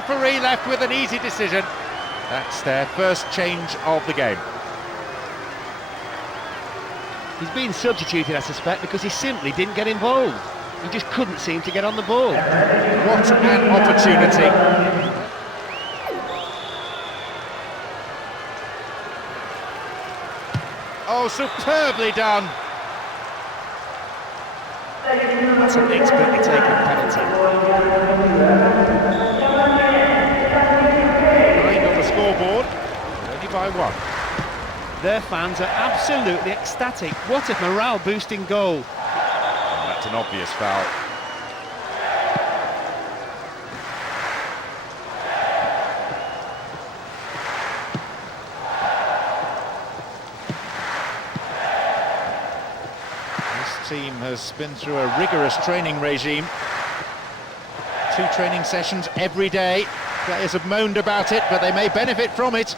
referee left with an easy decision. That's their first change of the game. He's been substituted, I suspect, because he simply didn't get involved. He just couldn't seem to get on the ball. What an opportunity. Oh, superbly done. That's an expertly taken penalty. Behind on the scoreboard, only by one. Their fans are absolutely ecstatic. What a morale-boosting goal. And that's an obvious foul. This team has been through a rigorous training regime. 2 training sessions every day. Players have moaned about it, but they may benefit from it.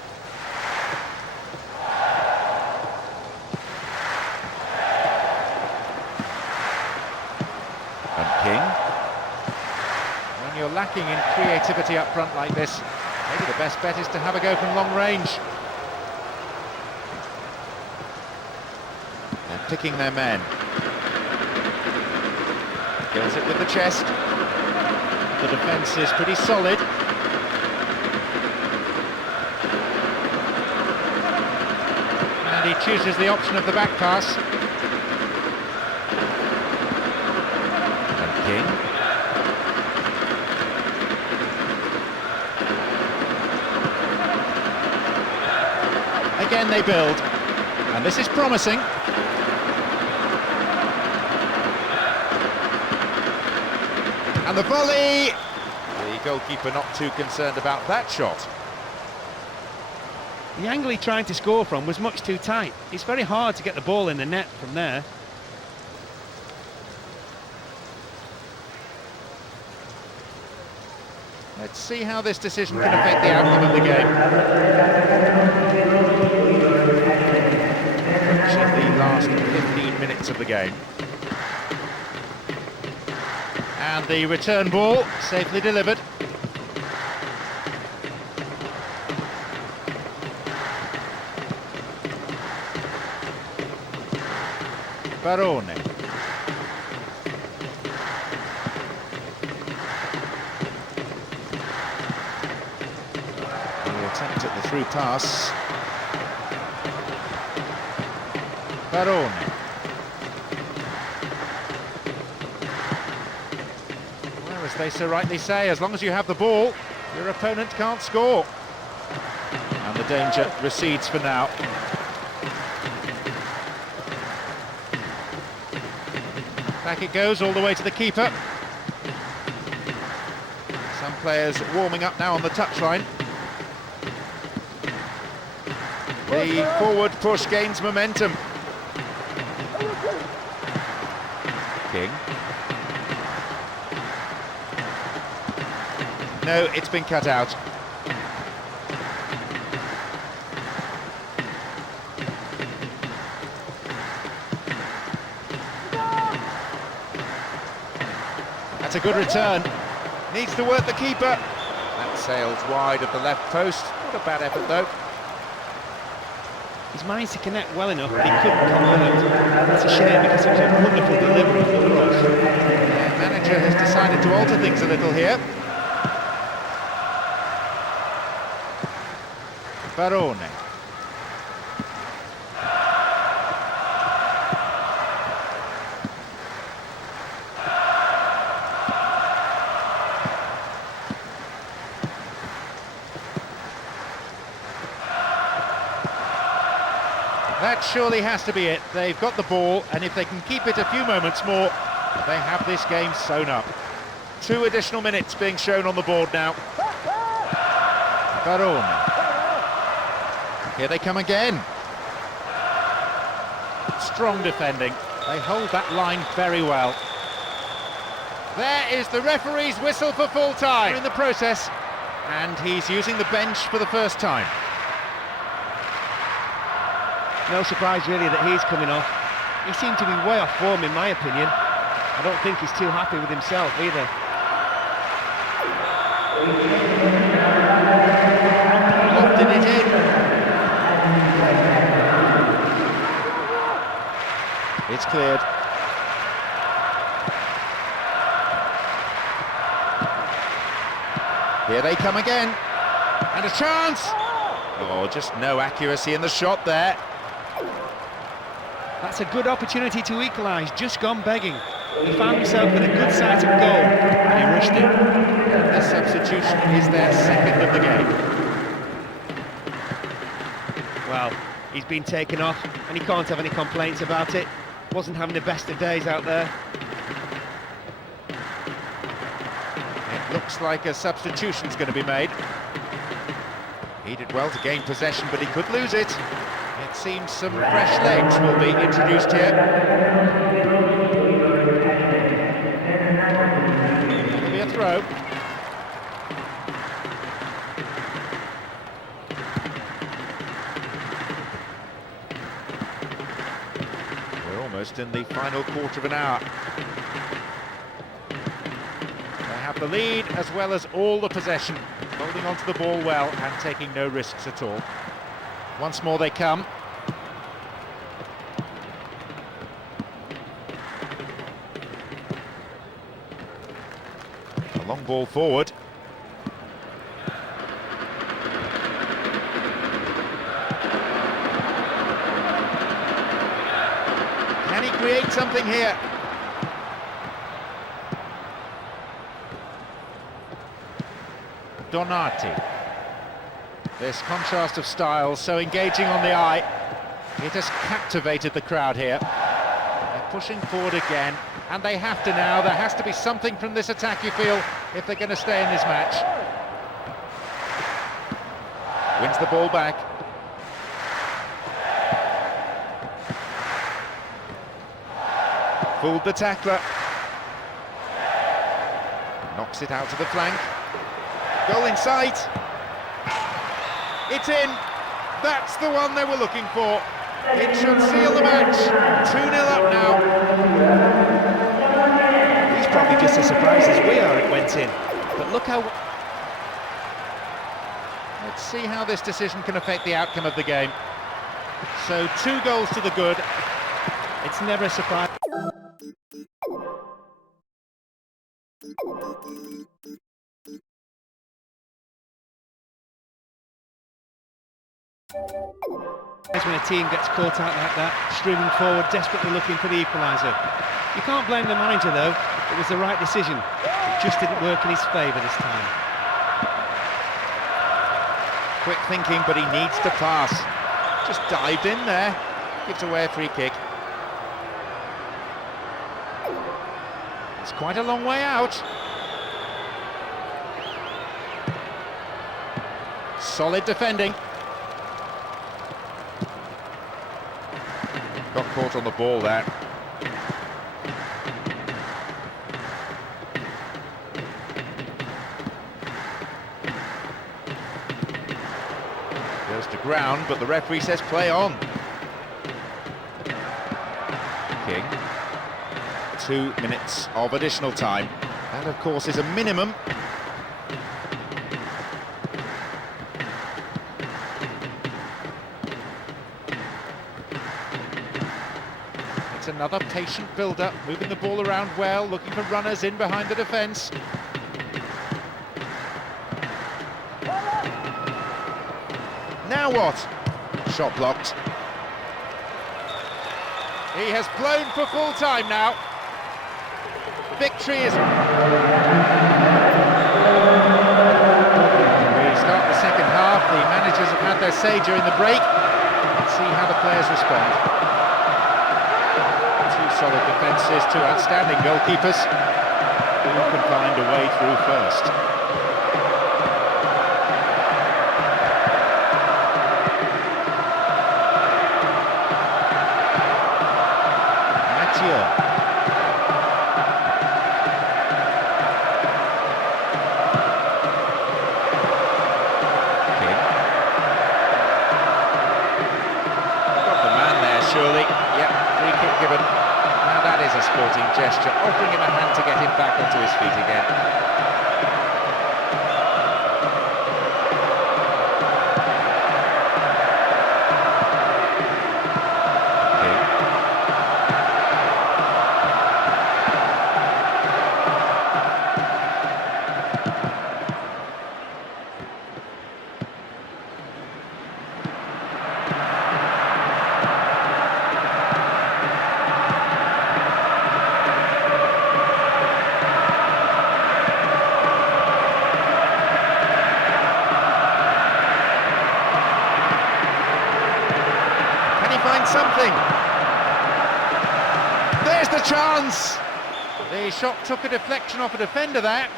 And King. When you're lacking in creativity up front like this, maybe the best bet is to have a go from long range. They're picking their men. Kills it with the chest. The defence is pretty solid. And he chooses the option of the back pass. And King. Again they build. And this is promising. And the volley! The goalkeeper not too concerned about that shot. The angle he tried to score from was much too tight. It's very hard to get the ball in the net from there. Let's see how this decision can affect the outcome of the game. Approaching the last 15 minutes of the game. And the return ball, safely delivered. Barone. The attempt at the through pass. Barone. Well, as they so rightly say, as long as you have the ball, your opponent can't score. And the danger recedes for now. Back it goes all the way to the keeper. Some players warming up now on the touchline. The forward push gains momentum. King. No, it's been cut out. That's a good return. Needs to work the keeper. That sails wide of the left post. Not a bad effort though. He's managed to connect well enough, but he couldn't convert. That's a shame because it was a wonderful delivery from the cross. The manager has decided to alter things a little here. Barone. That surely has to be it. They've got the ball, and if they can keep it a few moments more, they have this game sewn up. 2 additional minutes being shown on the board now. Barone. Here they come again. Strong defending. They hold that line very well. There is the referee's whistle for full time in the process, and he's using the bench for the first time. No surprise really that he's coming off. He seemed to be way off form in my opinion. I don't think he's too happy with himself either. it's cleared. Here they come again. And a chance! Oh, just no accuracy in the shot there. That's a good opportunity to equalise, just gone begging. He found himself with a good sight of goal, and he rushed it. This substitution is their second of the game. Well, he's been taken off, and he can't have any complaints about it. Wasn't having the best of days out there. It looks like a substitution's going to be made. He did well to gain possession, but he could lose it. It seems some fresh legs will be introduced here. It'll be a throw. We're almost in the final quarter of an hour. They have the lead as well as all the possession, holding onto the ball well and taking no risks at all. Once more they come. A long ball forward. Can he create something here? Donati. This contrast of styles, so engaging on the eye. It has captivated the crowd here. They're pushing forward again, and they have to now. There has to be something from this attack, you feel, if they're going to stay in this match. Wins the ball back. Fooled the tackler. Knocks it out to the flank. Goal in sight. It's in. That's the one they were looking for. It should seal the match. 2-0 up now. He's probably just as surprised as we are it went in. But look how... Let's see how this decision can affect the outcome of the game. So 2 goals to the good. It's never a surprise. When a team gets caught out like that, streaming forward, desperately looking for the equaliser. You can't blame the manager though, it was the right decision. It just didn't work in his favour this time. Quick thinking, but he needs to pass. Just dived in there, gives away a free kick. It's quite a long way out. Solid defending. Got caught on the ball there. Goes to ground, but the referee says play on. King. 2 minutes of additional time. That, of course, is a minimum. It's another patient build-up, moving the ball around well, looking for runners in behind the defence. Now what? Shot blocked. He has blown for full time now. Victory is... We start the second half. The managers have had their say during the break. Let's see how the players respond. 2 solid defences, 2 outstanding goalkeepers. Who can find a way through first? Mathieu. King. Got the man there, surely. Yep, free kick given. Now that is a sporting gesture, offering him a hand to get him back onto his feet again. King. something. There's the chance. The shot took a deflection off a defender there.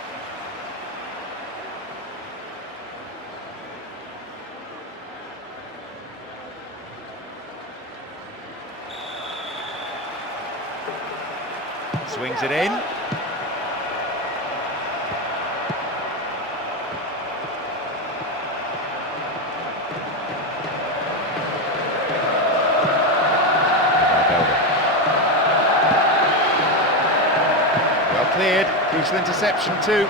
Swings it in. Well cleared, crucial interception too.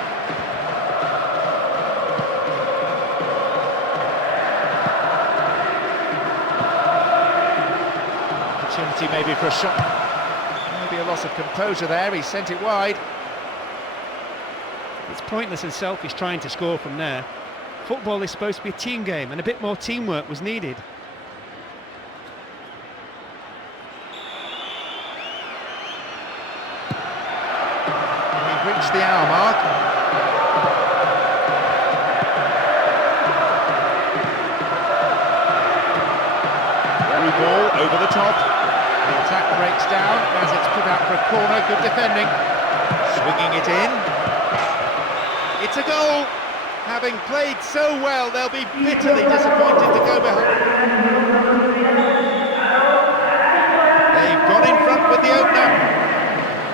Opportunity maybe for a shot. Maybe a loss of composure there, he sent it wide. It's pointless and selfish trying to score from there. Football is supposed to be a team game, and a bit more teamwork was needed. We've reached the hour mark. Through ball over the top. The attack breaks down as it's put out for a corner. Good defending. Swinging it in. It's a goal. Having played so well, they'll be bitterly disappointed to go behind. They've gone in front with the opener.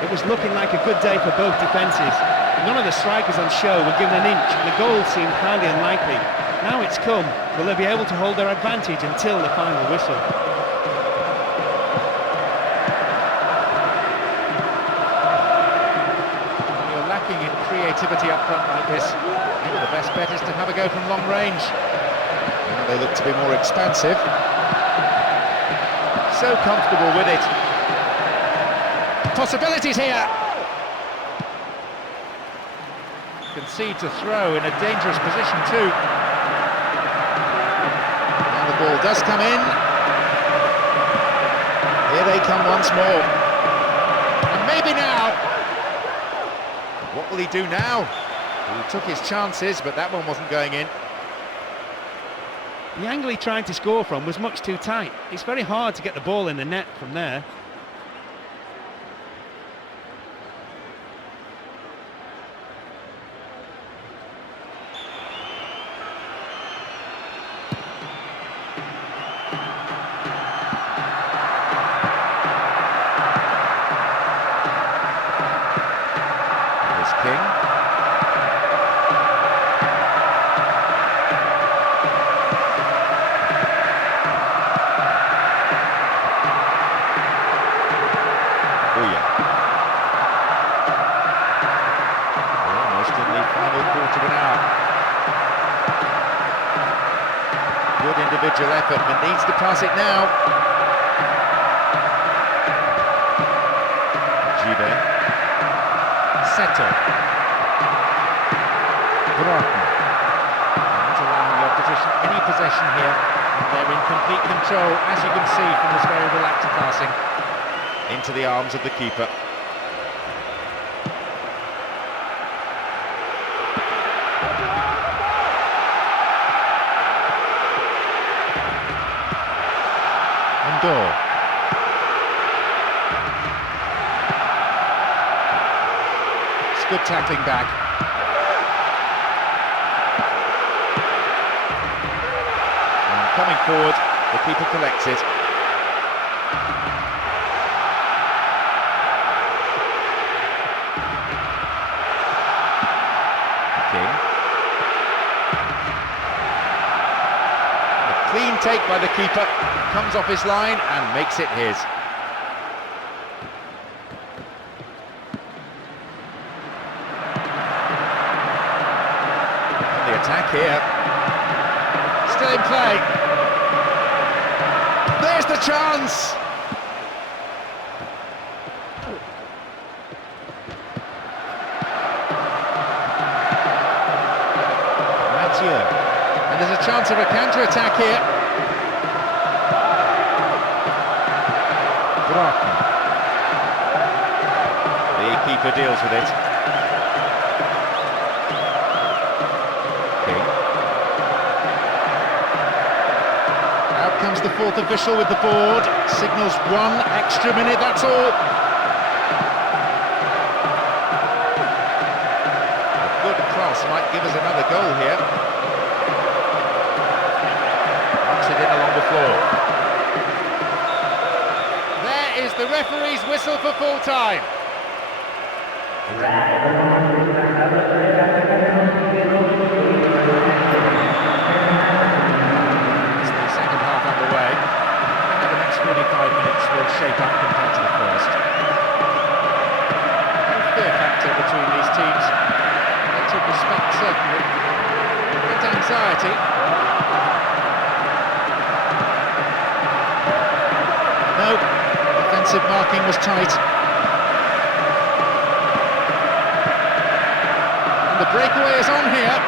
It was looking like a good day for both defences. None of the strikers on show were given an inch, and the goal seemed highly unlikely. Now it's come. Will they be able to hold their advantage until the final whistle? In creativity up front like this, maybe the best bet is to have a go from long range. They look to be more expansive. So comfortable with it. Possibilities here. Concede to throw in a dangerous position too. Now the ball does come in. Here they come once more. And maybe now. What will he do now? He took his chances, but that one wasn't going in. The angle he tried to score from was much too tight. It's very hard to get the ball in the net from there. King. Booyah. We're almost in the final quarter of an hour. Good individual effort, but needs to pass it now. Gibe. Seto. Broughton. Not allowing the opposition any possession here, and they're in complete control, as you can see from this very relaxed passing into the arms of the keeper. Andor. Good tackling back. And coming forward, the keeper collects it. King. A clean take by the keeper, comes off his line and makes it his. Attack here, still in play. There's the chance. Mathieu, and there's a chance of a counter-attack here. Broughton. The keeper deals with it. Comes That's the fourth official with the board. Signals 1 extra minute, that's all. A good cross might give us another goal here. Knocks it in along the floor. There is the referee's whistle for full time. Shape up compared to the first. No fear factor between these teams. Plenty of respect, certainly. Bit anxiety. No, defensive marking was tight. And the breakaway is on here.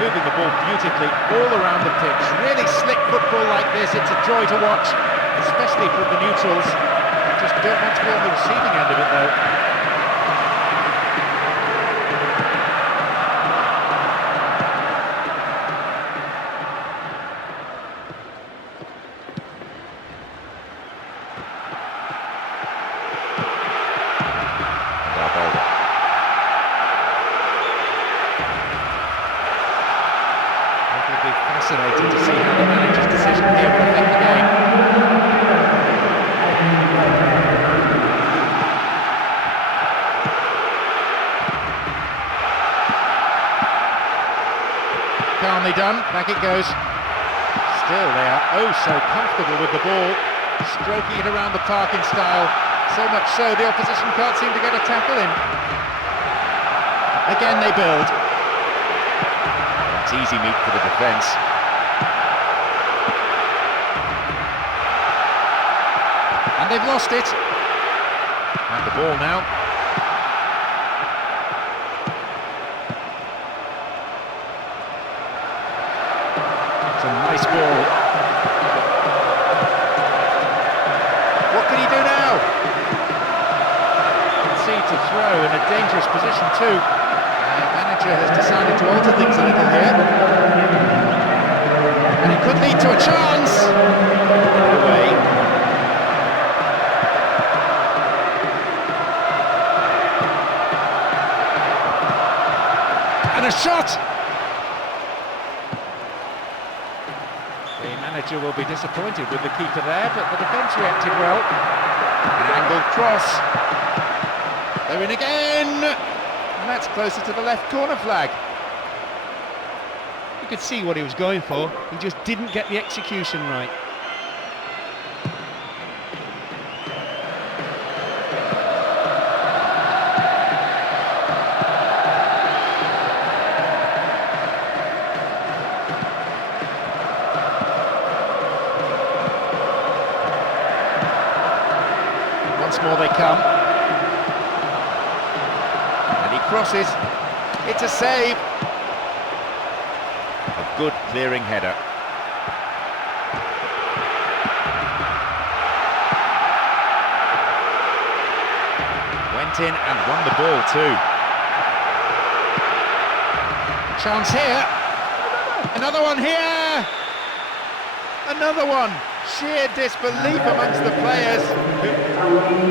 Moving the ball beautifully all around the pitch. Really slick football like this, it's a joy to watch, especially from the neutrals. Just don't want to be on the receiving end of it though. Fascinating to see how the manager's decision here will affect the game. Calmly done, back it goes. Still they are oh so comfortable with the ball, stroking it around the park in style, so much so the opposition can't seem to get a tackle in. Again they build. That's easy meat for the defence. And they've lost it. And the ball now. It's a nice ball. What can he do now? Concede to throw in a dangerous position too. The manager has decided to alter things a little here. And it could lead to a chance. Away. And a shot! The manager will be disappointed with the keeper there, but the defence reacted well. An angled cross. They're in again! And that's closer to the left corner flag. You could see what he was going for, he just didn't get the execution right. Once more they come. And he crosses. It's a save. A good clearing header. Went in and won the ball too. Chance here. Another one here. Another one. Sheer disbelief amongst the players. Only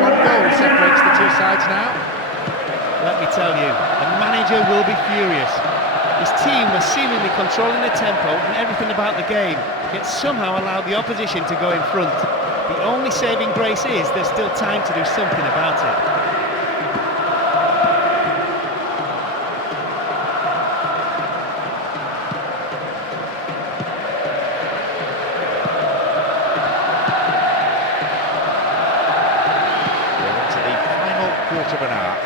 one goal separates the two sides now. Let me tell you, the manager will be furious. His team was seemingly controlling the tempo and everything about the game, yet somehow allowed the opposition to go in front. The only saving grace is there's still time to do something about it. Quarter of an hour.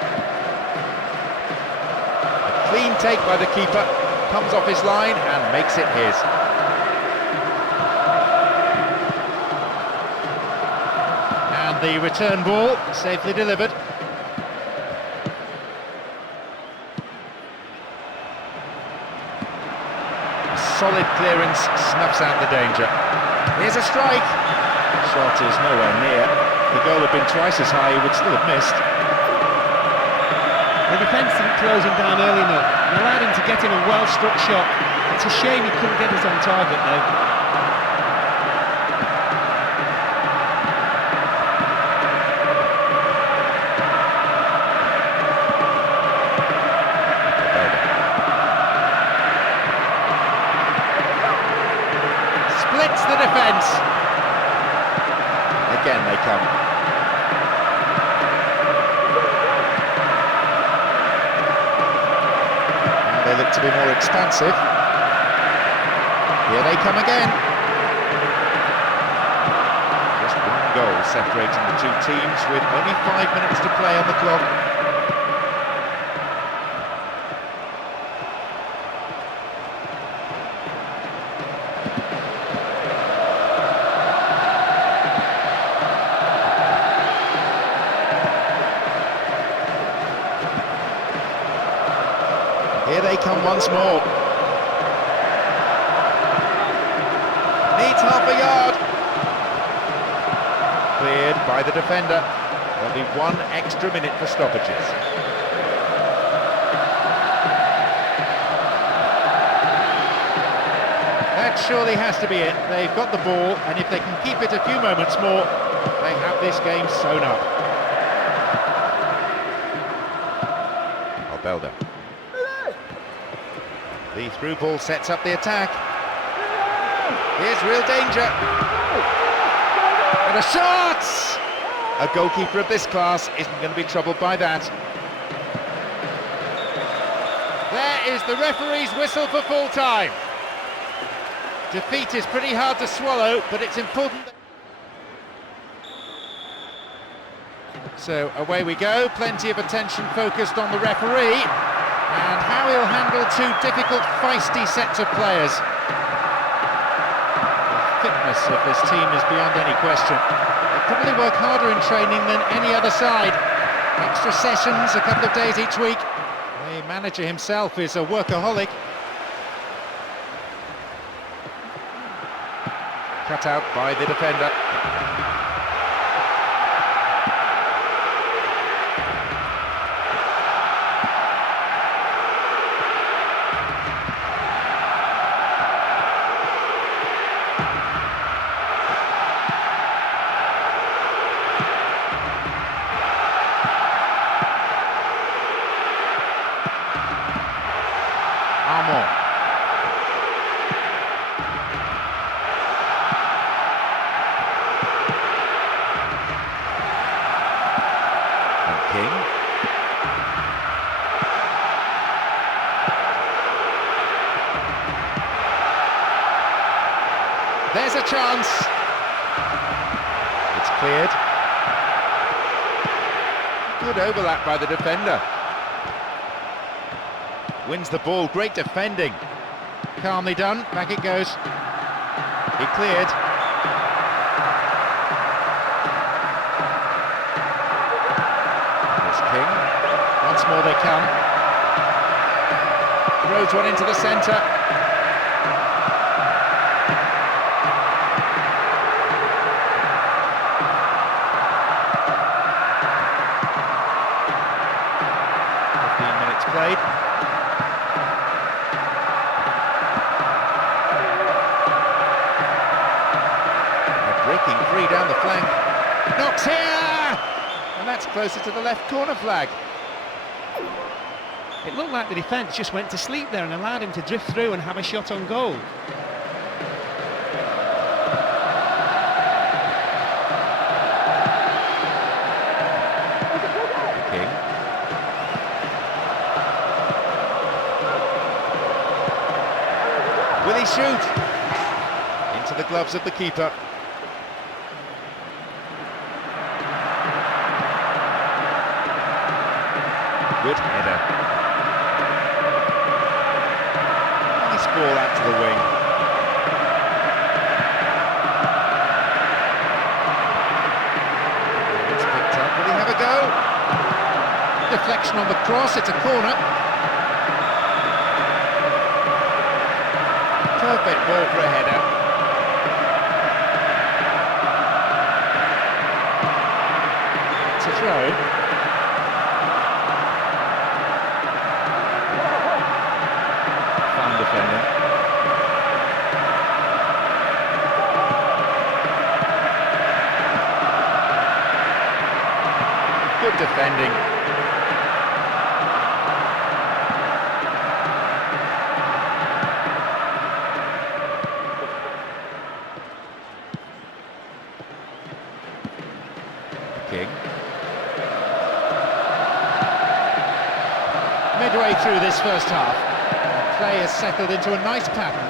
A clean take by the keeper, comes off his line and makes it his. And the return ball safely delivered. A solid clearance snuffs out the danger. Here's a strike. The shot is nowhere near. If the goal had been twice as high, he would still have missed. The defence didn't close him down early enough and allowed him to get him a well-struck shot. It's a shame he couldn't get it on target though. Splits the defence. Again they come. Now they look to be more expansive. Here they come again. Just one goal separating the two teams with only 5 minutes to play on the clock. Here they come once more. Needs half a yard. Cleared by the defender. There'll be 1 extra minute for stoppages. That surely has to be it. They've got the ball, and if they can keep it a few moments more, they have this game sewn up. Albelda. The through ball sets up the attack. Here's real danger. And a shot! A goalkeeper of this class isn't going to be troubled by that. There is the referee's whistle for full time. Defeat is pretty hard to swallow, but it's important. So away we go, plenty of attention focused on the referee. And how he'll handle 2 difficult, feisty sets of players. The fitness of this team is beyond any question. They probably work harder in training than any other side. Extra sessions, a couple of days each week. The manager himself is a workaholic. Cut out by the defender. King. There's a chance. It's cleared. Good overlap by the defender. Wins the ball, great defending. Calmly done, back it goes. He cleared. King. Once more they come. Throws one into the centre. Played. They're breaking free down the flank. Knocks here! And that's closer to the left corner flag. It looked like the defence just went to sleep there and allowed him to drift through and have a shot on goal. Will he shoot? Into the gloves of the keeper. Good header. Nice ball out to the wing. It's picked up. Will he have a go? Deflection on the cross. It's a corner. Perfect ball for a header. It's a throw. Good defending. King. Midway through this first half, play has settled into a nice pattern.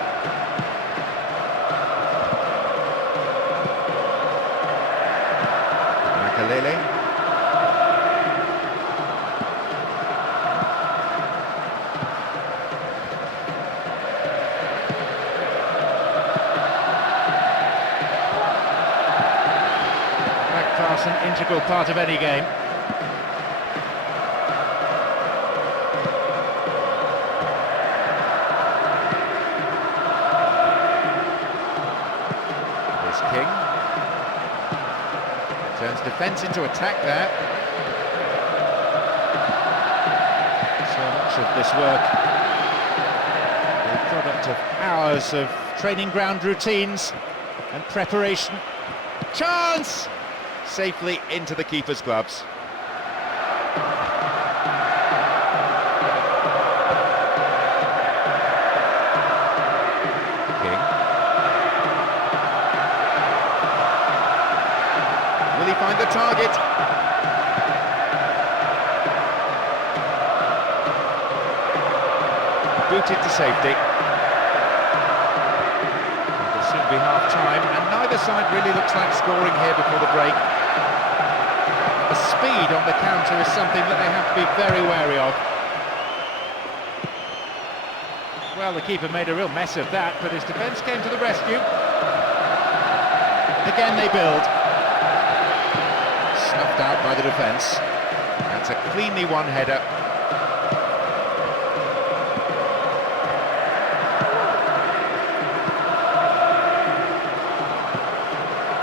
Makalele. Back pass, an integral part of any game. King turns defence into attack there. So much of this work, the product of hours of training ground routines and preparation. Chance! Safely into the keeper's gloves. Will he find the target? Booted to safety. It'll soon be half-time, and neither side really looks like scoring here before the break. The speed on the counter is something that they have to be very wary of. Well, the keeper made a real mess of that, but his defence came to the rescue. Again they build. Snuffed out by the defence. That's a cleanly won header.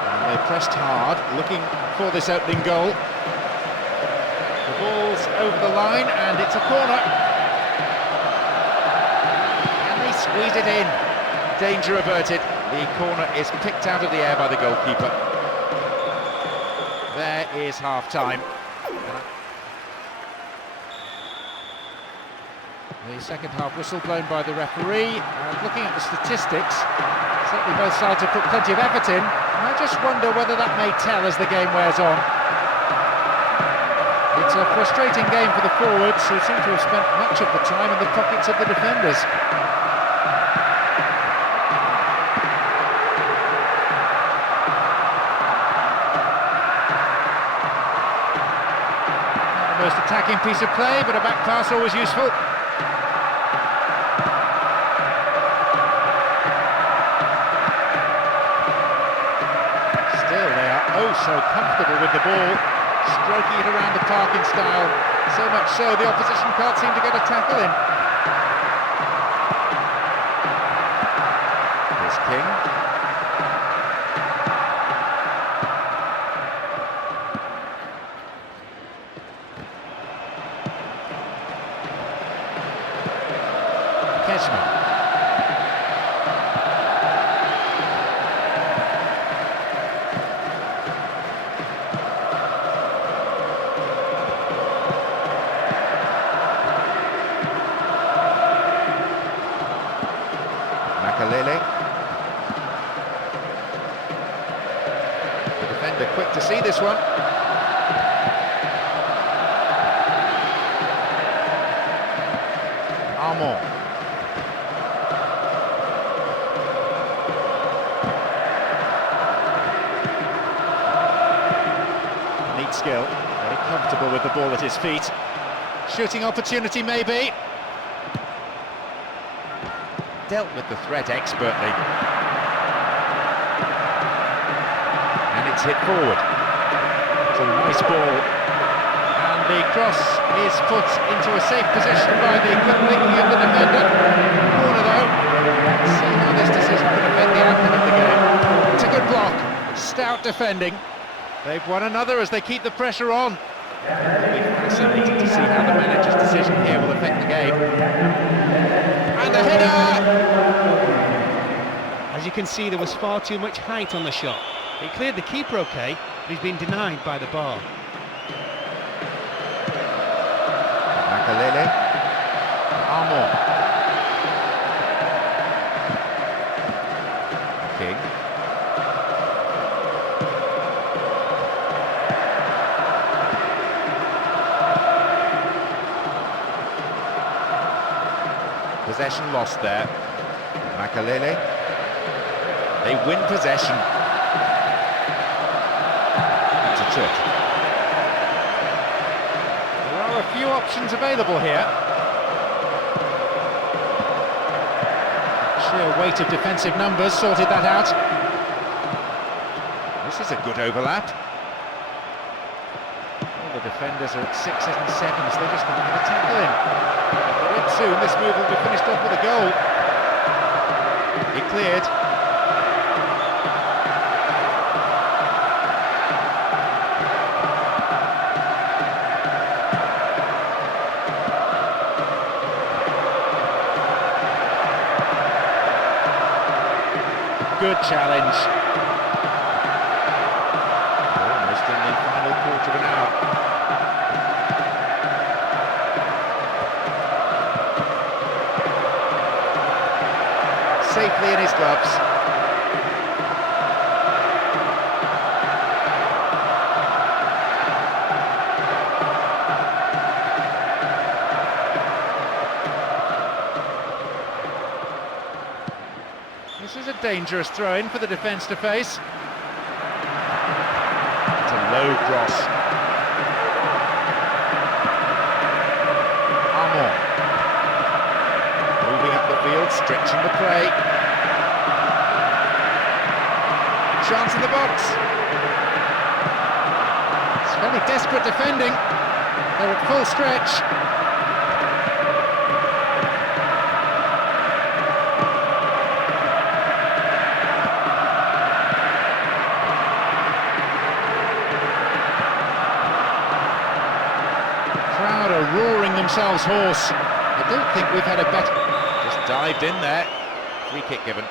And they pressed hard, looking for this opening goal. The ball's over the line, and it's a corner. And they squeeze it in. Danger averted. The corner is picked out of the air by the goalkeeper. There is half-time. The second half whistle blown by the referee. And looking at the statistics, certainly both sides have put plenty of effort in. And I just wonder whether that may tell as the game wears on. It's a frustrating game for the forwards, who seem to have spent much of the time in the pockets of the defenders. Most attacking piece of play, but a back pass always useful. Still, they are oh so comfortable with the ball, stroking it around the park in style, so much so the opposition can't seem to get a tackle in. Here's King. Makalele. The defender quick to see this one. Armand. Neat skill, very comfortable with the ball at his feet. Shooting opportunity maybe. Dealt with the threat expertly. And it's hit forward. It's a nice ball. And the cross is put into a safe position by the good thinking of the defender. Corner though. Let's see how this decision can affect the outcome of the game. It's a good block. Stout defending. They've won another as they keep the pressure on. It'll be fascinating to see how the manager's decision here will affect the game. And a header! As you can see, there was far too much height on the shot. It cleared the keeper okay, but he's been denied by the bar. Makalele. Armour. King. Possession lost there. Makalele. They win possession. It's a trip. There are a few options available here. Sheer weight of defensive numbers sorted that out. This is a good overlap. All the defenders are at 6s and 7s. They just can't get a tackle in. But soon this move will be finished off with a goal. He cleared. Good challenge. Almost in the final quarter of an hour. Safely in his gloves. This is a dangerous throw-in for the defence to face. It's a low cross. Armour. Moving up the field, stretching the play. Chance in the box. It's fairly desperate defending. They're at full stretch. Crowd are roaring themselves hoarse. I don't think we've had a better... Just dived in there. Free kick given.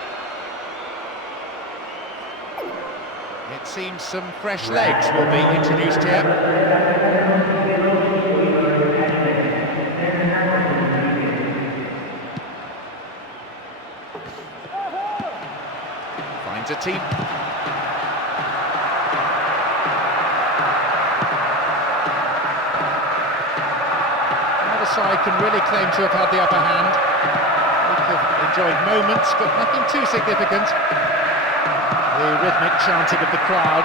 It seems some fresh legs will be introduced here. Finds a team. Neither side can really claim to have had the upper hand. We've enjoyed moments, but nothing too significant. The rhythmic chanting of the crowd,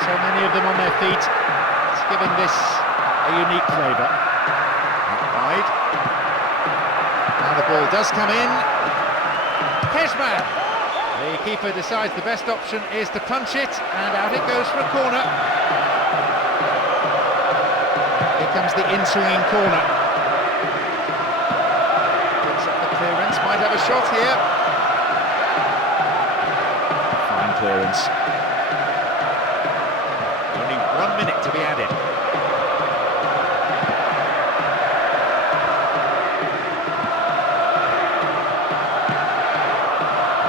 so many of them on their feet, it's giving this a unique flavour. Up wide. Now the ball does come in. Kesman! The keeper decides the best option is to punch it, and out it goes for a corner. Here comes the in-swinging corner. Picks up the clearance, might have a shot here. Clearance. Only 1 minute to be added.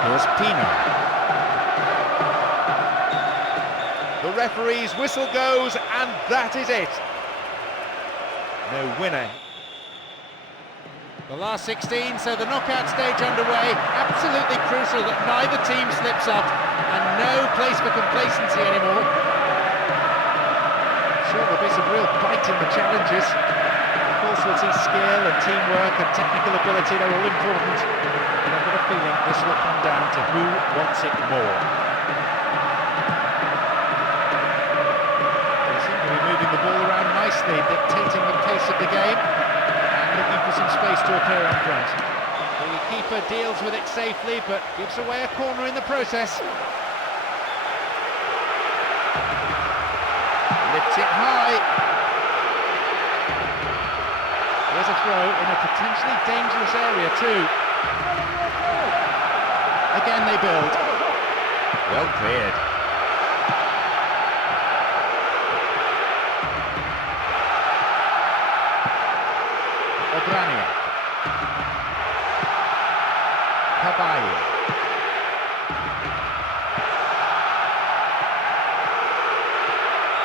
Here's Pino. The referee's whistle goes, and that is it. No winner. The last 16, so the knockout stage underway. Absolutely crucial that neither team slips up, and no place for complacency anymore. Sure, there'll be some real bite in the challenges. Of course, we'll see skill and teamwork and technical ability, they're all important. But I've got a feeling this will come down to who wants it more. They seem to be moving the ball around nicely, dictating the pace of the game. Looking for some space to appear up front. The keeper deals with it safely, but gives away a corner in the process. Lifts it high. There's a throw in a potentially dangerous area too. Again they build. Well cleared. Obrania. Caballo.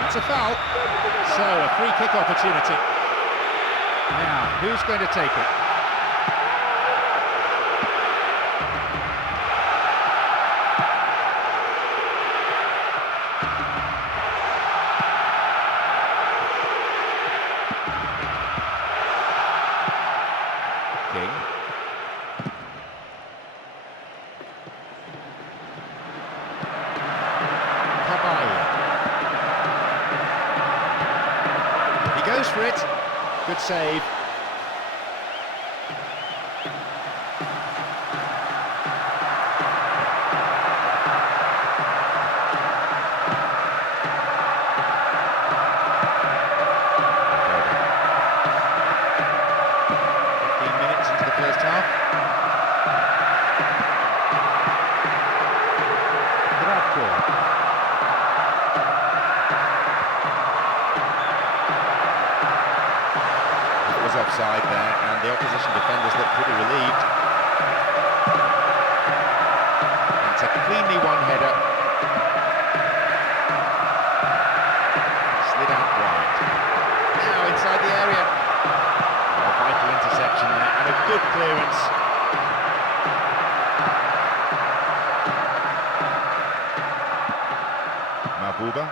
It's a foul. So, a free kick opportunity. Now, who's going to take it? King. He goes for it. Good save. Offside there, and the opposition defenders look pretty relieved. It's a cleanly won header. Slid out wide. Now inside the area. A vital interception there, and a good clearance. Mabuba.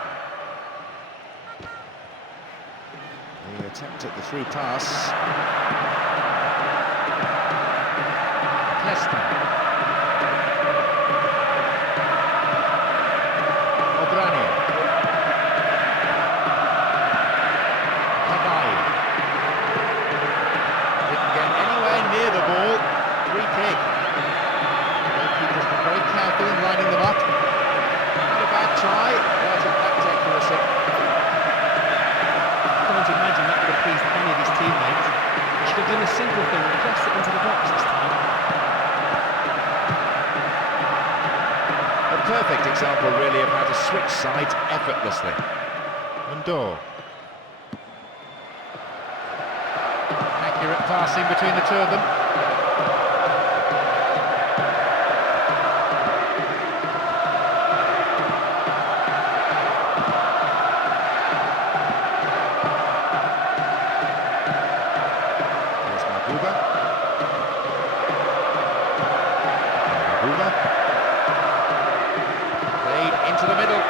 The attempt at the through pass. Leicester. O'Brien. Cabaye. Didn't get anywhere near the ball. Free kick. Goalkeeper's been very careful in lining them up. Not a bad try, but it lacked accuracy. Can't imagine that would have pleased any of his teammates. He should have done a simple thing and pressed it into the box this time. A perfect example, really, of how to switch sides effortlessly. Ndor. Accurate passing between the two of them. Played into the middle.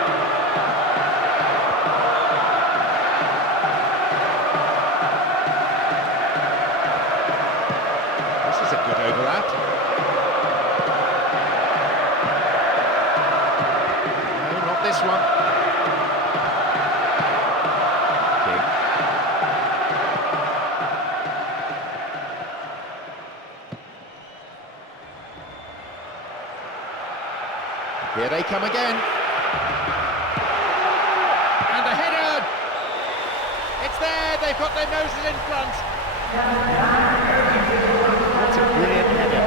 This is a good overlap. No, not this one. King. Here they come again. And a header! It's there, they've got their noses in front. That's a brilliant header.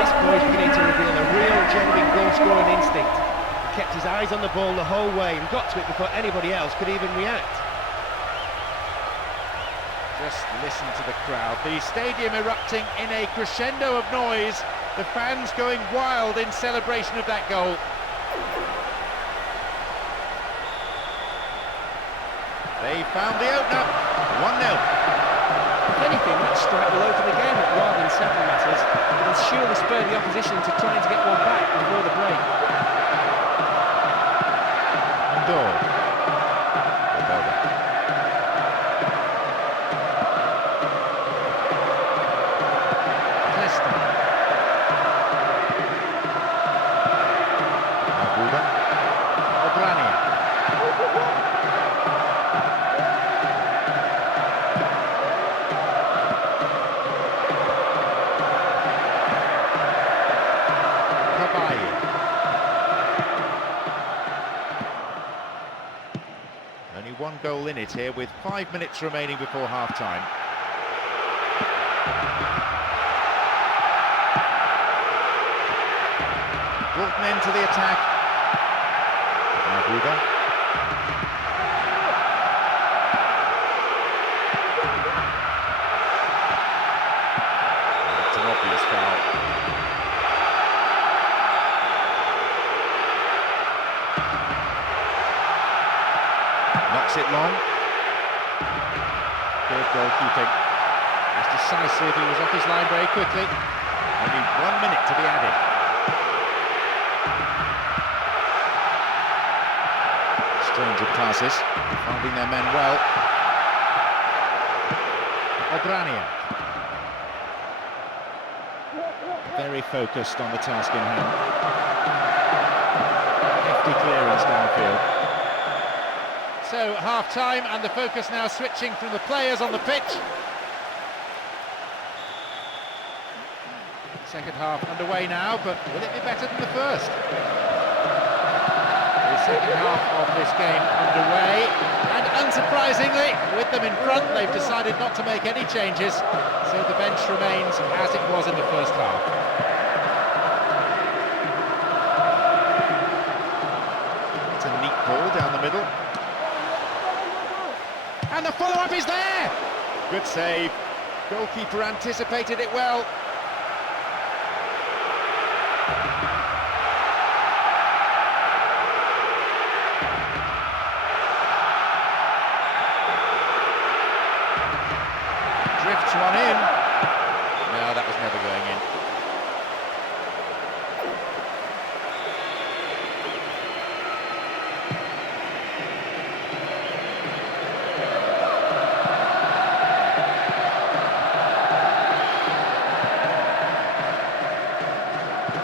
This boy's beginning to reveal a real genuine goal-scoring instinct. He kept his eyes on the ball the whole way and got to it before anybody else could even react. Just listen to the crowd. The stadium erupting in a crescendo of noise. The fans going wild in celebration of that goal. They found the opener. 1-0. If anything, that strike will open the game up rather than settle matters. It'll surely spur the opposition to trying to get one back before the break. Ndor. Only one goal in it here with 5 minutes remaining before half-time. Brought an end to the attack. Mabuba. It's an obvious foul. Knocks it long. Good goalkeeping. It's Decisive, he was off his line very quickly. Only 1 minute to be added. Strange of passes, finding their men well. Obrania. Very focused on the task in hand. Hefty clearance downfield. So, half-time, and the focus now switching from the players on the pitch. Second half underway now, but will it be better than the first? The second half of this game underway, and unsurprisingly, with them in front, they've decided not to make any changes, so the bench remains as it was in the first half. It's a neat ball down the middle. And the follow-up is there! Good save. Goalkeeper anticipated it well. Drifts one in. No, that was never going in.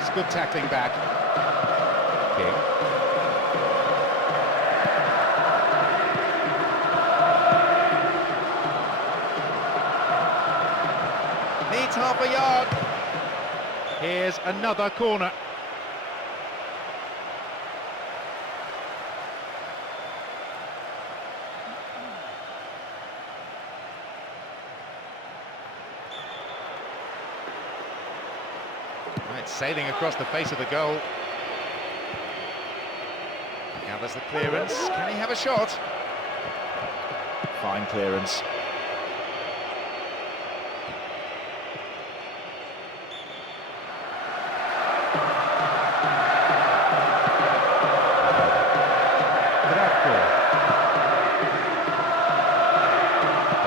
It's good tackling back. King. Needs half a yard. Here's another corner. Right, sailing across the face of the goal. Gathers the clearance. Can he have a shot? Fine clearance.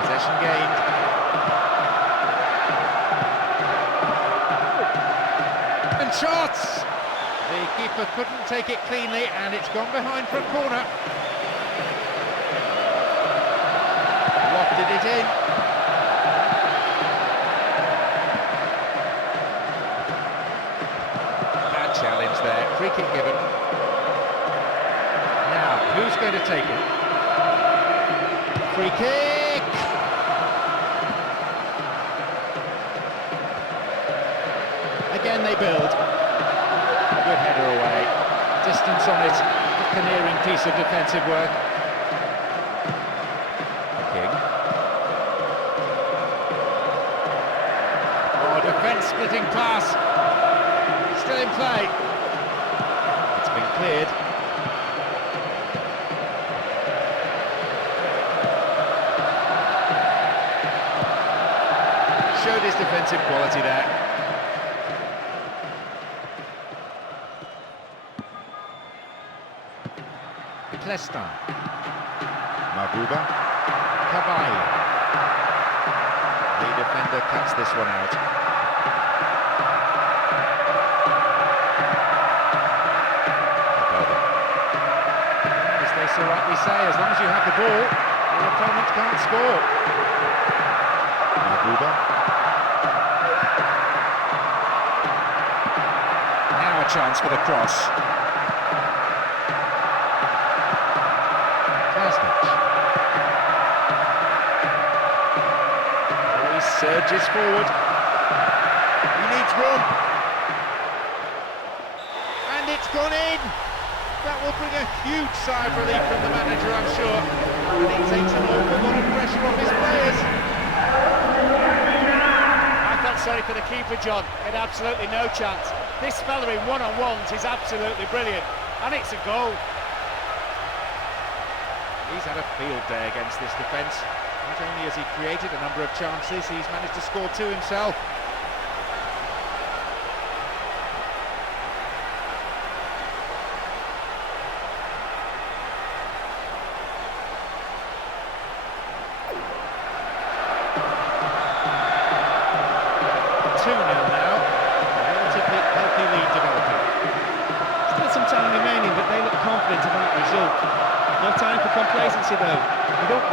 Possession gained. And shots! The keeper couldn't take it cleanly, and it's gone behind for a corner. Lofted it in. Bad challenge there, free kick given. Now, who's going to take it? Free kick! Again they build. Good header away. Distance on it. A clearing piece of defensive work. King. Oh, defence-splitting pass. Still in play. It's been cleared. Showed his defensive quality there. Clestin. Mabuba. Caballo. The defender cuts this one out. As they so rightly say, as long as you have the ball, your opponent can't score. Mabuba. Now a chance for the cross. Surges forward. He needs room. And it's gone in. That will bring a huge sigh of relief from the manager, I'm sure. And it takes an awful lot of pressure off his players. I felt sorry for the keeper, John. He had absolutely no chance. This fella in one-on-ones is absolutely brilliant. And it's a goal. He's had a field day against this defence. Not only has he created a number of chances, he's managed to score two himself.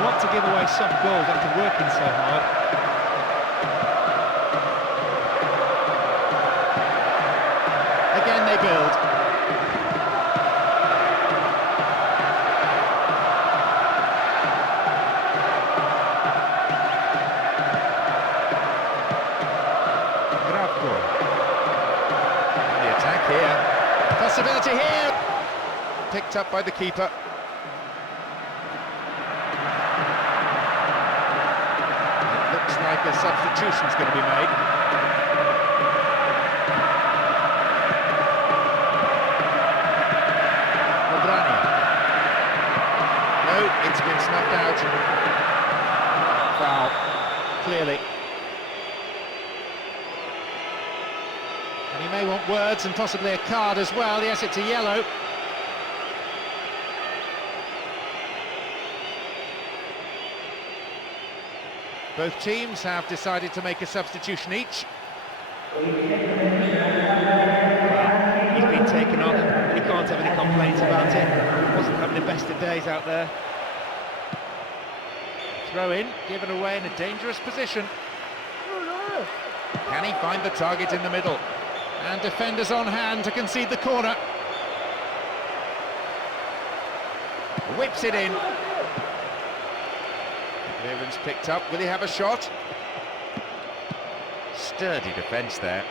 want to give away soft goals after working so hard. Again they build. The attack here. Possibility here. Picked up by the keeper. It looks like a substitution's going to be made. No, it's been snuffed out. Foul, clearly. And he may want words and possibly a card as well. Yes, it's a yellow. Both teams have decided to make a substitution each. He's been taken off, and he can't have any complaints about it. He wasn't having the best of days out there. Throw in, given away in a dangerous position. Can he find the target in the middle? And defenders on hand to concede the corner. Whips it in. Clearance picked up. Will he have a shot? Sturdy defence there.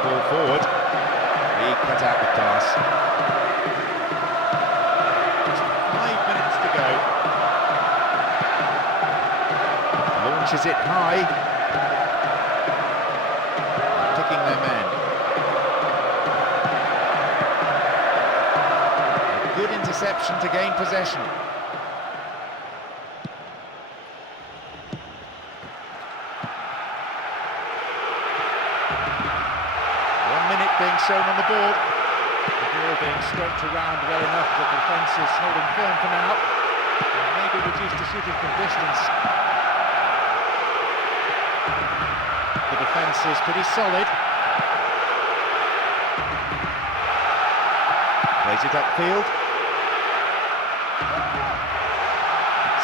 Ball forward. He cut out the pass. Just 5 minutes to go. Launches it high. Picking their men. A good interception to gain possession. Being shown on the board. The ball being stroked around well enough that the defence is holding firm for now. And maybe reduced to shooting from distance. The defence is pretty solid. Plays it upfield.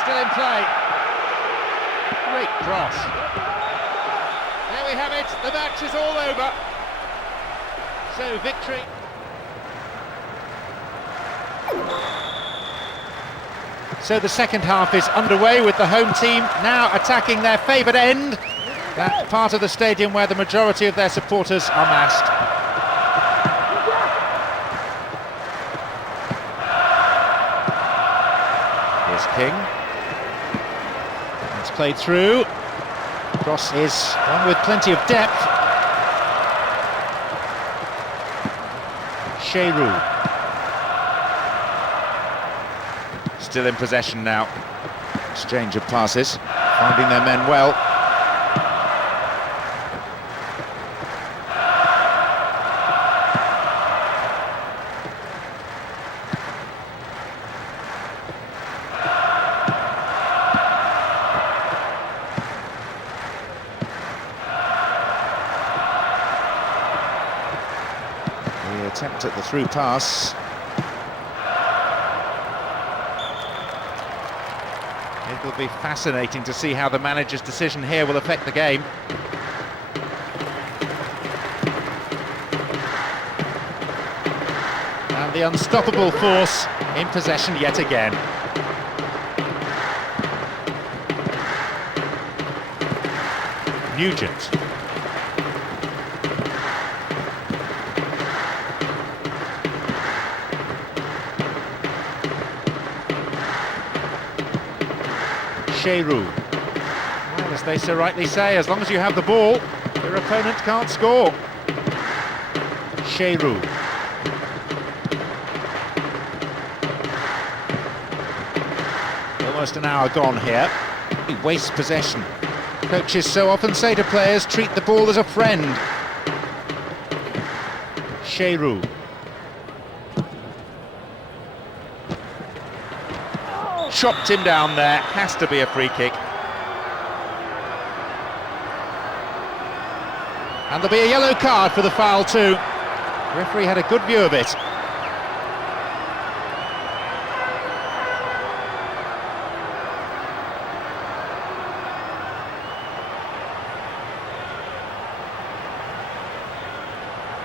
Still in play. Great cross. There we have it. The match is all over. So, victory. So the second half is underway with the home team now attacking their favoured end, that part of the stadium where the majority of their supporters are massed. Here's King. It's played through. Cross is one with plenty of depth. Sheru. Still in possession now. Exchange of passes, finding their men well. The attempt at the through pass. It will be fascinating to see how the manager's decision here will affect the game. And the unstoppable force in possession yet again. Nugent. Sheru. Well, as they so rightly say, as long as you have the ball, your opponent can't score. Sheru. Almost an hour gone here. He wastes possession. Coaches so often say to players, treat the ball as a friend. Sheru. Chopped him down there, has to be a free kick. And there'll be a yellow card for the foul too. The referee had a good view of it.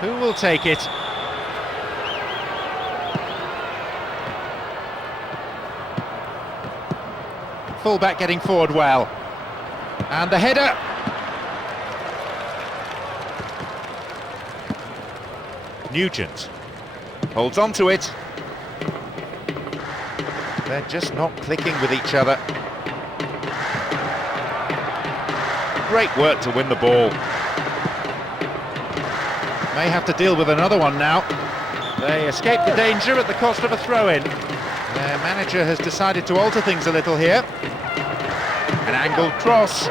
Who will take it? Fullback getting forward well. And the header. Nugent holds on to it. They're just not clicking with each other. Great work to win the ball. May have to deal with another one now. They escape the danger at the cost of a throw-in. Their manager has decided to alter things a little here. An angled cross.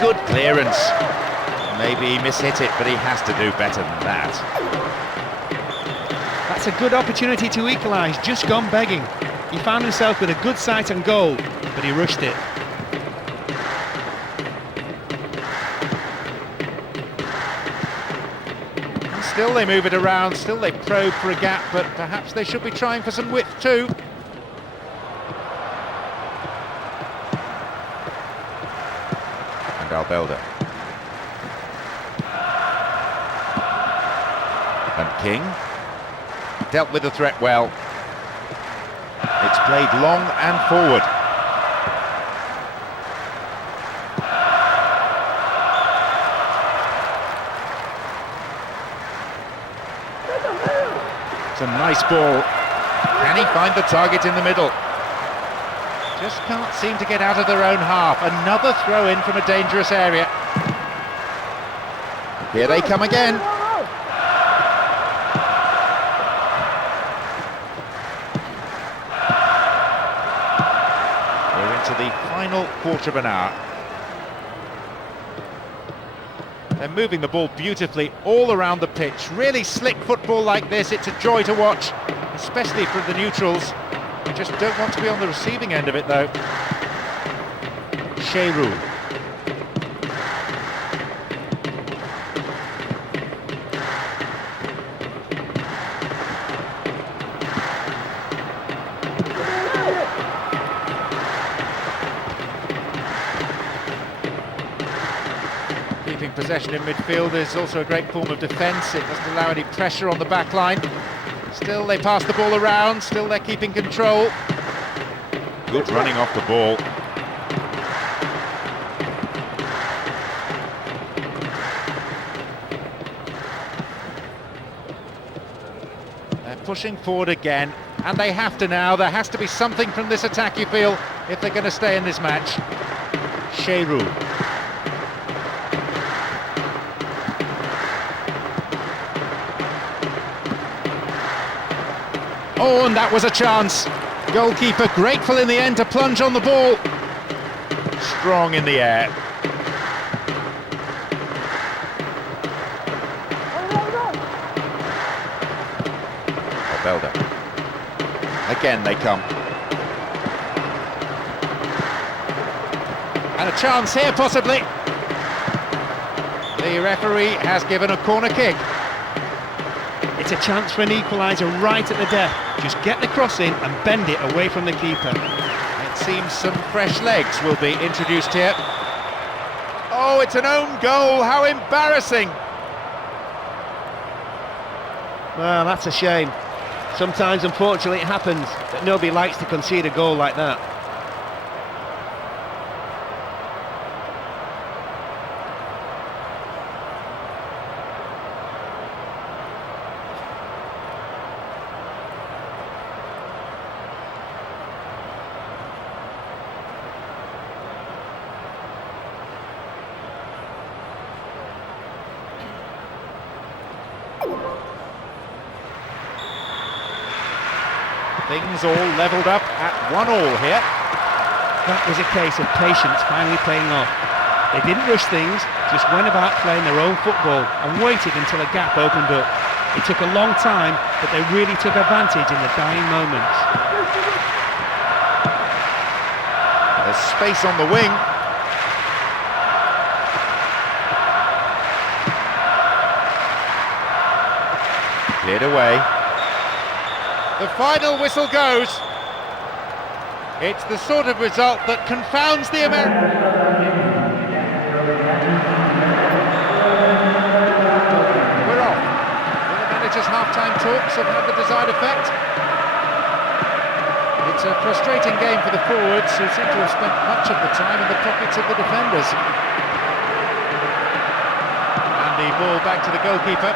Good clearance. Maybe he mishit it, but he has to do better than that. That's a good opportunity to equalise, just gone begging. He found himself with a good sight on goal, but he rushed it. And still they move it around, still they probe for a gap, but perhaps they should be trying for some width too. And Albelda. And King dealt with the threat well. It's played long and forward. It's a nice ball. Can he find the target in the middle? Just can't seem to get out of their own half. Another throw in from a dangerous area. Here they come again. To the final quarter of an hour. They're moving the ball beautifully all around the pitch. Really slick football like this, it's a joy to watch, especially for the neutrals. You just don't want to be on the receiving end of it though. Sheru. Keeping possession in midfield is also a great form of defence. It doesn't allow any pressure on the back line. Still they pass the ball around, still they're keeping control. Good running off the ball. They're pushing forward again, and they have to now. There has to be something from this attack, you feel, if they're going to stay in this match. Sheru. Oh, and that was a chance. Goalkeeper grateful in the end to plunge on the ball. Strong in the air. Albelda. Again they come. And a chance here possibly. The referee has given a corner kick. It's a chance for an equaliser right at the death. Just get the cross in and bend it away from the keeper. It seems some fresh legs will be introduced here. Oh, it's an own goal, how embarrassing! Well, that's a shame. Sometimes, unfortunately, it happens that nobody likes to concede a goal like that. Things all levelled up at 1-1 here. That was a case of patience finally paying off. They didn't rush things, just went about playing their own football and waited until a gap opened up. It took a long time, but they really took advantage in the dying moments. There's space on the wing. Cleared away. The final whistle goes. It's the sort of result that confounds the Americans. We're off. Will the manager's half-time talks have had the desired effect? It's a frustrating game for the forwards, who seem to have spent much of the time in the pockets of the defenders. And the ball back to the goalkeeper.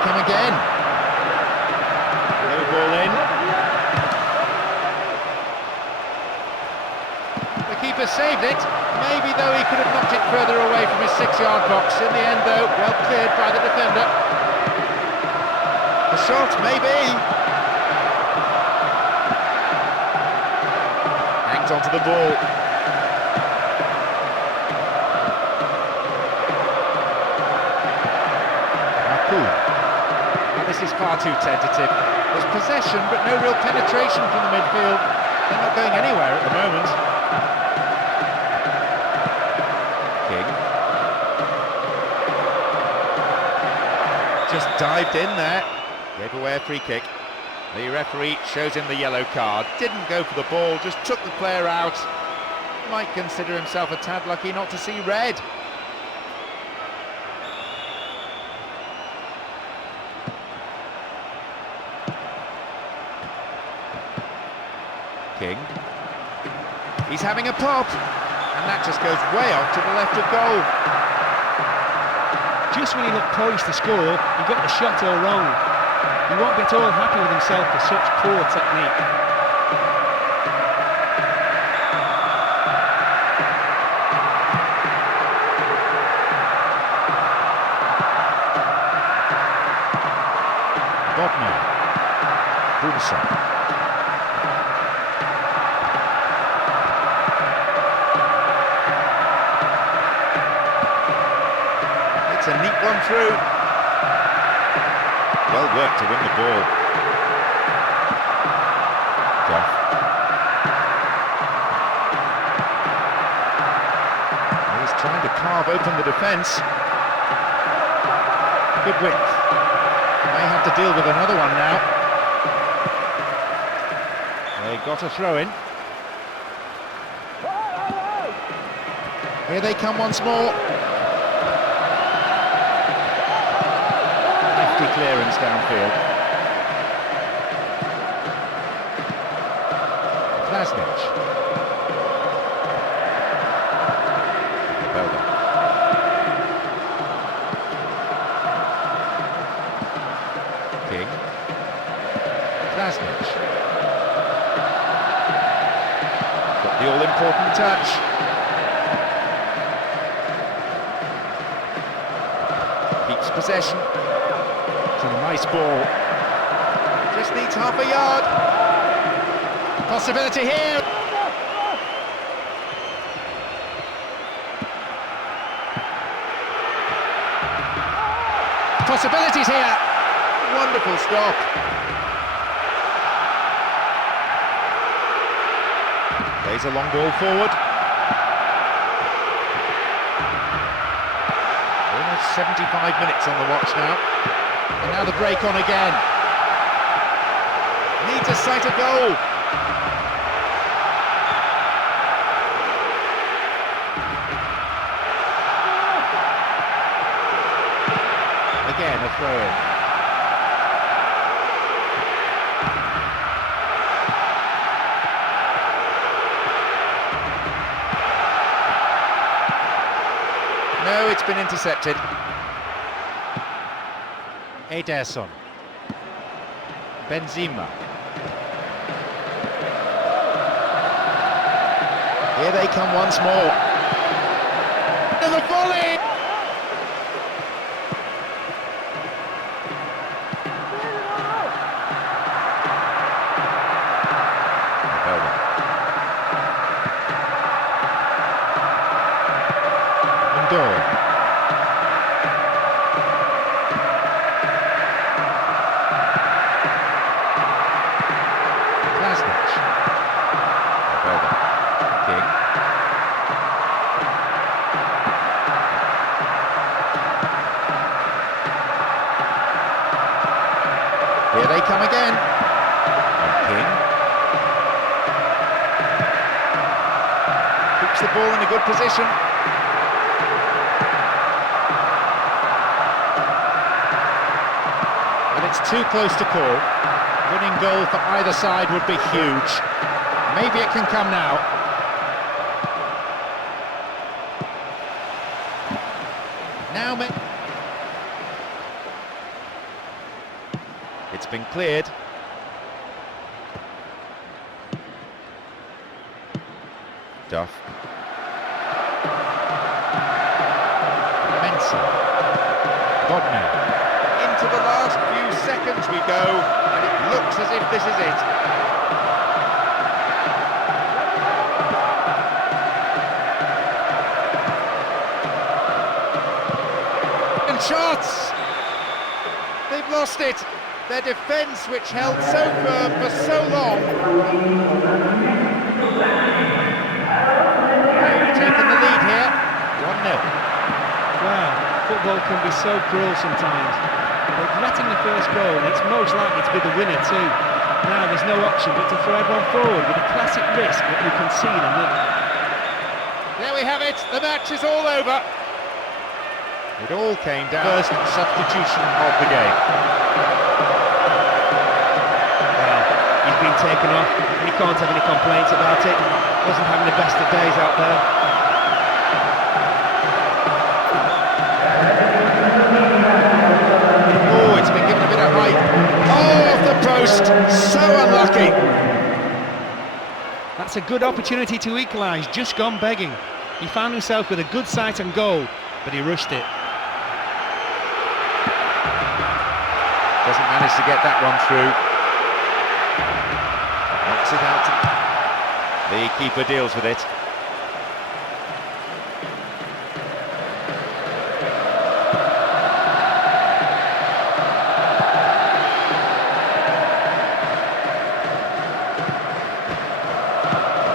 Come again. Low ball in. The keeper saved it. Maybe though he could have knocked it further away from his 6-yard box. In the end though, well cleared by the defender. The shot, maybe. Hangs onto the ball. This is far too tentative. There's possession, but no real penetration from the midfield. They're not going anywhere at the moment. King. Just dived in there. Gave away a free kick. The referee shows him the yellow card. Didn't go for the ball, just took the player out. Might consider himself a tad lucky not to see red. King. He's having a pop, and that just goes way off to the left of goal. Just when he looked poised to score, he got the shot all wrong. He won't get all happy with himself for such poor technique. Bodmer. Boomson. It's a neat one through. Well worked to win the ball. Duff. He's trying to carve open the defence. Good width. May have to deal with another one now. They got a throw in. Here they come once more. Clearance downfield. Klasnic. Belda. King. Klasnic. Got the all-important touch. Keeps possession. It's a nice ball. Just needs half a yard. Possibility here. Possibilities here. Wonderful stop. Plays a long ball forward. Almost 75 minutes on the watch now. And now the break on again. Needs a sight of goal. Again, a throw-in. No, it's been intercepted. Ederson. Benzema. Here they come once more. And the volley! they come again. King keeps the ball in a good position. But it's too close to call. Winning goal for either side would be huge. Maybe it can come now. Now, it's been cleared. Duff. Mensa. Godman. Into the last few seconds we go, and it looks as if this is it. And shots! They've lost it. Their defence, which held so firm for so long. They've taken the lead here, 1-0. Wow, football can be so cruel sometimes. But letting the first goal, and it's most likely to be the winner too. Now there's no option but to throw everyone forward with a classic risk that you can see them. There we have it, the match is all over. It all came down. First substitution of the game. Well, he's been taken off, and he can't have any complaints about it. Wasn't having the best of days out there. Oh, it's been given a bit of height. Oh, off the post, so unlucky. That's a good opportunity to equalise, just gone begging. He found himself with a good sight and goal, but he rushed it. Doesn't manage to get that one through. Knocks it out. The keeper deals with it.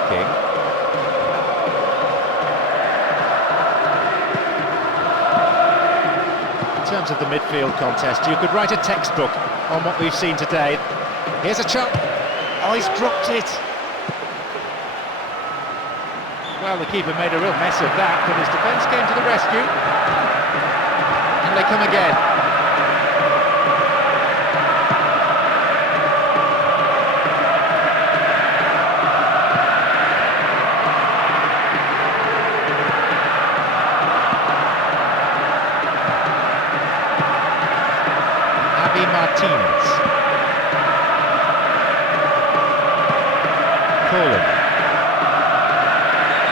King. In terms of the midfield contest, you could write a textbook on what we've seen today. Here's a chance. Oh, he's dropped it. Well, the keeper made a real mess of that, but his defence came to the rescue. And they come again. Martinez. Colin.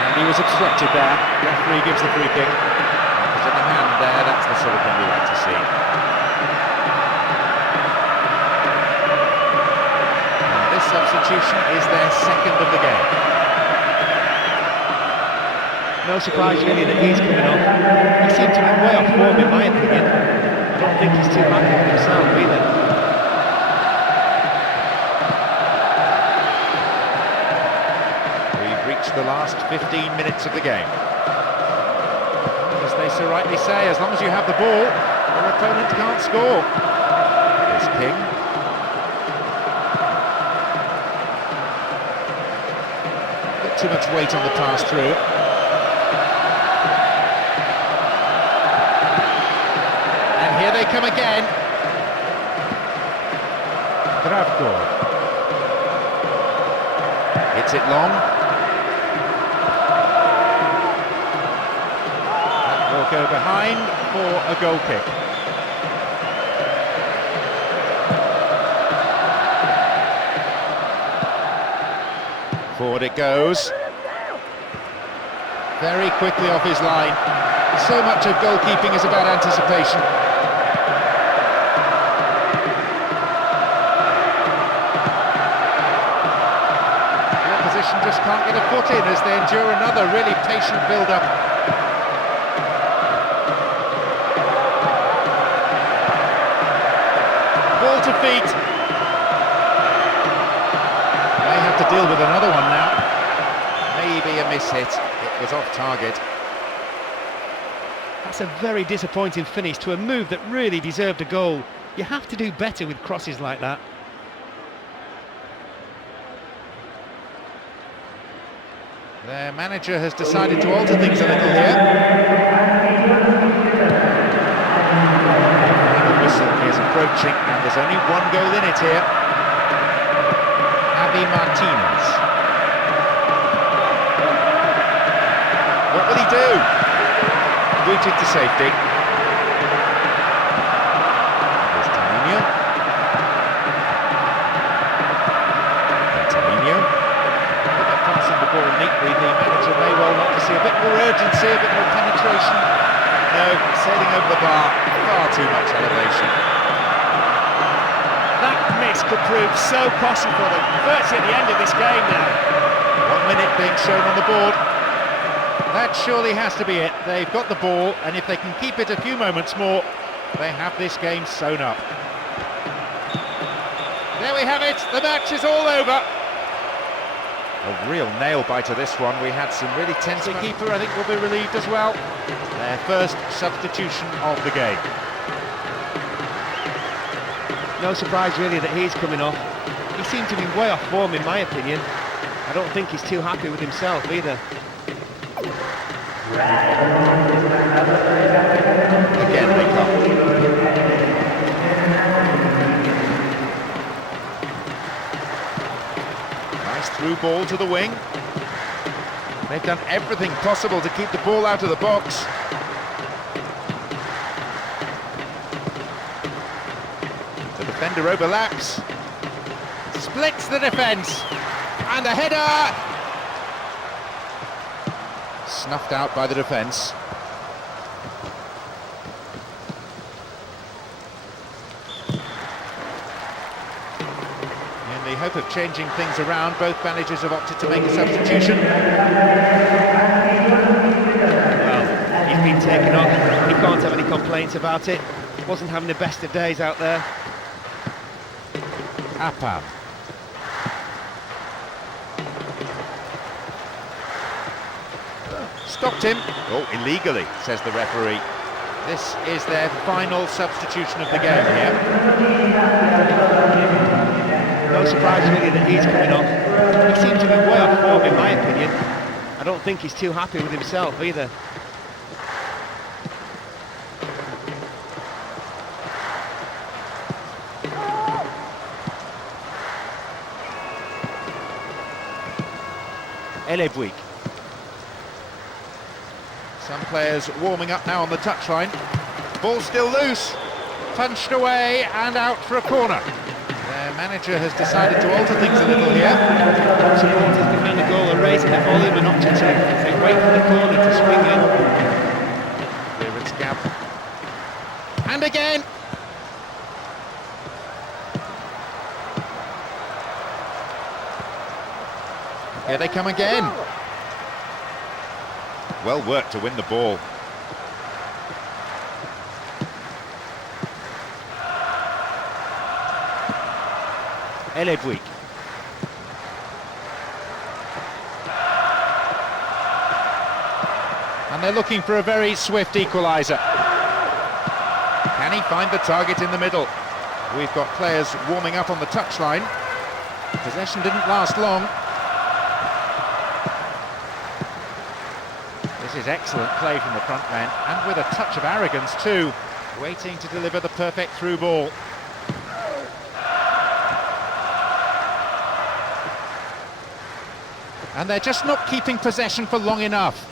And he was obstructed there. Referee gives the free kick. There's in the hand there, that's the sort of thing we like to see. And this substitution is their second of the game. No surprise really that he's coming off. He seemed to be way off form in my opinion. I don't think he's too happy with himself either. We've reached the last 15 minutes of the game. As they so rightly say, as long as you have the ball, your opponent can't score. Here's King. Bit too much weight on the pass through. Here they come again. Gravgård. Hits it long. That will go behind for a goal kick. Forward it goes. Very quickly off his line. So much of goalkeeping is about anticipation. Just can't get a foot in as they endure another really patient build-up. Ball to feet. May have to deal with another one now. Maybe a miss-hit. It was off target. That's a very disappointing finish to a move that really deserved a goal. You have to do better with crosses like that. Their manager has decided to alter things a little here. The whistle is approaching, and there's only one goal in it here. Javi Martinez. What will he do? Booted to safety. Here's Tainio. Passing the ball neatly, the manager may well want to see a bit more urgency, a bit more penetration. No, sailing over the bar, far too much elevation. That miss could prove so costly for them. Virtually at the end of this game now. 1 minute being shown on the board. That surely has to be it. They've got the ball, and if they can keep it a few moments more, they have this game sewn up. There we have it, the match is all over. A real nail-biter this one. We had some really tense. The keeper, I think, will be relieved as well. Their first substitution of the game. No surprise really that he's coming off. He seemed to be way off form in my opinion. I don't think he's too happy with himself either. Again they come. Through ball to the wing. They've done everything possible to keep the ball out of the box. The defender overlaps. Splits the defence. And a header! Snuffed out by the defence. In the hope of changing things around, both managers have opted to make a substitution. Well, he's been taken off. He can't have any complaints about it. Wasn't having the best of days out there. Apan. Stopped him. Oh, illegally, says the referee. This is their final substitution of the game here. No surprise really that he's coming off. He seems to be way off form in my opinion. I don't think he's too happy with himself either. Elebuik. Some players warming up now on the touchline. Ball still loose. Punched away and out for a corner. Their manager has decided to alter things a little here. Supporters behind the goal are raising the volume a notch or two as they wait for the corner to swing in. Here it's Gab. And again! Here they come again. Well worked to win the ball. Elebuik. And they're looking for a very swift equaliser. Can he find the target in the middle? We've got players warming up on the touchline. Possession didn't last long. This is excellent play from the front men, and with a touch of arrogance too, waiting to deliver the perfect through ball. And they're just not keeping possession for long enough.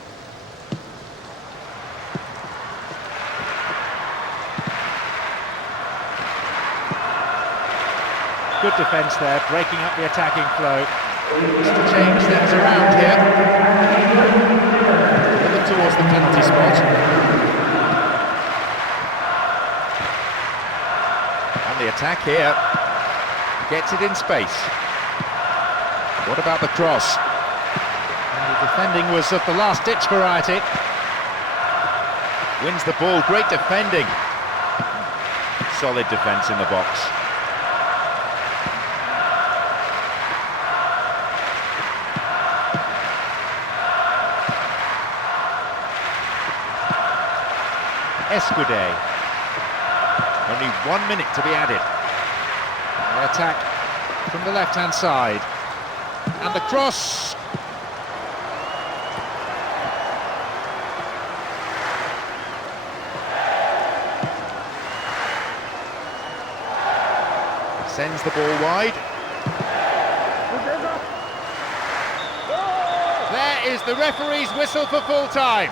Good defence there, breaking up the attacking flow. Just to change things around here. Towards the penalty spot. And the attack here gets it in space. What about the cross? And the defending was of the last-ditch variety. Wins the ball, great defending. Solid defence in the box. Escudé. Only 1 minute to be added. The attack from the left-hand side. And the cross. Sends the ball wide. There is the referee's whistle for full time.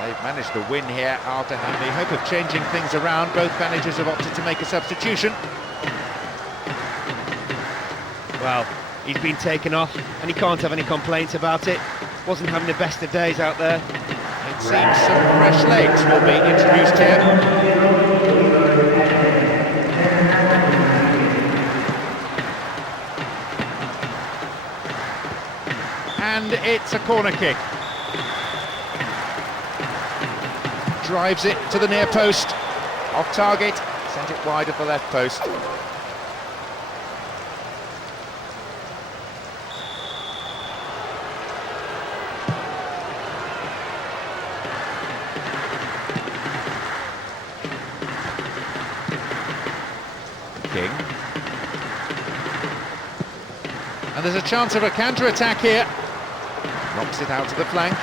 They've managed to win here after having the hope of changing things around. Both managers have opted to make a substitution. Well, he's been taken off and he can't have any complaints about it. Wasn't having the best of days out there. It seems some fresh legs will be introduced here. And it's a corner kick. Drives it to the near post. Off target, sent it wide of the left post. King. And there's a chance of a counter-attack here. Knocks it out to the flank.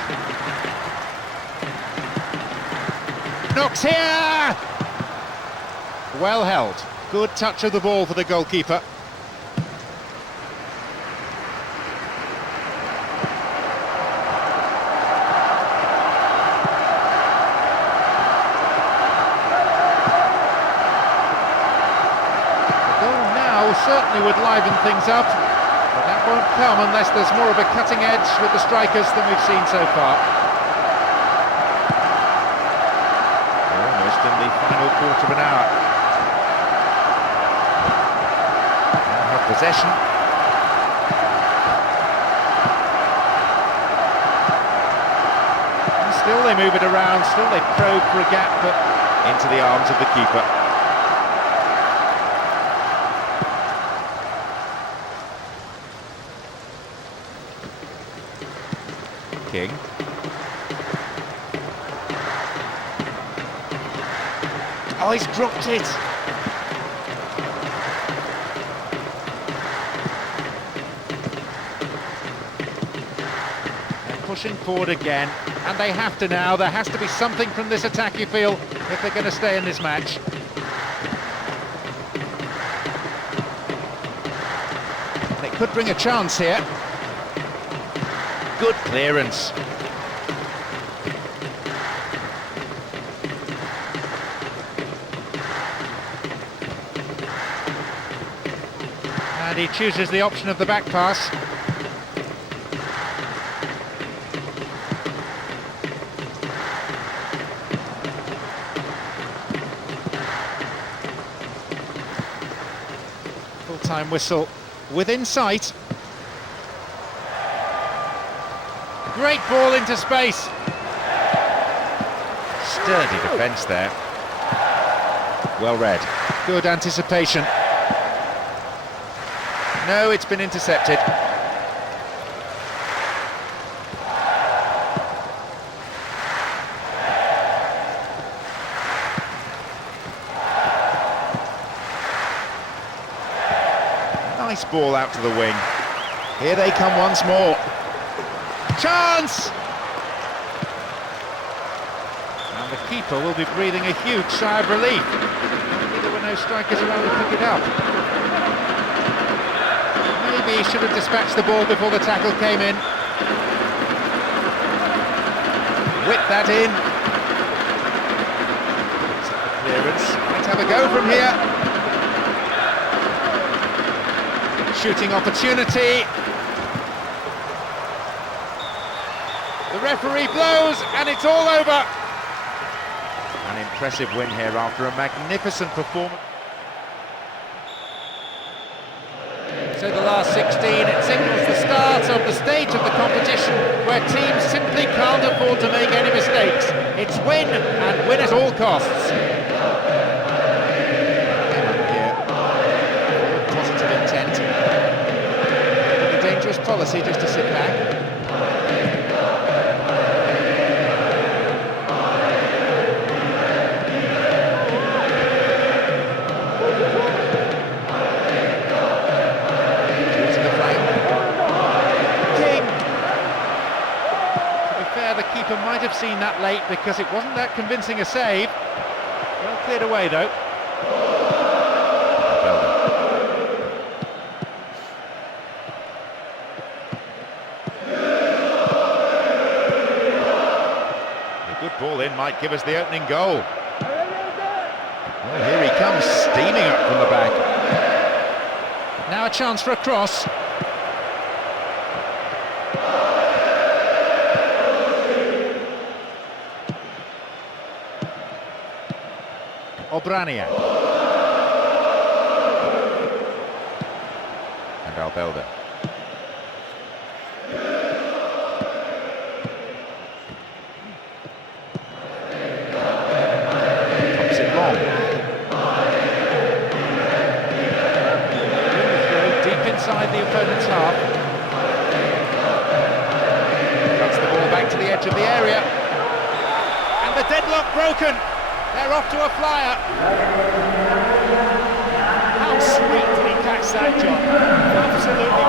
Knocks here! Well held. Good touch of the ball for the goalkeeper. The goal now certainly would liven things up, but that won't come unless there's more of a cutting edge with the strikers than we've seen so far. In the final quarter of an hour. Now have possession. And still they move it around, still they probe for a gap, but into the arms of the keeper. King. Oh, he's dropped it. They're pushing forward again, and they have to now. There has to be something from this attack, you feel, if they're going to stay in this match. They could bring a chance here. Good clearance. And he chooses the option of the back pass. Full-time whistle within sight. Great ball into space. Sturdy defence there. Well read. Good anticipation. No, it's been intercepted. Nice ball out to the wing. Here they come once more. Chance! And the keeper will be breathing a huge sigh of relief. Maybe there were no strikers around to pick it up. Maybe he should have dispatched the ball before the tackle came in. Whip that in. Clearance. Might have a go from here. Shooting opportunity. The referee blows and it's all over. An impressive win here after a magnificent performance. So the last 16, it signals the start of the stage of the competition where teams simply can't afford to make any mistakes. It's win and win at all costs. Here, positive intent. A dangerous policy just to sit back. Might have seen that late because it wasn't that convincing a save. Well cleared away though. possession might give us the opening goal. Well, here he comes, steaming up from the back. Now a chance for a cross. Obrania. And Albelda. Pops it long. Deep inside the opponent's half. Cuts the ball back to the edge of the area. And the deadlock broken. They're off to a flyer. How sweet did he catch that, John? Absolutely.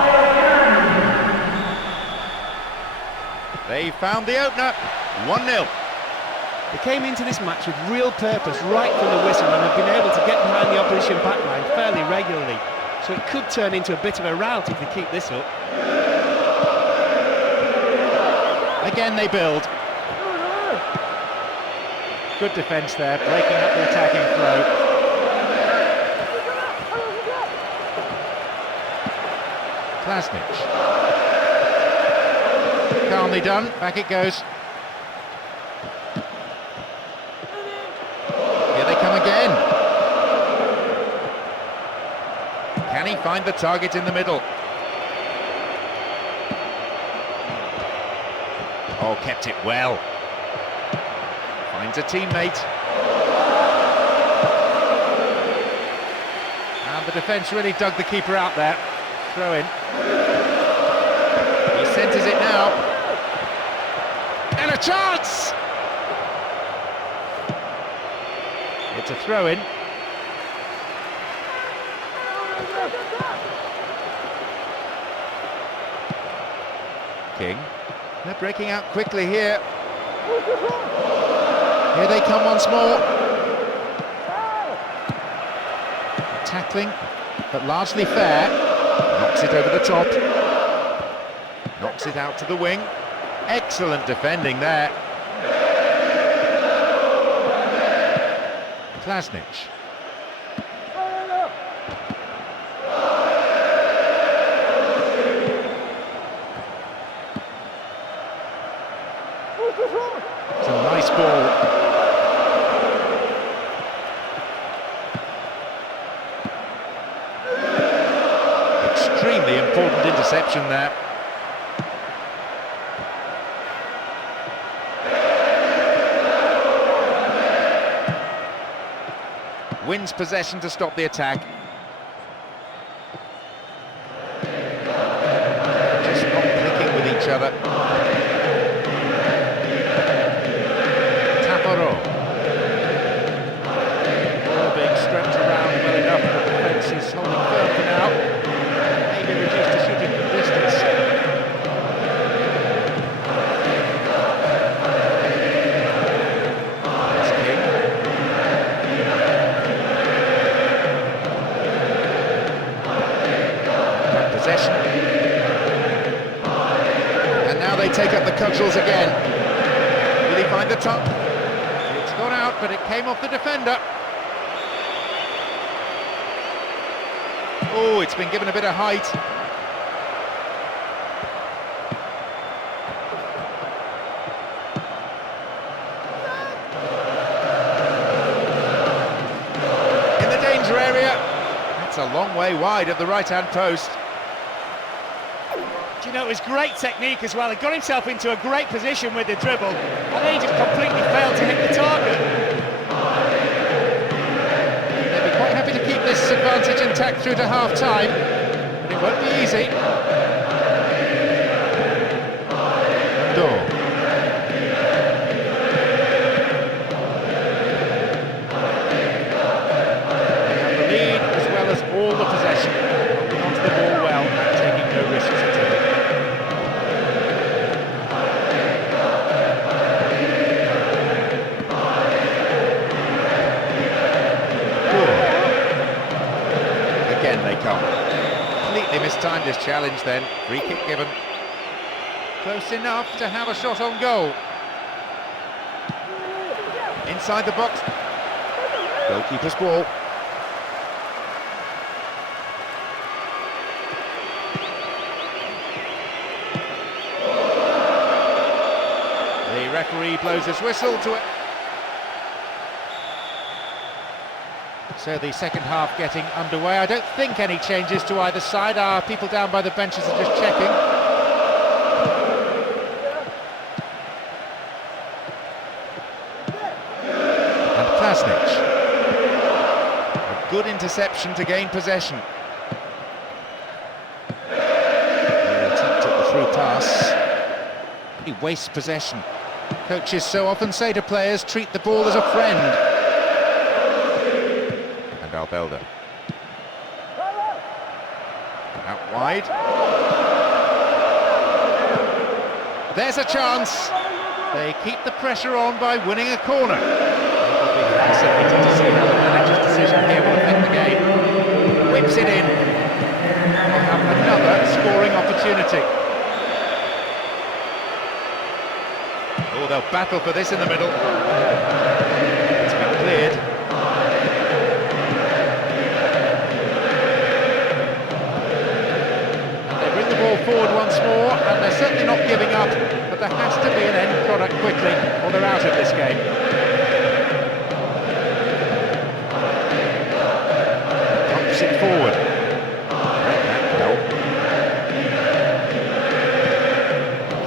They found the opener. 1-0. They came into this match with real purpose right from the whistle and have been able to get behind the opposition backline fairly regularly. So it could turn into a bit of a rout if they keep this up. Again they build. Good defence there, breaking up the attacking flow. Klasnic. Calmly done, back it goes. Here they come again. Can he find the target in the middle? Oh, kept it well. Finds a teammate. And the defence really dug the keeper out there. Throw in. He centres it now. And a chance! It's a throw in. King. They're breaking out quickly here. Here they come once more. Tackling, but largely fair. Knocks it over the top. Knocks it out to the wing. Excellent defending there. Klasnic. It's a nice ball. Extremely important interception there. Wins possession to stop the attack. Just not clicking with each other. Ball being stretched around well enough, but the defence is holding firm for now. Maybe reduced to shooting from distance. That's King. Back possession. And now they take up the cudgels again. Will he find the top? Gone out, but it came off the defender. Oh, it's been given a bit of height. In the danger area. That's a long way wide of the right-hand post. Do you know, it was great technique as well. He got himself into a great position with the dribble, and then he just completely failed to hit the target. They'll be quite happy to keep this advantage intact through to half-time, but it won't be easy. Door. They have the lead as well as all the possession. Holding onto the ball well and taking no risks at all. They come. Completely mistimed his challenge then. Free kick given. Close enough to have a shot on goal. Inside the box. Goalkeeper's ball. The referee blows his whistle to it. So the second half getting underway. I don't think any changes to either side. Our people down by the benches are just checking. And Klasnic. A good interception to gain possession. The attempt at the through pass. He wastes possession. Coaches so often say to players, treat the ball as a friend. Belder. Out wide. There's a chance. They keep the pressure on by winning a corner. It will be fascinating to see how the manager's decision here will affect the game. Whips it in. They'll have another scoring opportunity. Oh, they'll battle for this in the middle. It's been cleared. Forward once more, and they're certainly not giving up, but there has to be an end product quickly, or they're out of this game. Pumps it forward.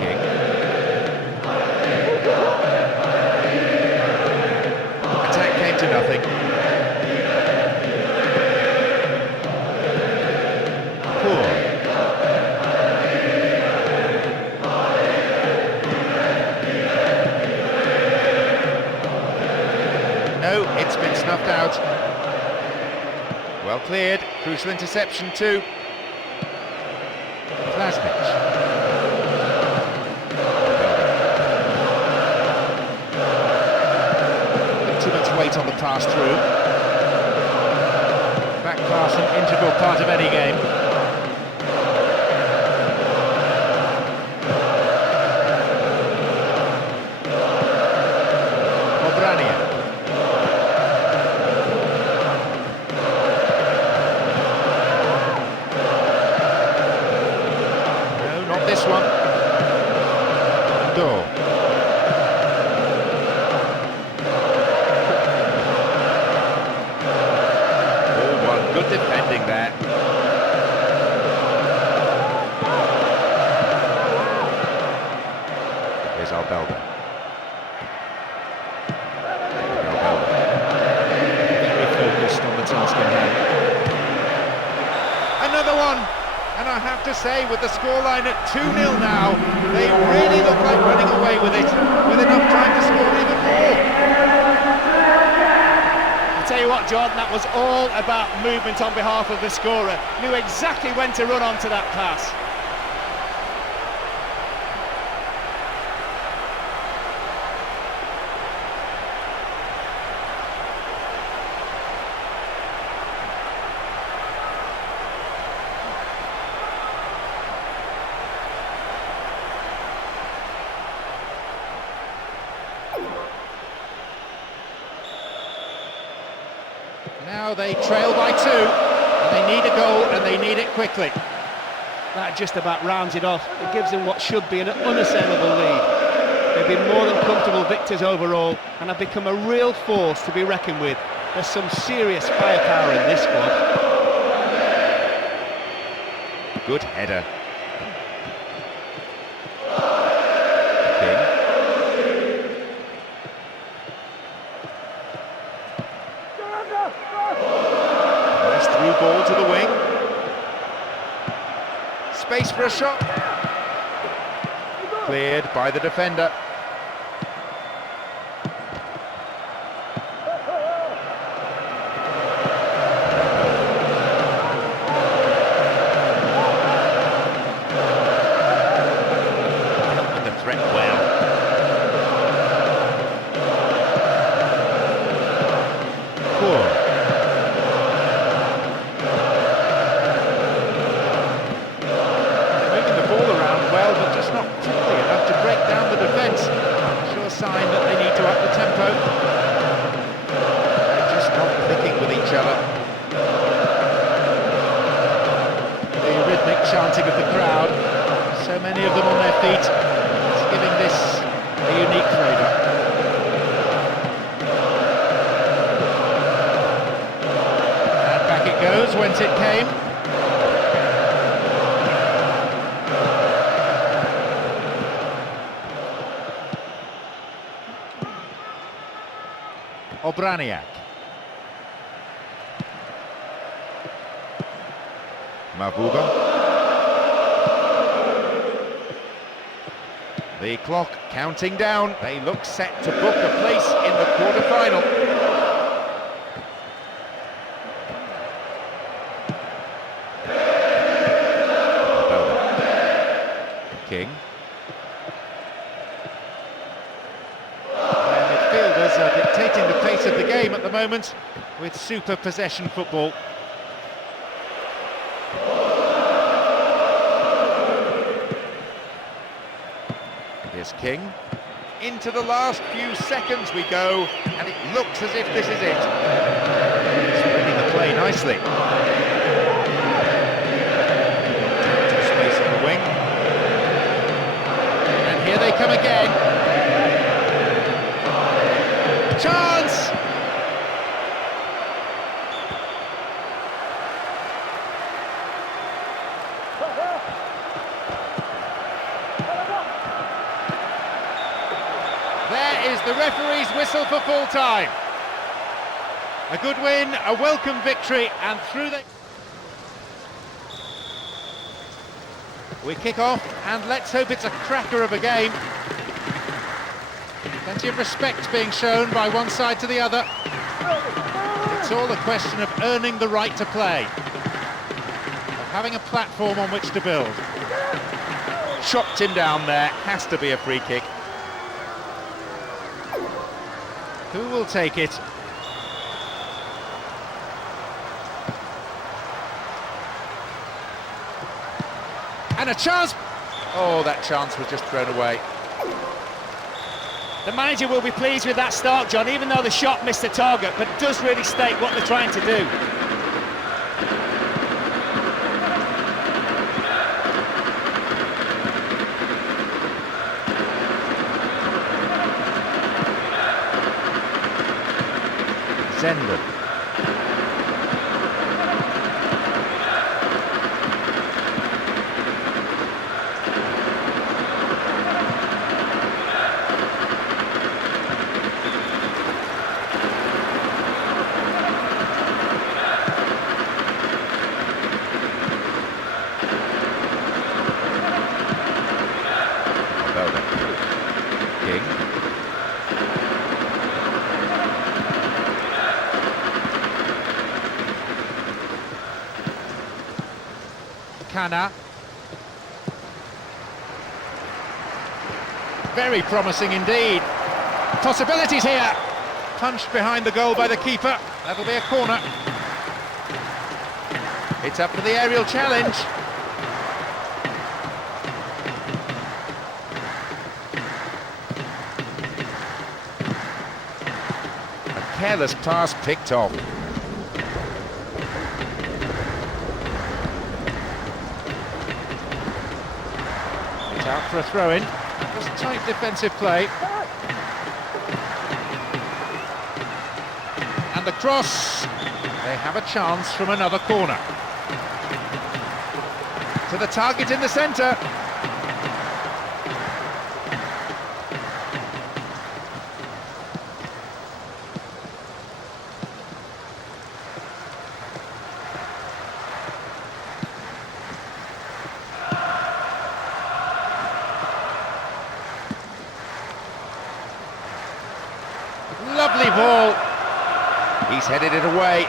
King. Attack came to nothing. Poor. It's been snuffed out. Well cleared. Crucial interception too. Klasnic. Too much weight on the pass through. Back pass an integral part of any game. This one. Door. Oh, well, good defending there. Here's Albelda. Very focused on the task in hand. Another one! And I have to say, with the scoreline at 2-0 now, they really look like running away with it, with enough time to score even more. I'll tell you what, John, that was all about movement on behalf of the scorer. Knew exactly when to run onto that pass. Now they trail by 2, and they need a goal, and they need it quickly. That just about rounds it off. It gives them what should be an unassailable lead. They've been more than comfortable victors overall, and have become a real force to be reckoned with. There's some serious firepower in this squad. Good header. Ball to the wing. Space for a shot. Cleared by the defender. With the threat well. Poor. Well, but just not quickly enough to break down the defence. chanting of the crowd. So many of them on their feet. It's giving this a unique flavour. And back it goes, whence it came. Obraniak. Mabuba. The clock counting down. They look set to book a place in the quarter-final. King. Their midfielders are dictating the pace of the game at the moment with super possession football. Here's King. Into the last few seconds we go, and it looks as if this is it. Spreading the play nicely. Space on the wing. And here they come again. Chance! There is the referee's whistle for full time. A good win, a welcome victory, and through the... We kick off, and let's hope it's a cracker of a game. Plenty of respect being shown by one side to the other. It's all a question of earning the right to play, of having a platform on which to build. Chopped him down there, has to be a free kick. Who will take it? And a chance! Oh, that chance was just thrown away. The manager will be pleased with that start, John, even though the shot missed the target, but does really state what they're trying to do. Zenden. King. Kana. Very promising indeed. Possibilities here. Punched behind the goal by the keeper. That'll be a corner. It's up for the aerial challenge. A careless pass picked off. Out for a throw-in. That was tight defensive play. And the cross. They have a chance from another corner. To the target in the centre. Lovely ball. He's headed it away.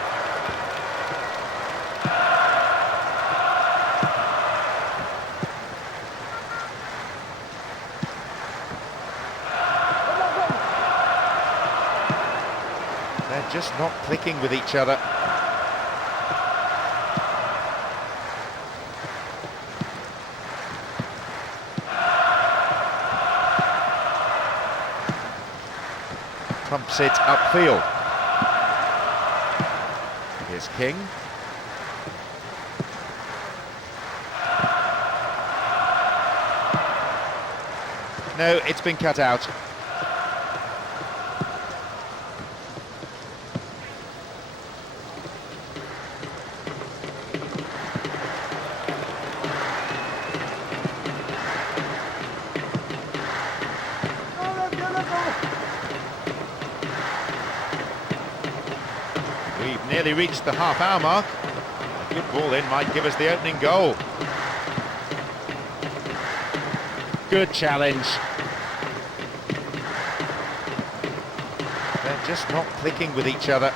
They're just not clicking with each other. Pumps it upfield. Here's King. No, it's been cut out. We've nearly reached the half-hour mark. A good ball in might give us the opening goal. Good challenge. They're just not clicking with each other.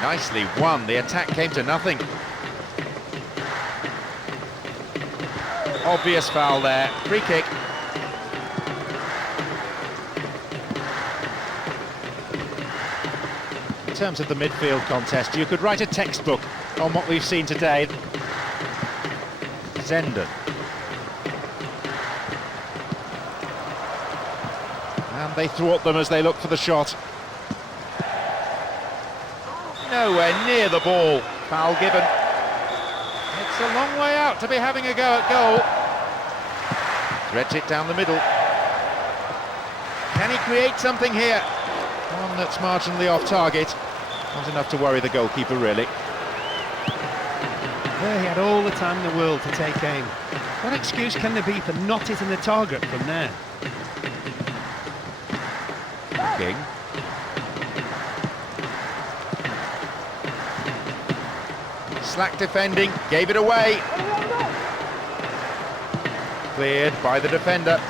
Nicely won. The attack came to nothing. Obvious foul there. Free kick. In terms of the midfield contest, you could write a textbook on what we've seen today. Zenden. And they thwart them as they look for the shot. Nowhere near the ball. Foul given. It's a long way out to be having a go at goal. Threads it down the middle. Can he create something here? One that's marginally off target. Not enough to worry the goalkeeper, really. There he had all the time in the world to take aim. What excuse can there be for not hitting the target from there? King. Slack defending, gave it away. Cleared by the defender.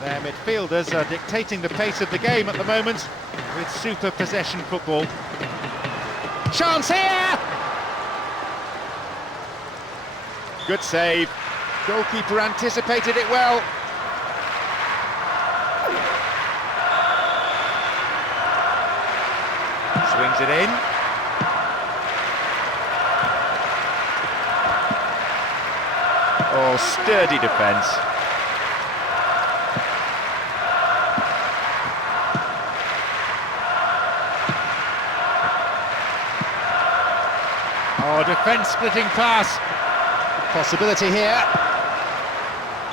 Their midfielders are dictating the pace of the game at the moment with super possession football. Chance here! Good save. Goalkeeper anticipated it well. Swings it in. Oh, sturdy defence. Oh, defence splitting pass. Possibility here.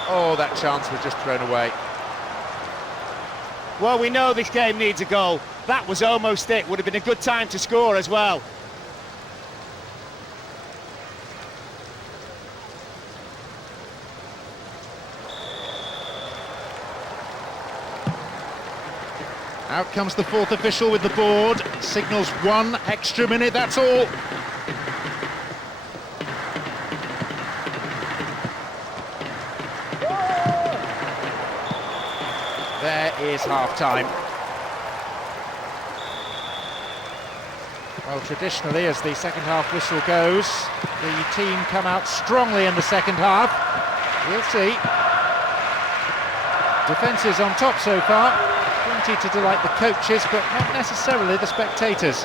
Oh, that chance was just thrown away. Well, we know this game needs a goal. That was almost it. Would have been a good time to score as well. Out comes the fourth official with the board. Signals 1 extra minute, that's all. There is half-time. Well, traditionally, as the second half whistle goes, the team come out strongly in the second half. We'll see. Defence is on top so far. Plenty to delight the coaches, but not necessarily the spectators.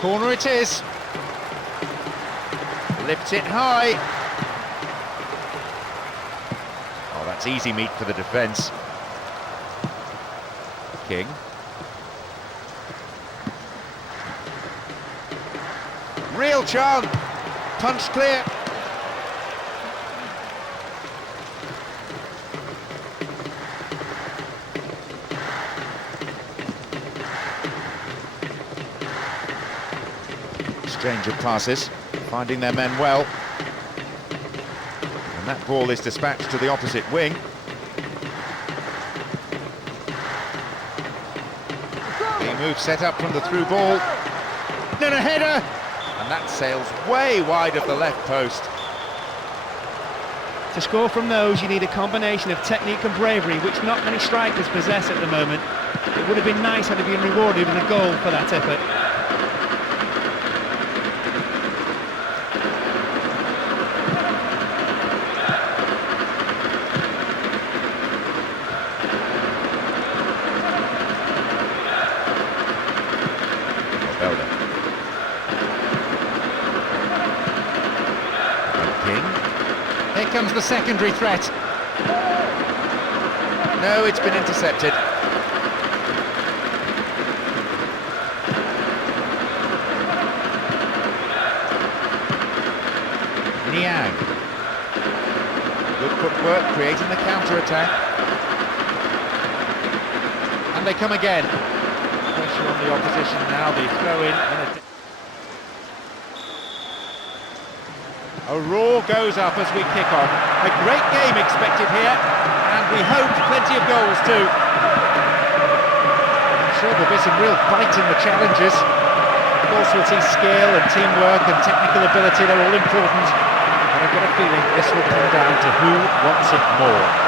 Corner it is. Lifts it high. Oh, that's easy meat for the defence. King. Real chance. Punch clear. Exchange of passes, finding their men well. And that ball is dispatched to the opposite wing. The move set up from the through ball. Then a header! And that sails way wide of the left post. To score from those, you need a combination of technique and bravery, which not many strikers possess at the moment. It would have been nice had he been rewarded with a goal for that effort. Here comes the secondary threat. No, it's been intercepted. Niang. Good footwork, creating the counter-attack. And they come again. Pressure on the opposition now, they throw in a roar goes up as we kick off. A great game expected here, and we hope plenty of goals too. I'm sure there'll be some real bite in the challenges. Of course we'll see skill and teamwork and technical ability, they're all important. But I've got a feeling this will come down to who wants it more.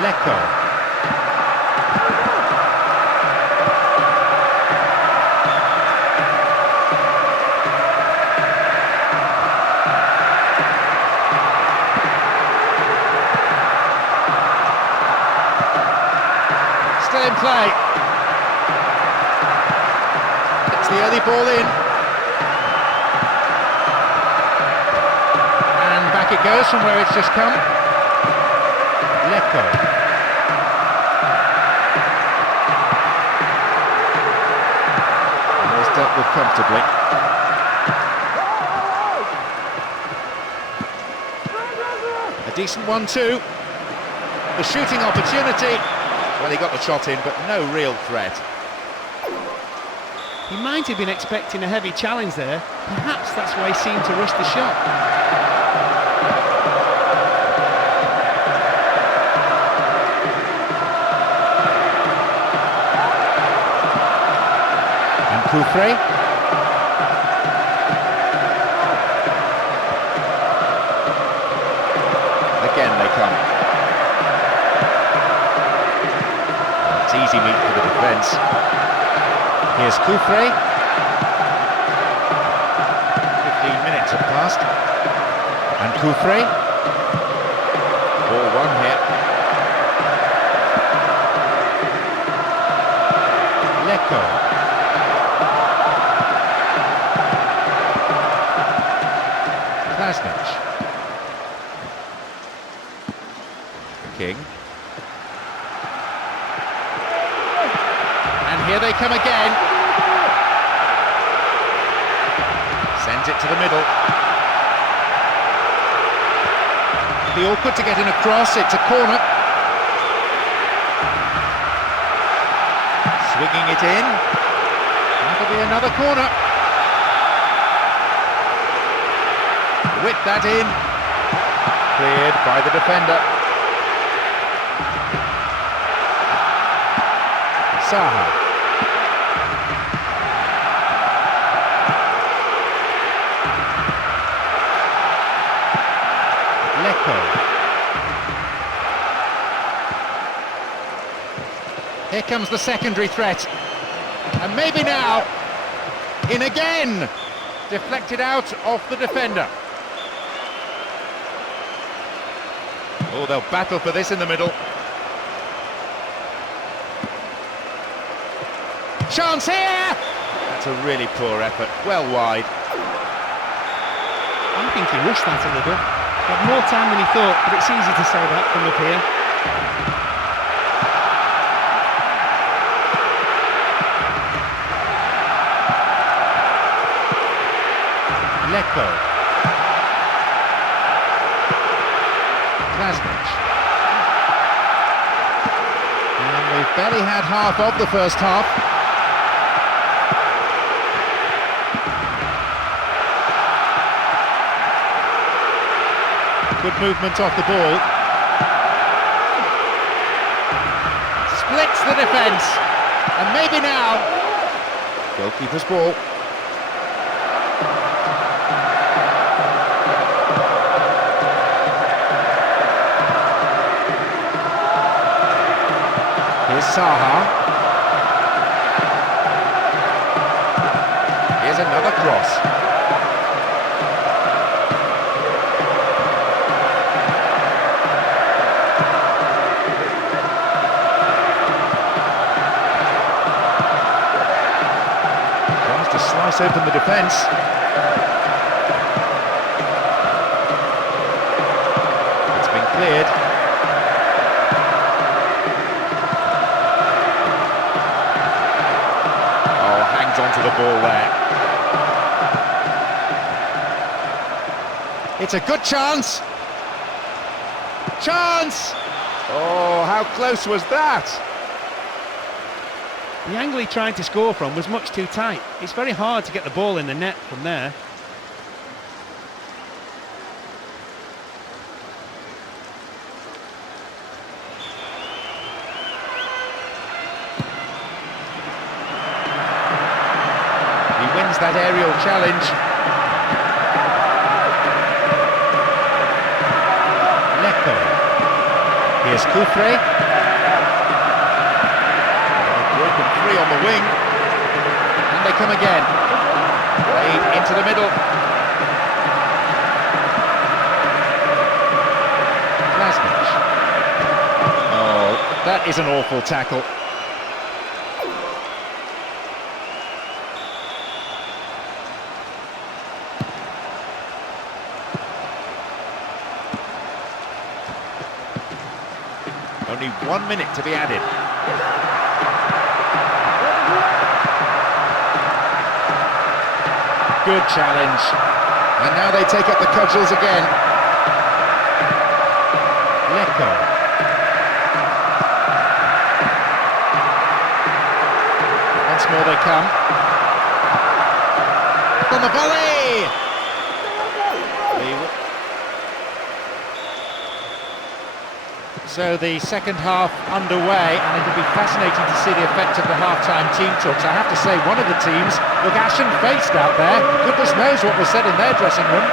Lecco. Still in play. It's the early ball in. And back it goes from where it's just come. Lecco. Dealt with comfortably. A decent one too. The shooting opportunity. Well, he got the shot in, but no real threat. He might have been expecting a heavy challenge there. Perhaps that's why he seemed to rush the shot. Coufret. Again they come. It's easy meat for the defence. Here's Coufret. 15 minutes have passed. And Coufret. Ball one here. Lecco. King. And here they come again. Sends it to the middle. It'll be awkward to get in across, it's a corner. Swinging it in. That'll be another corner. Whip that in. Cleared by the defender. Saha. Lecco. Here comes the secondary threat. And maybe now. In again. Deflected out off the defender. Oh, they'll battle for this in the middle. Chance here! That's a really poor effort, well wide. I think he rushed that a little. Had more time than he thought, but it's easy to say that from up here. Lecco. And we've barely had half of the first half. Good movement off the ball. Splits the defence. And maybe now. Goalkeeper's ball. Here's Saha. Here's another cross. to slice open the defence. It's been cleared. Oh, hangs onto the ball there. It's a good chance. Chance! Oh, how close was that? The angle he tried to score from was much too tight. It's very hard to get the ball in the net from there. He wins that aerial challenge. Lecco. Here's Coufre. Broken free on the wing. And they come again. Played into the middle. Plasnic. Oh, that is an awful tackle. Only 1 minute to be added. Good challenge. And now they take up the cudgels again. Lecco. Once more they come. On the volley! So the second half underway, and it'll be fascinating to see the effect of the half-time team talks. I have to say, one of the teams look ashen-faced out there. Goodness knows what was said in their dressing room.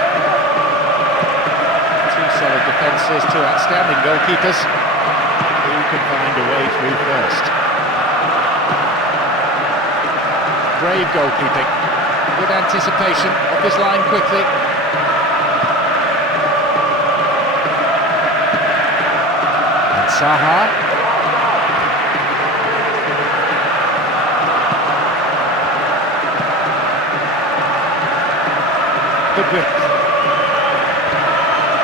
Two solid defences, two outstanding goalkeepers. Who can find a way through first? Brave goalkeeping. Good anticipation, off his line quickly. Saha. Good width.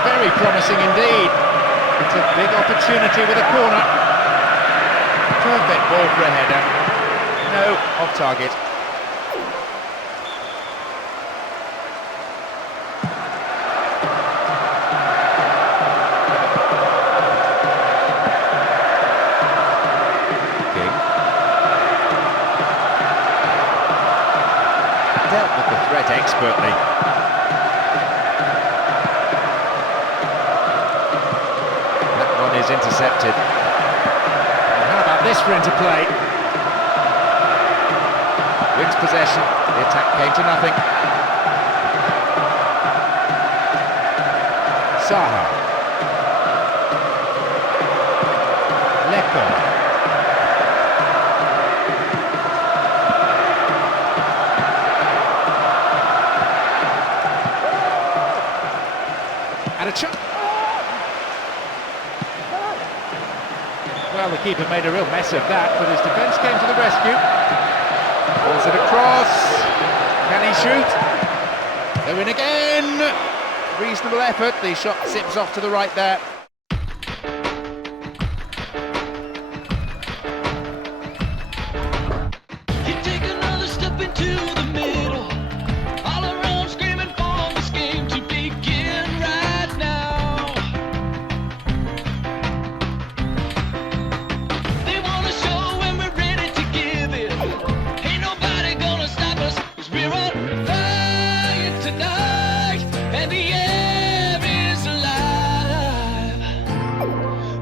Very promising indeed. It's a big opportunity with a corner. Perfect ball for a header. No, off target. Dealt with the threat expertly. That one is intercepted. And how about this for interplay? Wins possession. The attack came to nothing. Saha. Lecco. And a chance. Well, the keeper made a real mess of that, but his defence came to the rescue. Pulls it across. Can he shoot? They're in again. Reasonable effort. The shot zips off to the right there.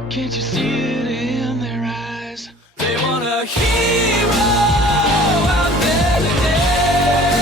Can't you see it in their eyes? They want a hero out there today.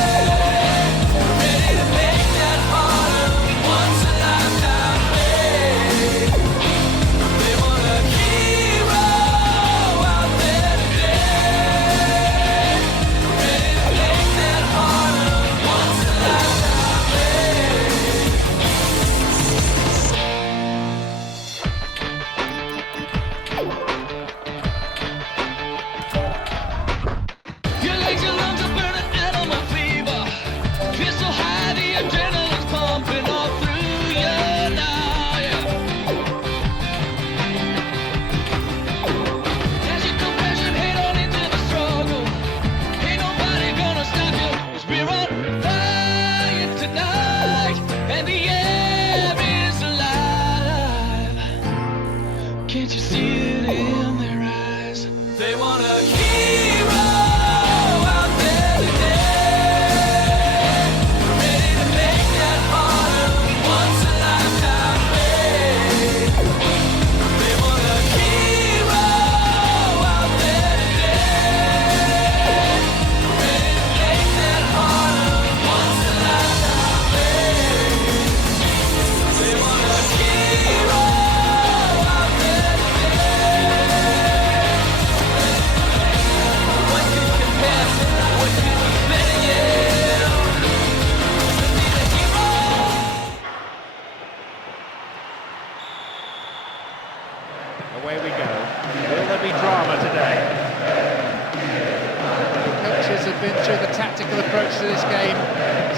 approach to this game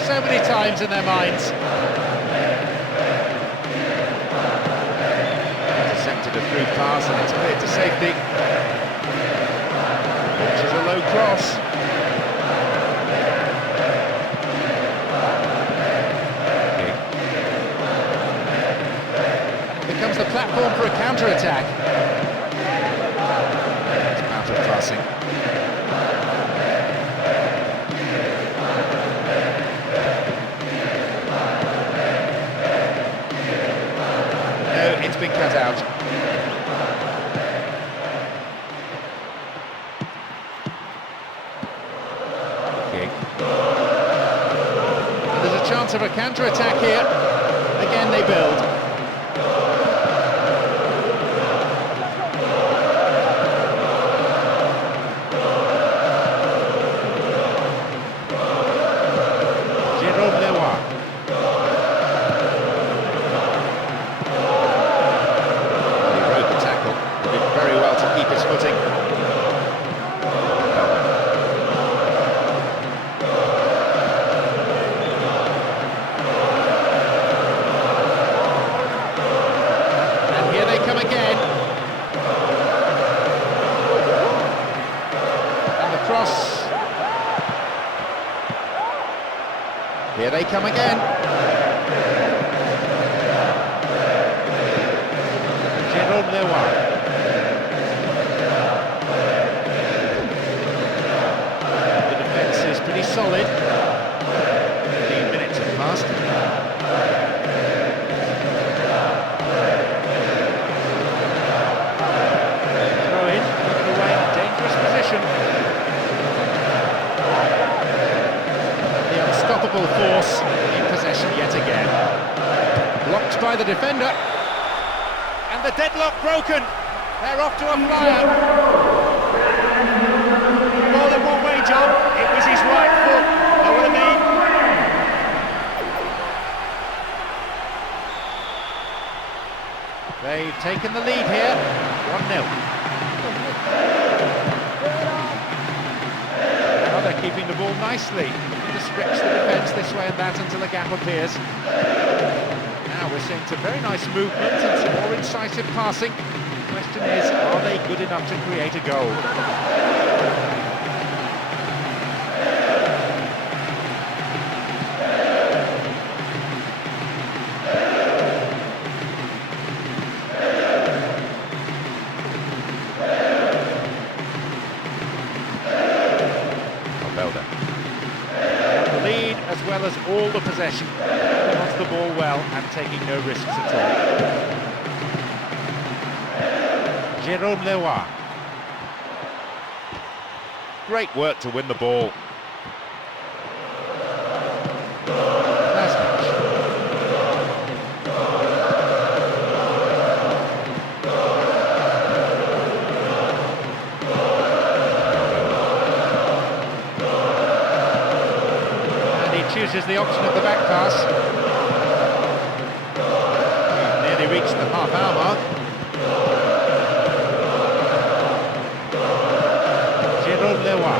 so many times in their minds. Intercepted a through pass and it's cleared to safety. Which is a low cross. Becomes the platform for a counter-attack. It's out of passing. No, it's been cut out. Kick. And there's a chance of a counter-attack here. Again they build. Here they come again. Jérôme Leroy. The defence is pretty solid. 15 minutes have passed. Throw in, taken away in a dangerous position. Unstoppable force in possession yet again. Blocked by the defender. And the deadlock broken. They're off to a flyer. More than one way, John. It was his right foot. Know what I mean? They've taken the lead here. 1-0. Now they're keeping the ball nicely. Stretch the defence this way and that until a gap appears. Now we're seeing some very nice movement and some more incisive passing. The question is, are they good enough to create a goal? As well as all the possession, wants the ball well and taking no risks at all. Jérôme Leroy. Great work to win the ball. Chooses the option of the back pass. Nearly reached the half-hour mark. Jérôme Leroy.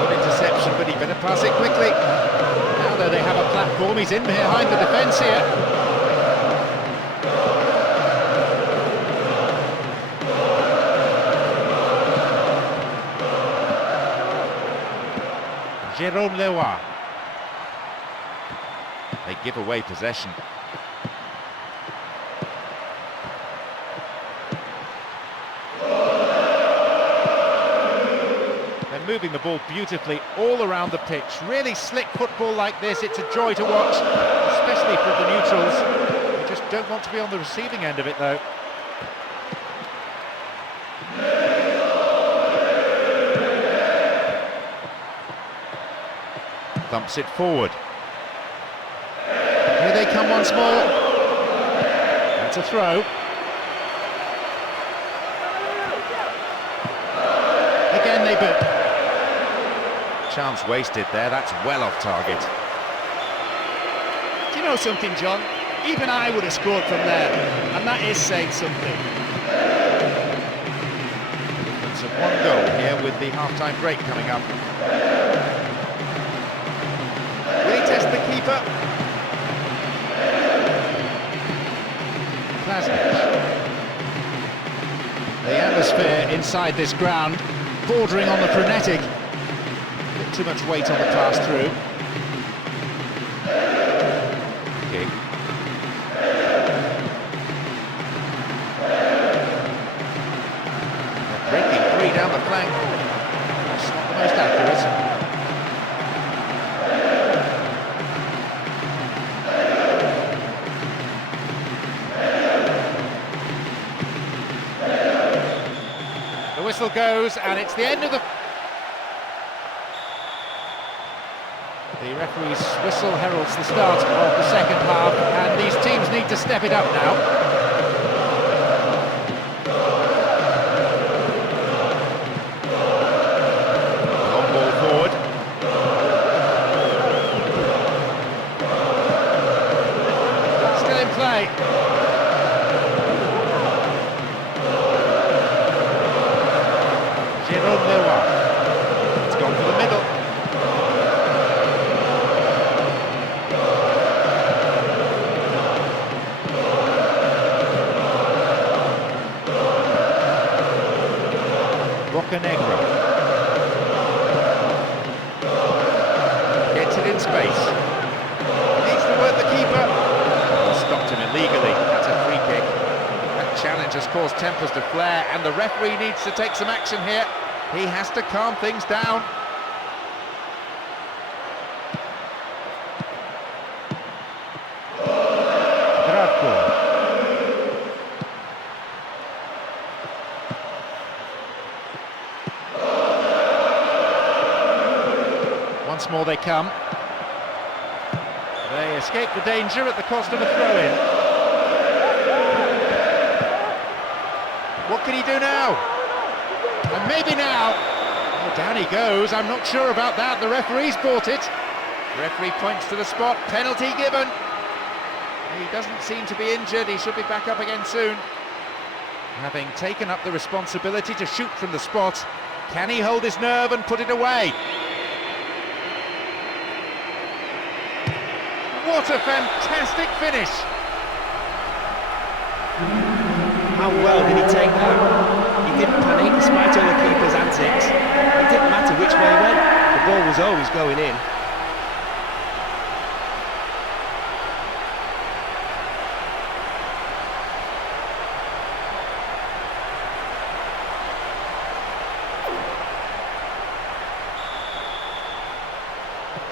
Good interception, but he better pass it quickly. Now though they have a platform, he's in behind the defence here. Jérôme Leroy. They give away possession. They're moving the ball beautifully all around the pitch. Really slick football like this, it's a joy to watch, especially for the neutrals. They just don't want to be on the receiving end of it though. Thumps it forward. Here they come once more. That's a throw. Again they build. Chance wasted there, that's well off target. Do you know something, John? Even I would have scored from there, and that is saying something. Difference of one goal here with the half-time break coming up. Will he test the keeper? The atmosphere inside this ground, bordering on the frenetic. Bit too much weight on the pass through. Kick. Breaking free down the flank. That's not the most accurate. The whistle goes, and it's the end of the... The referee's whistle heralds the start of the second half, and these teams need to step it up now. Long ball forward. Still in play. It's gone for the middle. Negro gets it in space. Needs to work the keeper. Oh, stopped him illegally. That's a free kick. That challenge has caused tempers to flare, and the referee needs to take some action here. He has to calm things down. Once more they come. They escape the danger at the cost of a throw-in. What can he do now? And maybe now. Oh, down he goes. I'm not sure about that. The referee's bought it. The referee points to the spot. Penalty given. He doesn't seem to be injured. He should be back up again soon. Having taken up the responsibility to shoot from the spot, can he hold his nerve and put it away? What a fantastic finish! How well did he take that? He didn't panic despite all the keeper's antics. It didn't matter which way he went, the ball was always going in.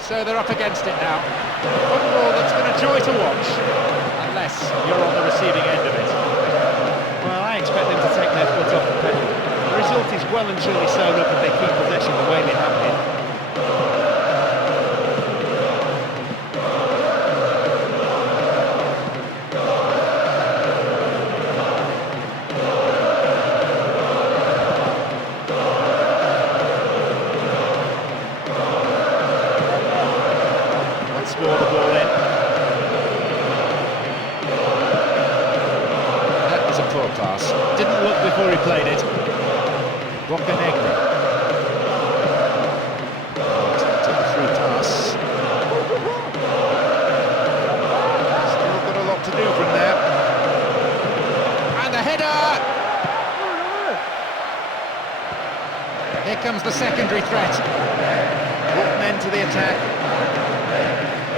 So they're up against it now. Football that's been a joy to watch, unless you're on the receiving end of it. Well, I expect them to take their foot off the pedal. The result is well and truly sewn up if they keep possession the way they have been. Score the ball in. That was a poor pass. Didn't look before he played it. Bocanegra. Took a through pass. Still got a lot to do from there. And the header! Here comes the secondary threat. Brought men to the attack.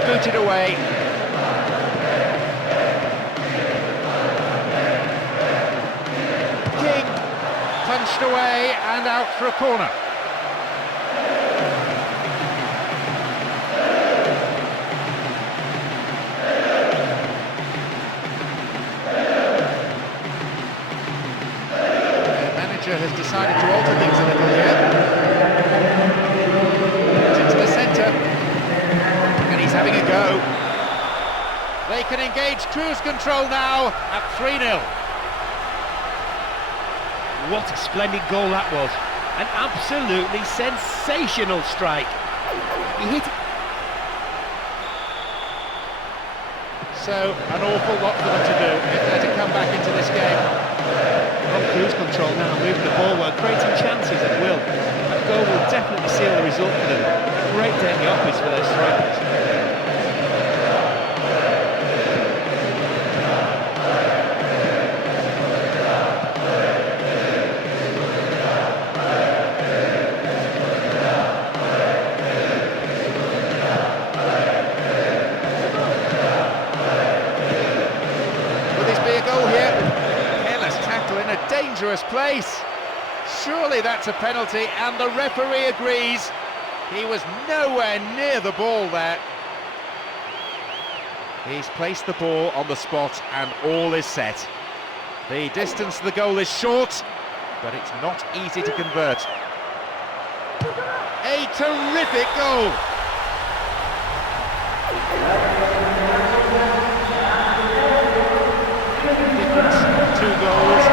Booted away. King punched away and out for a corner. The manager has decided to alter things a little here. Into the centre. Having a go. They can engage cruise control now at 3-0. What a splendid goal that was. An absolutely sensational strike. He hit it. So, an awful lot for them to do if they're to come back into this game. On cruise control now, moving the ball well, creating chances at will. That goal will definitely seal the result for them. Great day in the office for their strikers. In a dangerous place. Surely that's a penalty, and the referee agrees. He was nowhere near the ball there. He's placed the ball on the spot and all is set. The distance to the goal is short, but it's not easy to convert. A terrific goal! Difference, 2 goals.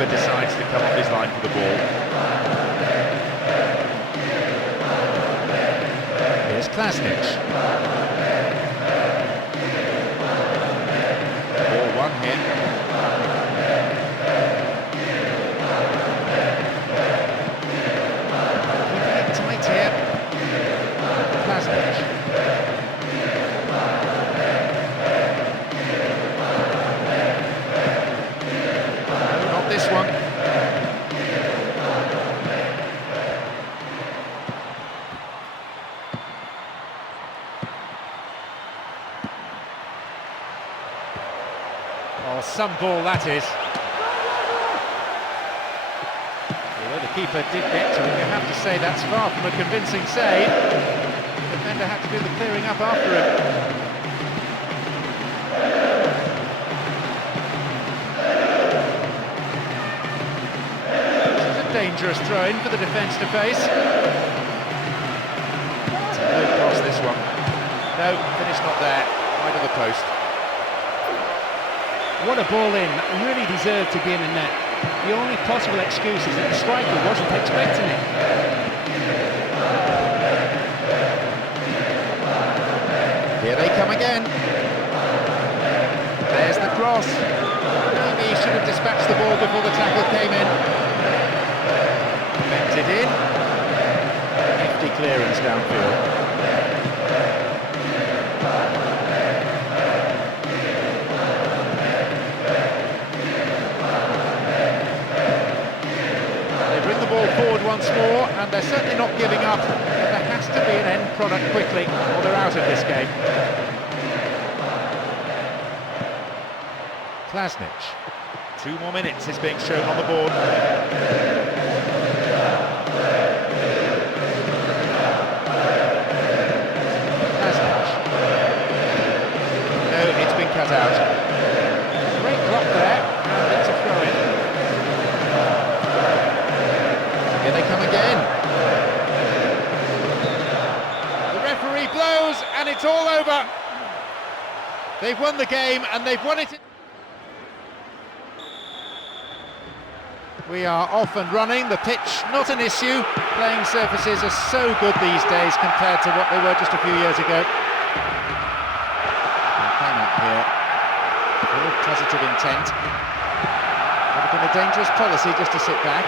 Decides to come off his line for the ball. Here's Klasnic. Ball 1 here. Keeping it tight here. Klasnic. This one. Oh, some ball that is. Although the keeper did get to it, you have to say that's far from a convincing save. The defender had to do the clearing up after him. Dangerous throw-in for the defence to face. It's a low cross, this one. No, finish not there. Wide of the post. What a ball in. That really deserved to be in the net. The only possible excuse is that the striker wasn't expecting it. Here they come again. There's the cross. Maybe he should have dispatched the ball before the tackle came in. Bent it in. Hefty clearance downfield. They bring the ball forward once more, and they're certainly not giving up. But there has to be an end product quickly, or they're out of this game. Klasnic. 2 more minutes is being shown on the board. Cut out. Great block there, and it's a throw-in. Here they come again. The referee blows, and it's all over. They've won the game, and they've won it. We are off and running. The pitch, not an issue. Playing surfaces are so good these days compared to what they were just a few years ago. Here, full of positive intent. Would have been a dangerous policy just to sit back.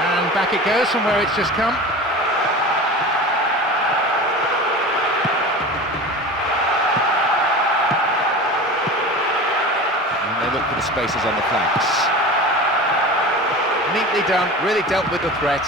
And back it goes from where it's just come. Look for the spaces on the flanks. Neatly done, really dealt with the threat.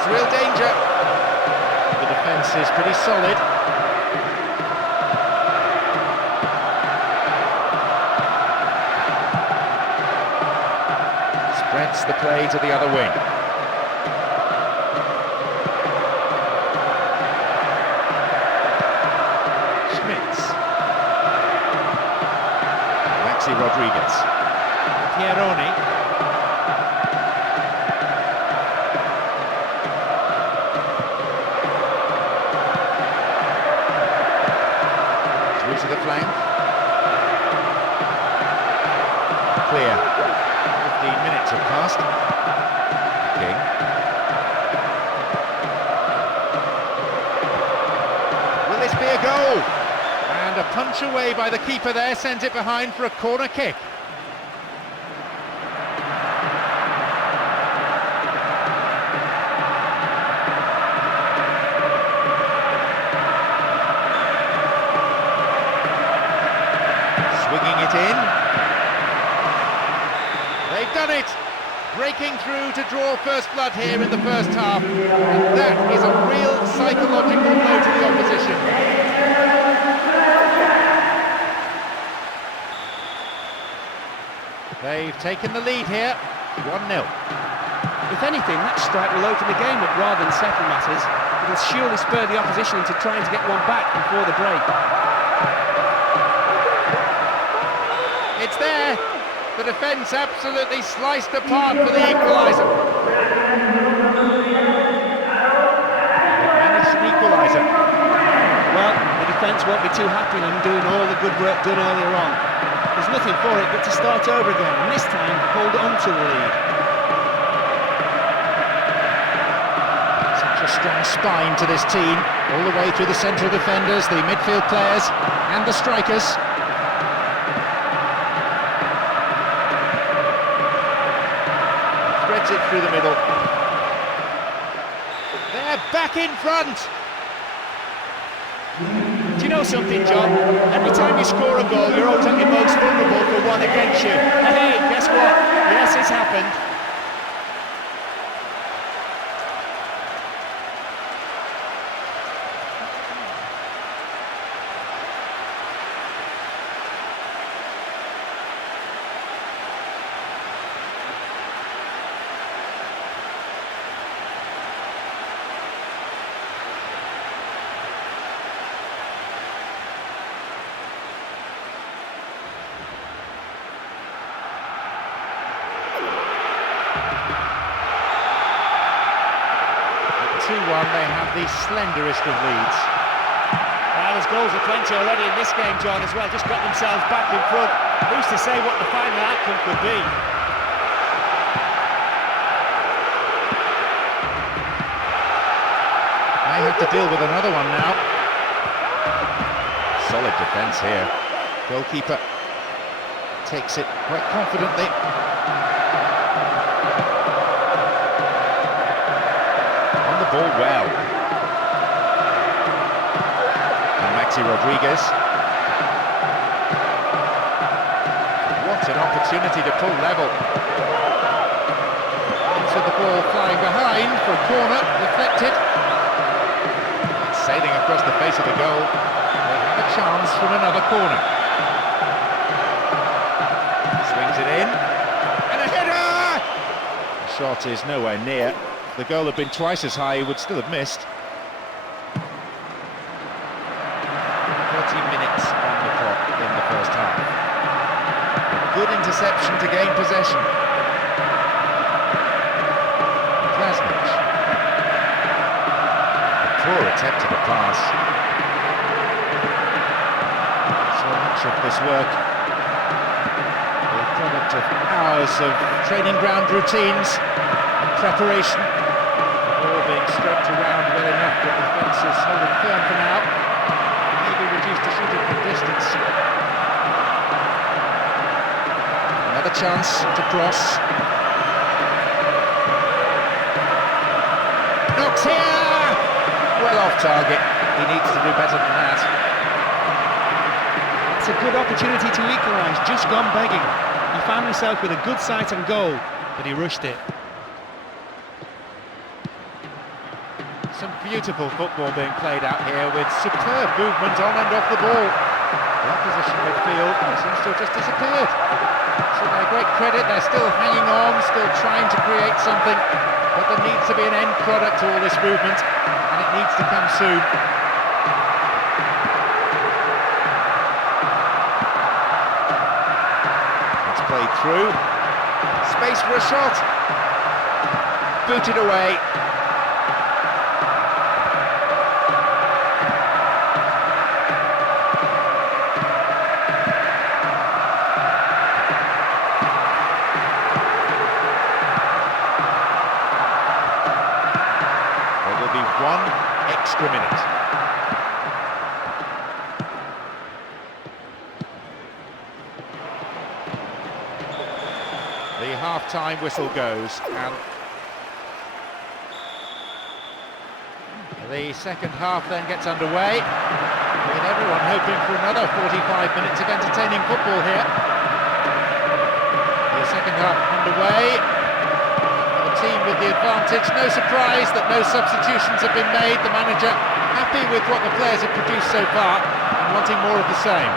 There's real danger. The defence is pretty solid. Spreads the play to the other wing. Rodriguez. Pieroni. Through to the flank. Clear. 15 minutes have passed. King. Will this be a goal? And a punch away by the keeper there sends it behind for a corner kick. Swinging it in. They've done it! Breaking through to draw first blood here in the first half. And that is a real psychological blow to the opposition. They've taken the lead here, 1-0. If anything, that strike will open the game up rather than settle matters. It'll surely spur the opposition into trying to get one back before the break. It's there! The defence absolutely sliced apart for the equaliser. Managed an equaliser. Well, the defence won't be too happy in undoing all the good work done earlier on. There's nothing for it but to start over again, and this time hold on to the lead. Such a strong spine to this team, all the way through the central defenders, the midfield players and the strikers. Threads it through the middle. They're back in front! Do you know something, John? Every time you score a goal, you're always at your most vulnerable for one against you. Hey, guess what? Yes, it's happened. They have the slenderest of leads. Well, there's goals aplenty already in this game, John, as well. Just got themselves back in front. Who's to say what the final outcome could be? May have to deal with another one now. Solid defence here. Goalkeeper takes it quite confidently. Ball well. And Rodriguez. What an opportunity to pull level. Into the ball flying behind for a corner, deflected. It's sailing across the face of the goal. They have a chance from another corner. Swings it in. And a header! The shot is nowhere near. If the goal had been twice as high, he would still have missed. 30 minutes on the clock in the first half. A good interception to gain possession. Krasnic. A poor attempt at a pass. So much of this work, the product of hours of training ground routines and preparation. The ball being stroked around well enough, but the defence is holding firm for now. Maybe reduced to shooting from distance. Another chance to cross. Knocks here! Well off target. He needs to do better than that. It's a good opportunity to equalise, just gone begging. He found himself with a good sight on goal, but he rushed it. Some beautiful football being played out here with superb movement on and off the ball. The opposition midfield seems to have just disappeared. So they're great credit, they're still hanging on, still trying to create something, but there needs to be an end product to all this movement, and it needs to come soon. It's played through. Space for a shot. Booted away. There will be 1 extra minute. The half-time whistle goes, and the second half then gets underway, with everyone hoping for another 45 minutes of entertaining football here. The second half underway, the team with the advantage. No surprise that no substitutions have been made. The manager happy with what the players have produced so far and wanting more of the same.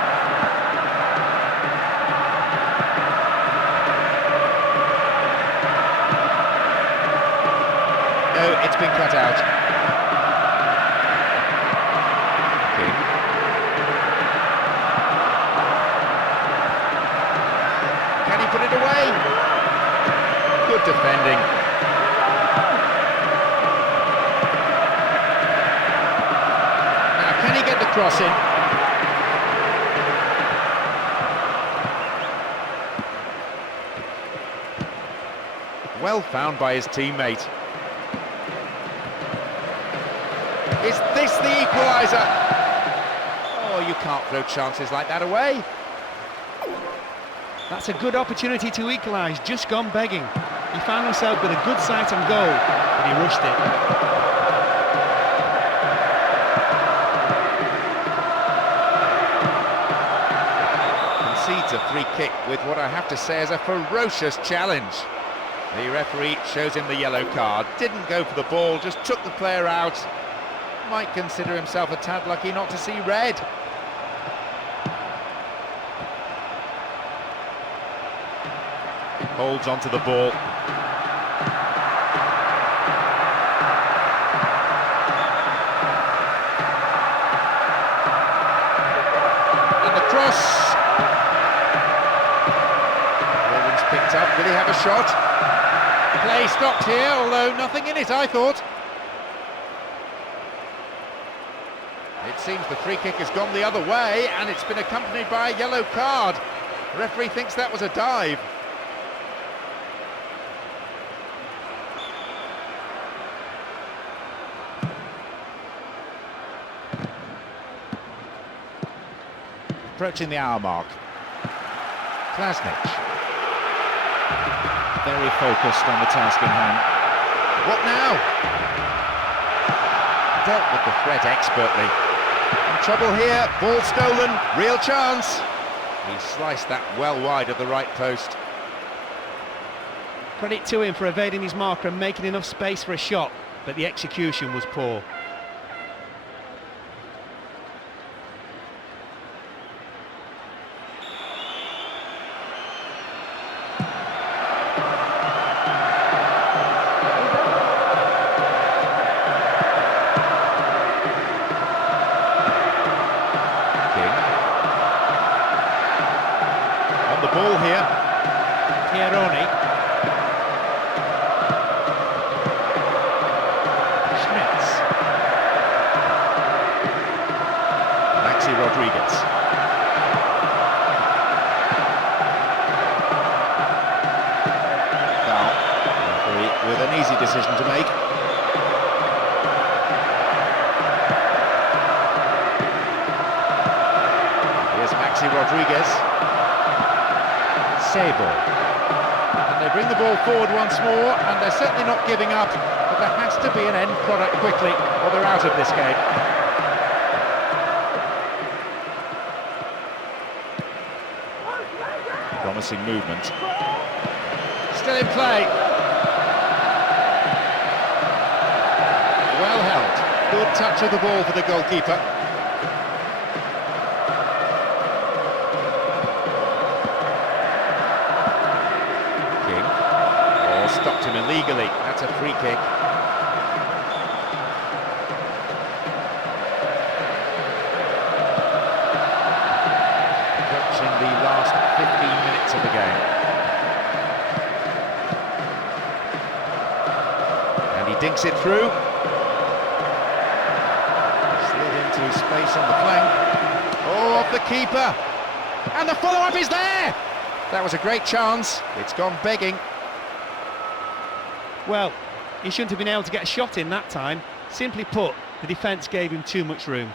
No, it's been cut out. King. Can he put it away? Good defending. Now, can he get the cross in? Well found by his teammate. Is this the equaliser? Oh, you can't throw chances like that away. That's a good opportunity to equalise, just gone begging. He found himself with a good sight on goal, but he rushed it. Concedes a free kick with what I have to say is a ferocious challenge. The referee shows him the yellow card. Didn't go for the ball, just took the player out. Might consider himself a tad lucky not to see red. Holds onto the ball. And the cross. Ball's picked up. Will he have a shot? Play stopped here, although nothing in it, I thought. It seems the free kick has gone the other way, and it's been accompanied by a yellow card. The referee thinks that was a dive. Approaching the hour mark. Klasnic. Very focused on the task in hand. What now? Dealt with the threat expertly. In trouble here, ball stolen, real chance. He sliced that well wide of the right post. Credit to him for evading his marker and making enough space for a shot, but the execution was poor. Ball here. Pieroni. Schmitz. Maxi Rodriguez. Foul. Referee with an easy decision to make. Here's Maxi Rodriguez. Sable. And they bring the ball forward once more, and they're certainly not giving up, but there has to be an end product quickly, or they're out of this game. Promising movement. Still in play. Well held. Good touch of the ball for the goalkeeper. King. Oh, stopped him illegally. That's a free kick. Approaching the last 15 minutes of the game. And he dinks it through. Space on the flank. Oh, off the keeper. And the follow-up is there! That was a great chance. It's gone begging. Well, he shouldn't have been able to get a shot in that time. Simply put, the defence gave him too much room.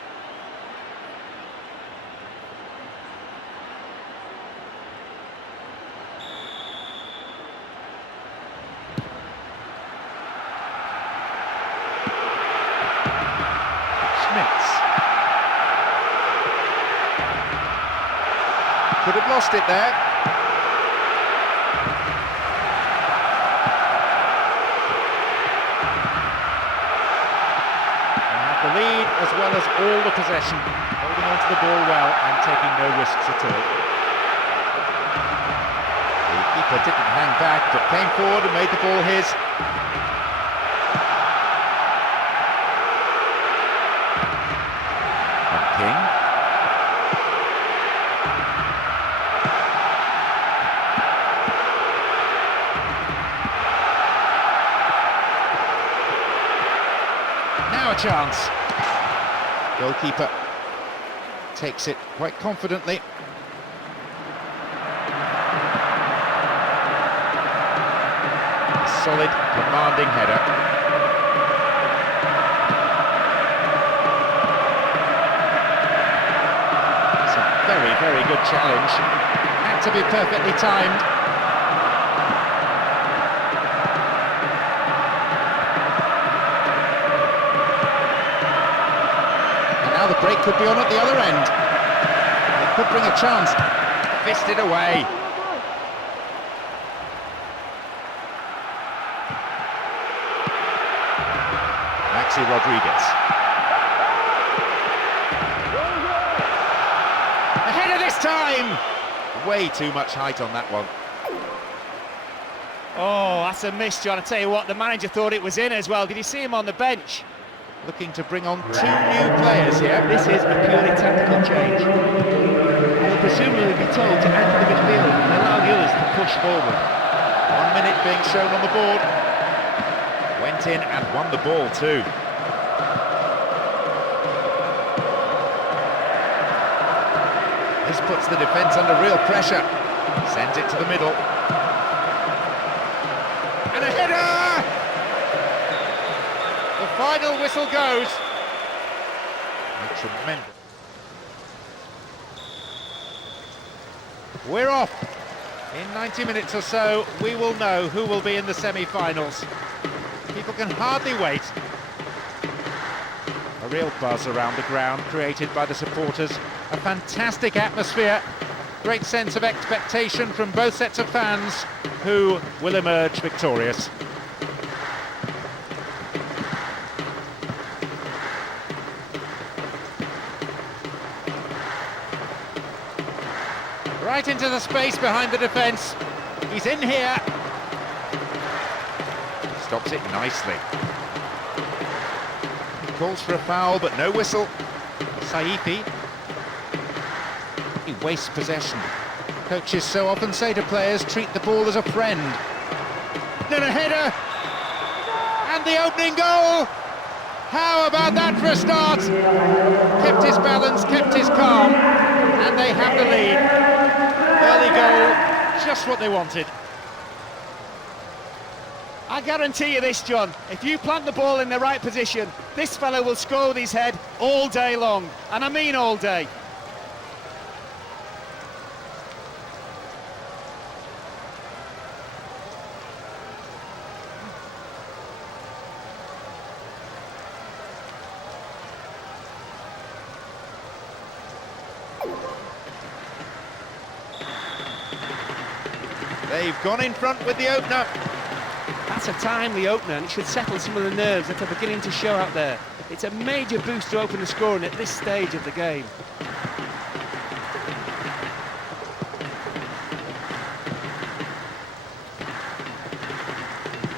Could have lost it there. And have the lead as well as all the possession, holding on to the ball well and taking no risks at all. The keeper didn't hang back but came forward and made the ball his. And King. Now a chance. Goalkeeper takes it quite confidently. Solid, commanding header. It's a very, very good challenge. Had to be perfectly timed. The break could be on at the other end. It could bring a chance. Fisted away. Maxi Rodriguez. Ahead of this time! Way too much height on that one. Oh, that's a miss, John. I tell you what, the manager thought it was in as well. Did you see him on the bench? Looking to bring on two new players here. This is a purely tactical change. He'll presumably be told to enter the midfield and allow the others to push forward. 1 minute being shown on the board. Went in and won the ball too. This puts the defence under real pressure. Sends it to the middle. And a header! The final whistle goes. A tremendous. We're off. In 90 minutes or so, we will know who will be in the semi-finals. People can hardly wait. A real buzz around the ground created by the supporters. A fantastic atmosphere. Great sense of expectation from both sets of fans who will emerge victorious. Right into the space behind the defence. He's in here. Stops it nicely. He calls for a foul, but no whistle. Saifi. He wastes possession. Coaches so often say to players, treat the ball as a friend. Then a header. And the opening goal. How about that for a start? Kept his balance, kept his calm, and they have the lead. Early goal, just what they wanted. I guarantee you this, John, if you plant the ball in the right position, this fellow will score with his head all day long, and I mean all day. They've gone in front with the opener. That's a timely opener, and it should settle some of the nerves that are beginning to show out there. It's a major boost to open the scoring at this stage of the game.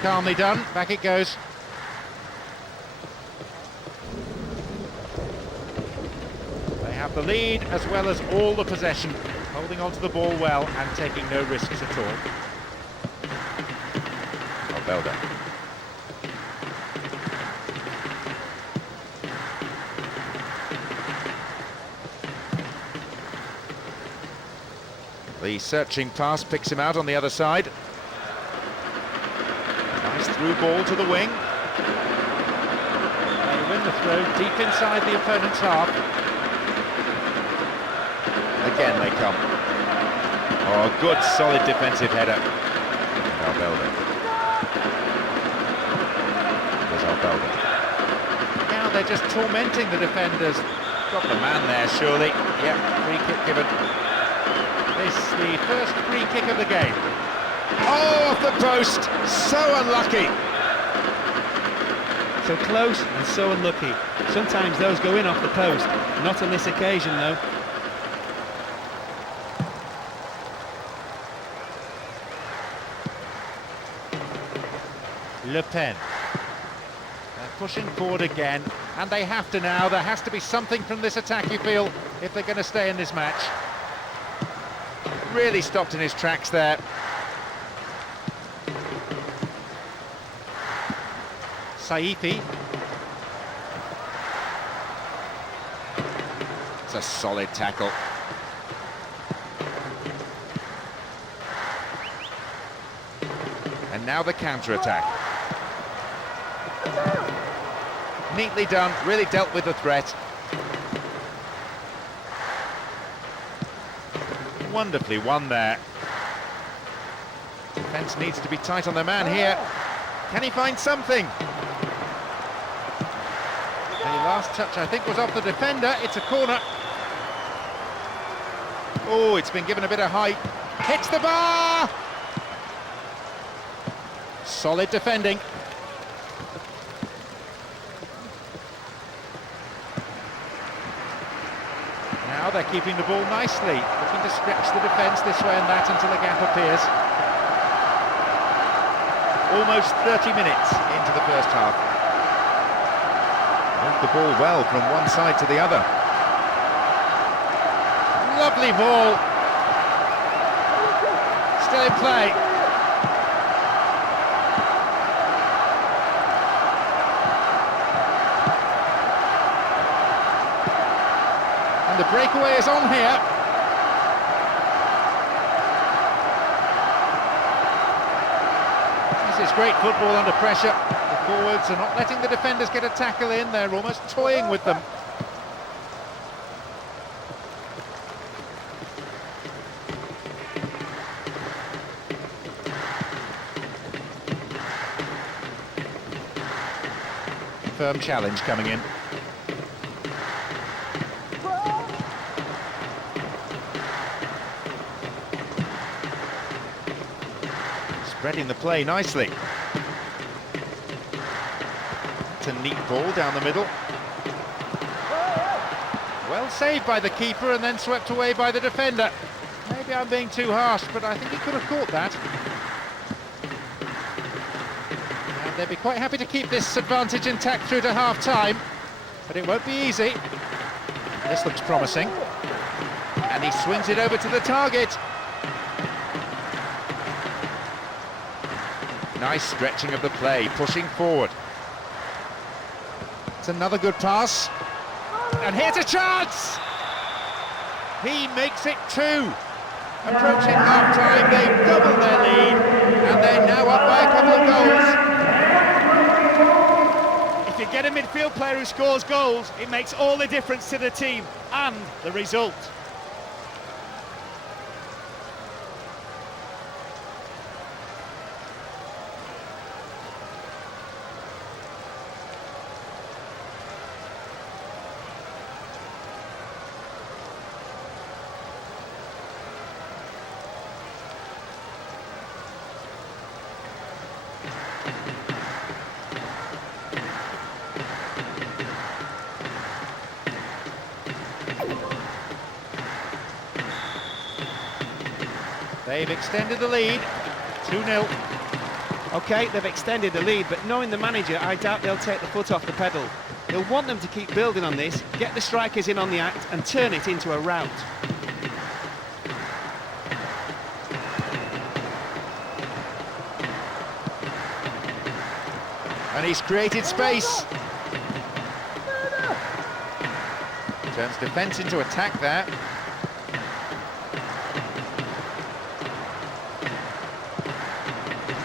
Calmly done, back it goes. They have the lead as well as all the possession, holding onto the ball well and taking no risks at all. Belda. The searching pass picks him out on the other side. Nice through ball to the wing. They win the throw deep inside the opponent's half. Again they come. Oh, good solid defensive header. Belda. Now they're just tormenting the defenders. Got the man there, surely. Yep, free kick given. This the first free kick of the game. Oh, off the post! So unlucky! So close and so unlucky. Sometimes those go in off the post. Not on this occasion, though. Le Pen. Pushing forward again, and they have to now. There has to be something from this attack, you feel, if they're going to stay in this match. Really stopped in his tracks there. Saifi. It's a solid tackle. And now the counter-attack. Neatly done, really dealt with the threat. Wonderfully won there. Defence needs to be tight on their man here. Can he find something? The last touch, I think, was off the defender. It's a corner. Oh, it's been given a bit of height. Hits the bar! Solid defending. Now they're keeping the ball nicely, looking to stretch the defence this way and that until a gap appears. Almost 30 minutes into the first half. Moved the ball well from one side to the other. Lovely ball. Still in play. The breakaway is on here. This is great football under pressure. The forwards are not letting the defenders get a tackle in. They're almost toying with them. Firm challenge coming in. Spreading the play nicely. It's a neat ball down the middle. Well saved by the keeper and then swept away by the defender. Maybe I'm being too harsh, but I think he could have caught that. And they'd be quite happy to keep this advantage intact through to half-time, but it won't be easy. This looks promising. And he swings it over to the target. Nice stretching of the play, pushing forward. It's another good pass. And here's a chance! He makes it 2. Approaching half-time, they've doubled their lead, and they're now up by a couple of goals. If you get a midfield player who scores goals, it makes all the difference to the team and the result. They've extended the lead, 2-0. OK, they've extended the lead, but knowing the manager, I doubt they'll take the foot off the pedal. He'll want them to keep building on this, get the strikers in on the act and turn it into a rout. And he's created space. Turns defence into attack there.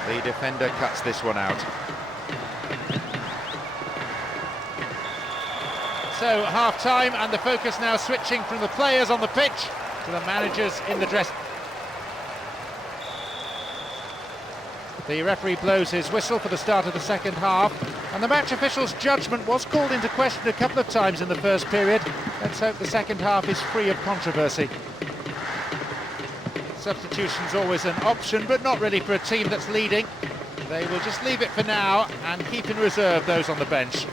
The defender cuts this one out. So half-time, and the focus now switching from the players on the pitch to the managers in the dress. The referee blows his whistle for the start of the second half, and the match official's judgment was called into question a couple of times in the first period. Let's hope the second half is free of controversy. Substitution's always an option, but not really for a team that's leading. They will just leave it for now and keep in reserve those on the bench.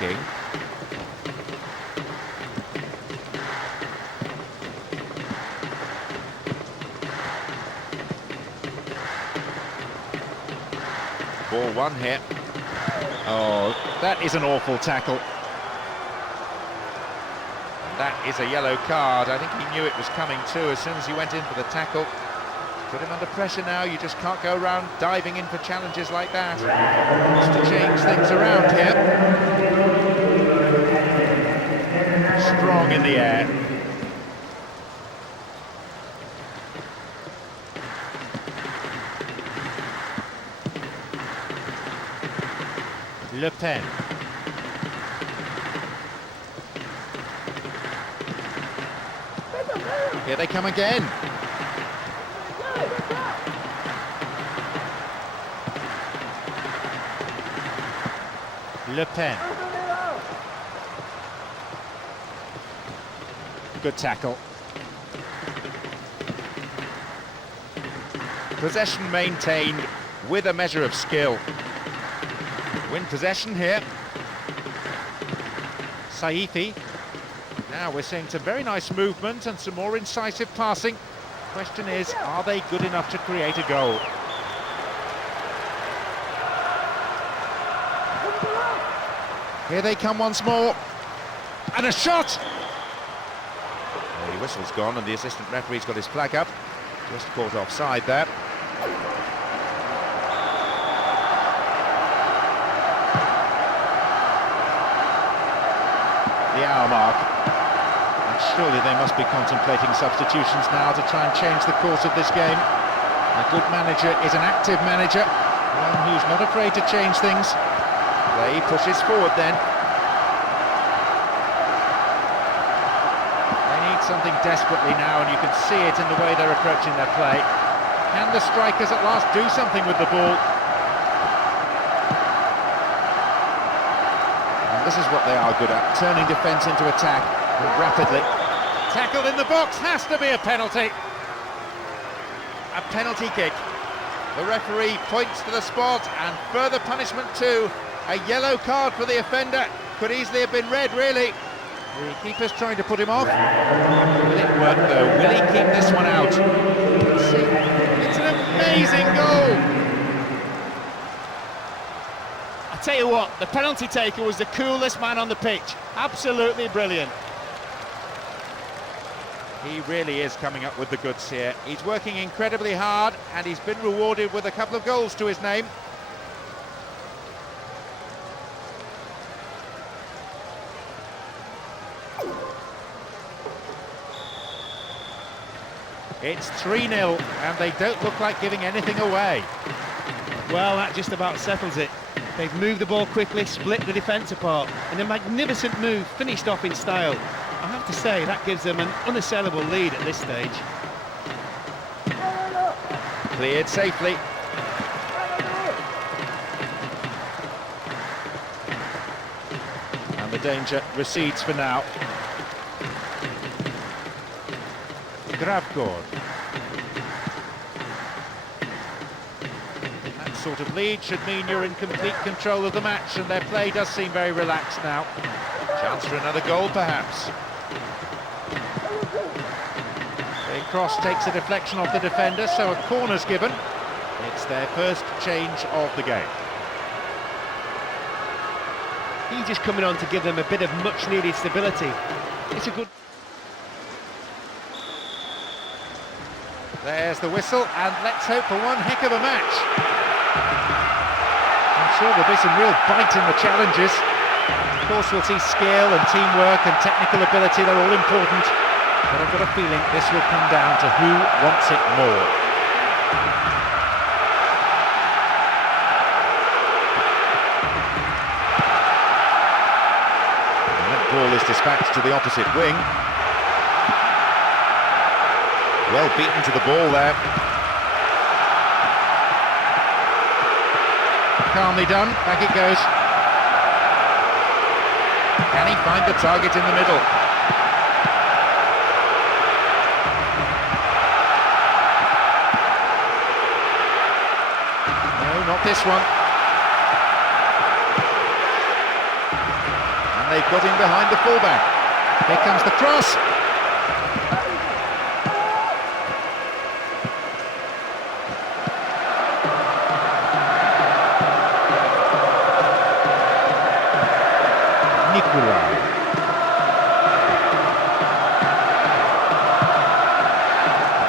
King. Ball one here. Oh, that is an awful tackle. And that is a yellow card. I think he knew it was coming too as soon as he went in for the tackle. Put him under pressure now, you just can't go around diving in for challenges like that. Wants to change things around here. Strong in the air. Le Pen. Here they come again. Le Pen. Good tackle. Possession maintained with a measure of skill. Win possession here. Saifi. Now we're seeing some very nice movement and some more incisive passing. Question is, are they good enough to create a goal? Here they come once more. And a shot! Well, the whistle's gone and the assistant referee's got his flag up. Just caught offside there. The hour mark. And surely they must be contemplating substitutions now to try and change the course of this game. A good manager is an active manager, one who's not afraid to change things. Play pushes forward then. They need something desperately now, and you can see it in the way they're approaching their play. Can the strikers at last do something with the ball? And this is what they are good at, turning defence into attack rapidly. Tackled in the box, has to be a penalty. A penalty kick. The referee points to the spot, and further punishment too. A yellow card for the offender. Could easily have been red, really. The keeper's trying to put him off. Will it work though? Will he keep this one out? Let's see. It's an amazing goal. I tell you what, the penalty taker was the coolest man on the pitch. Absolutely brilliant. He really is coming up with the goods here. He's working incredibly hard, and he's been rewarded with a couple of goals to his name. It's 3-0, and they don't look like giving anything away. Well, that just about settles it. They've moved the ball quickly, split the defence apart. In a magnificent move, finished off in style. I have to say, that gives them an unassailable lead at this stage. Cleared safely. And the danger recedes for now. Gravgård. That's sort of lead should mean you're in complete control of the match, and their play does seem very relaxed now. Chance for another goal, perhaps. The cross takes a deflection off the defender, so a corner's given. It's their first change of the game. He's just coming on to give them a bit of much-needed stability. It's a good... There's the whistle, and let's hope for one heck of a match. I'm sure there'll be some real bite in the challenges. Of course, we'll see skill and teamwork and technical ability, they're all important. But I've got a feeling this will come down to who wants it more. And that ball is dispatched to the opposite wing. Well beaten to the ball there. Calmly done, back it goes. Can he find the target in the middle? No, not this one. And they've got him behind the fullback. Here comes the cross.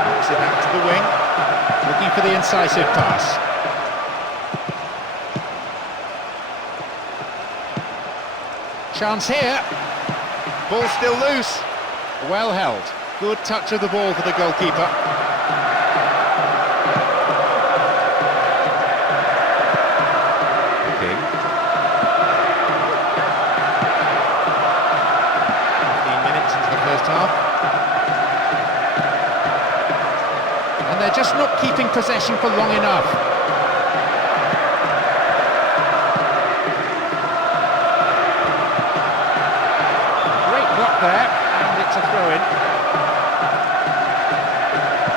Knocks it out to the wing. Looking for the incisive pass. Chance here. Ball still loose. Well held. Good touch of the ball for the goalkeeper. King. 15 minutes into the first half. And they're just not keeping possession for long enough. Great block there, and it's a throw-in.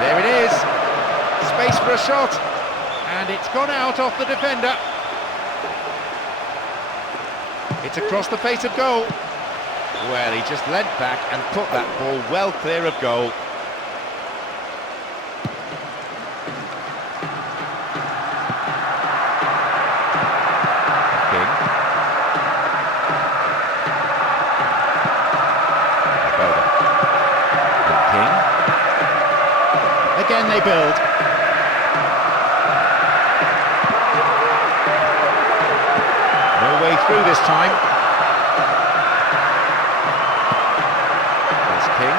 There it is. Space for a shot, and it's gone out off the defender. It's across the face of goal. Well, he just leant back and put that ball well clear of goal. King. Boda. And King. Again they build. No way through this time. There's King.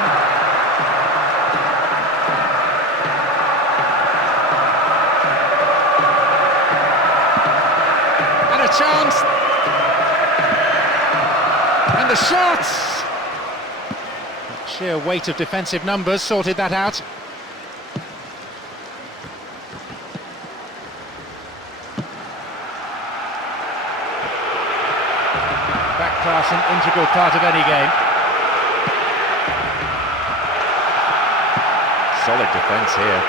And a chance. And the shots. Sheer weight of defensive numbers sorted that out. Back pass an integral part of any game. Solid defence here.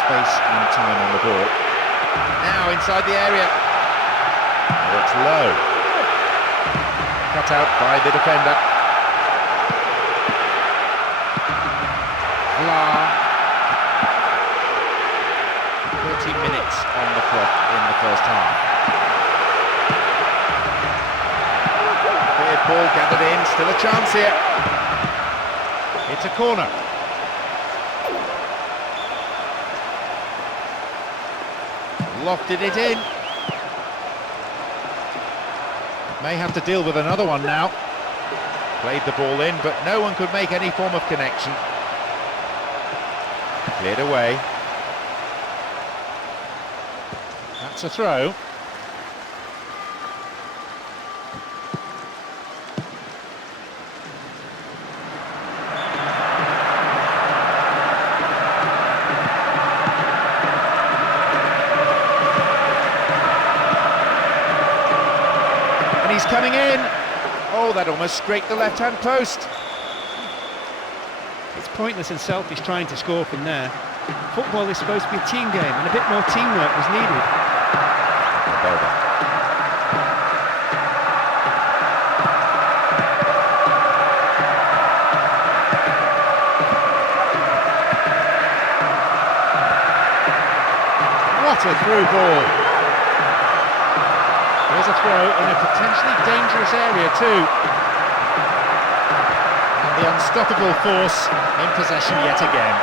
Space and time on the ball. Now inside the area. Oh, it's low. Cut out by the defender. Vla. 30 minutes on the clock in the first half. Cleared ball gathered in, still a chance here. It's a corner. Lofted it in. May have to deal with another one now. Played the ball in, but no one could make any form of connection. Cleared away. That's a throw. And he's coming in. Oh, that almost scraped the left-hand post. It's pointless and selfish trying to score from there. Football is supposed to be a team game, and a bit more teamwork was needed. What a through ball. Here's a throw in a potentially dangerous area too. And the unstoppable force in possession yet again.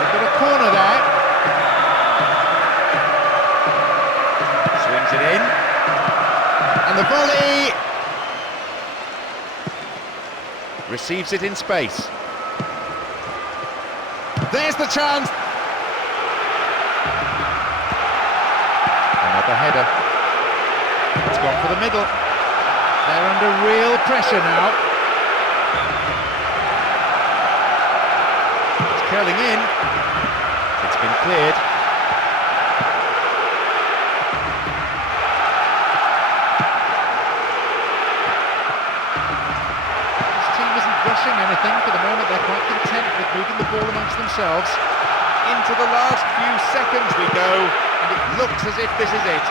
They've got a corner there. Swings it in. And the volley! Receives it in space. There's the chance! Another header. It's gone for the middle. They're under real pressure now. It's curling in. It's been cleared. This team isn't rushing anything for the moment. They're quite content with moving the ball amongst themselves. Into the last few seconds we go, and it looks as if this is it.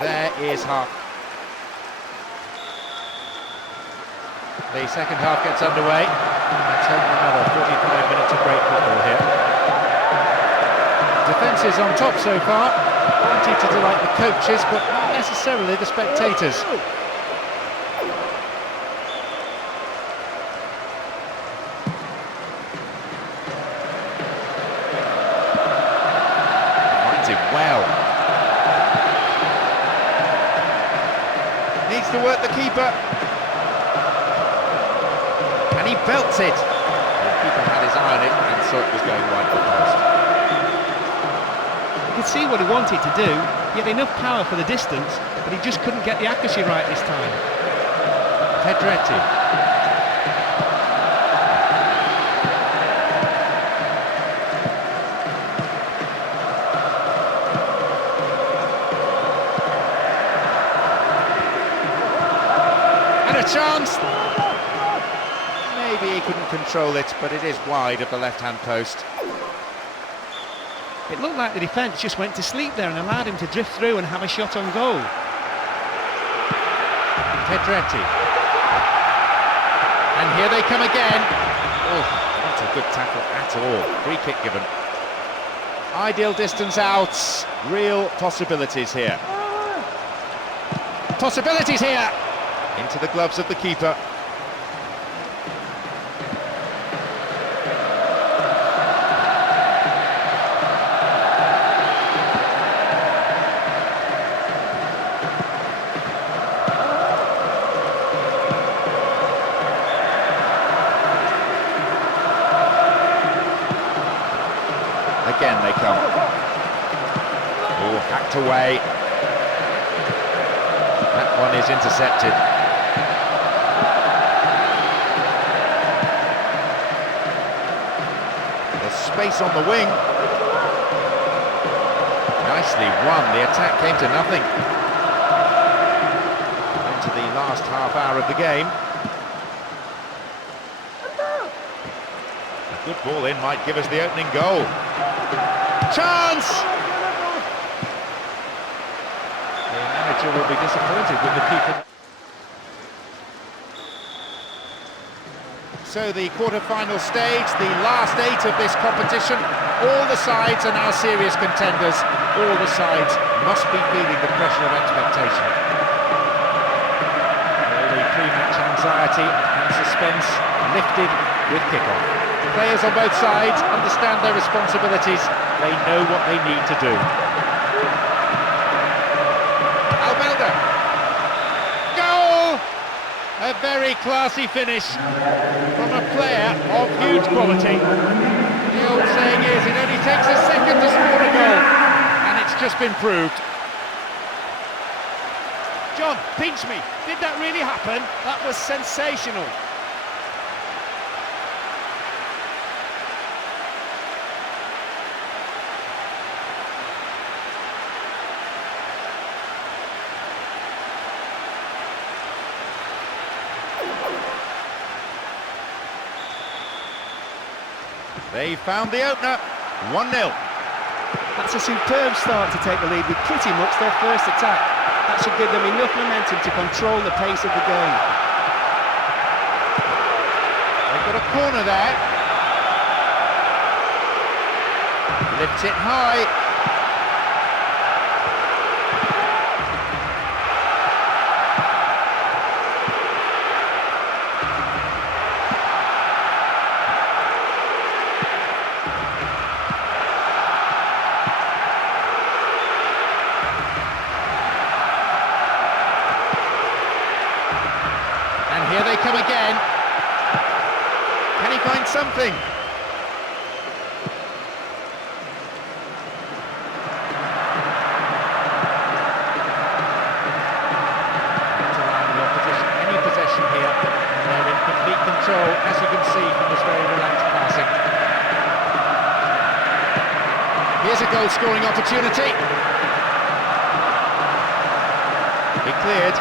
There is half. The second half gets underway. Let's hope another 45 minutes of great football here. Defence is on top so far. Wanting to delight the coaches, but not necessarily the spectators. Finds it well. Needs to work the keeper. And he belts it. The keeper had his eye on it and saw it was going wide for the post. You could see what he wanted to do. He had enough power for the distance, but he just couldn't get the accuracy right this time. Pedretti. And a chance! Maybe he couldn't control it, but it is wide of the left-hand post. It looked like the defence just went to sleep there and allowed him to drift through and have a shot on goal. Pedretti. And here they come again. Oh, not a good tackle at all. Free kick given. Ideal distance out. Real possibilities here. Possibilities here. Into the gloves of the keeper. Again they come. Oh, hacked away. That one is intercepted. There's space on the wing. Nicely won. The attack came to nothing. Into the last half hour of the game. A good ball in might give us the opening goal. Chance! The manager will be disappointed with the keeper. So the quarter-final stage, the last 8 of this competition, all the sides are now serious contenders. All the sides must be feeling the pressure of expectation. All the pre-match anxiety and suspense lifted with kick-off. Players on both sides understand their responsibilities. They know what they need to do. Albelda! Goal! A very classy finish from a player of huge quality. The old saying is, it only takes a second to score a goal, and it's just been proved. John, pinch me. Did that really happen? That was sensational. They found the opener, 1-0. That's a superb start to take the lead with pretty much their first attack. That should give them enough momentum to control the pace of the game. They've got a corner there. Lifts it high. And here they come again. Can he find something? Not allowing the opposition any possession here. And they're in complete control, as you can see from this very relaxed passing. Here's a goal-scoring opportunity. He cleared.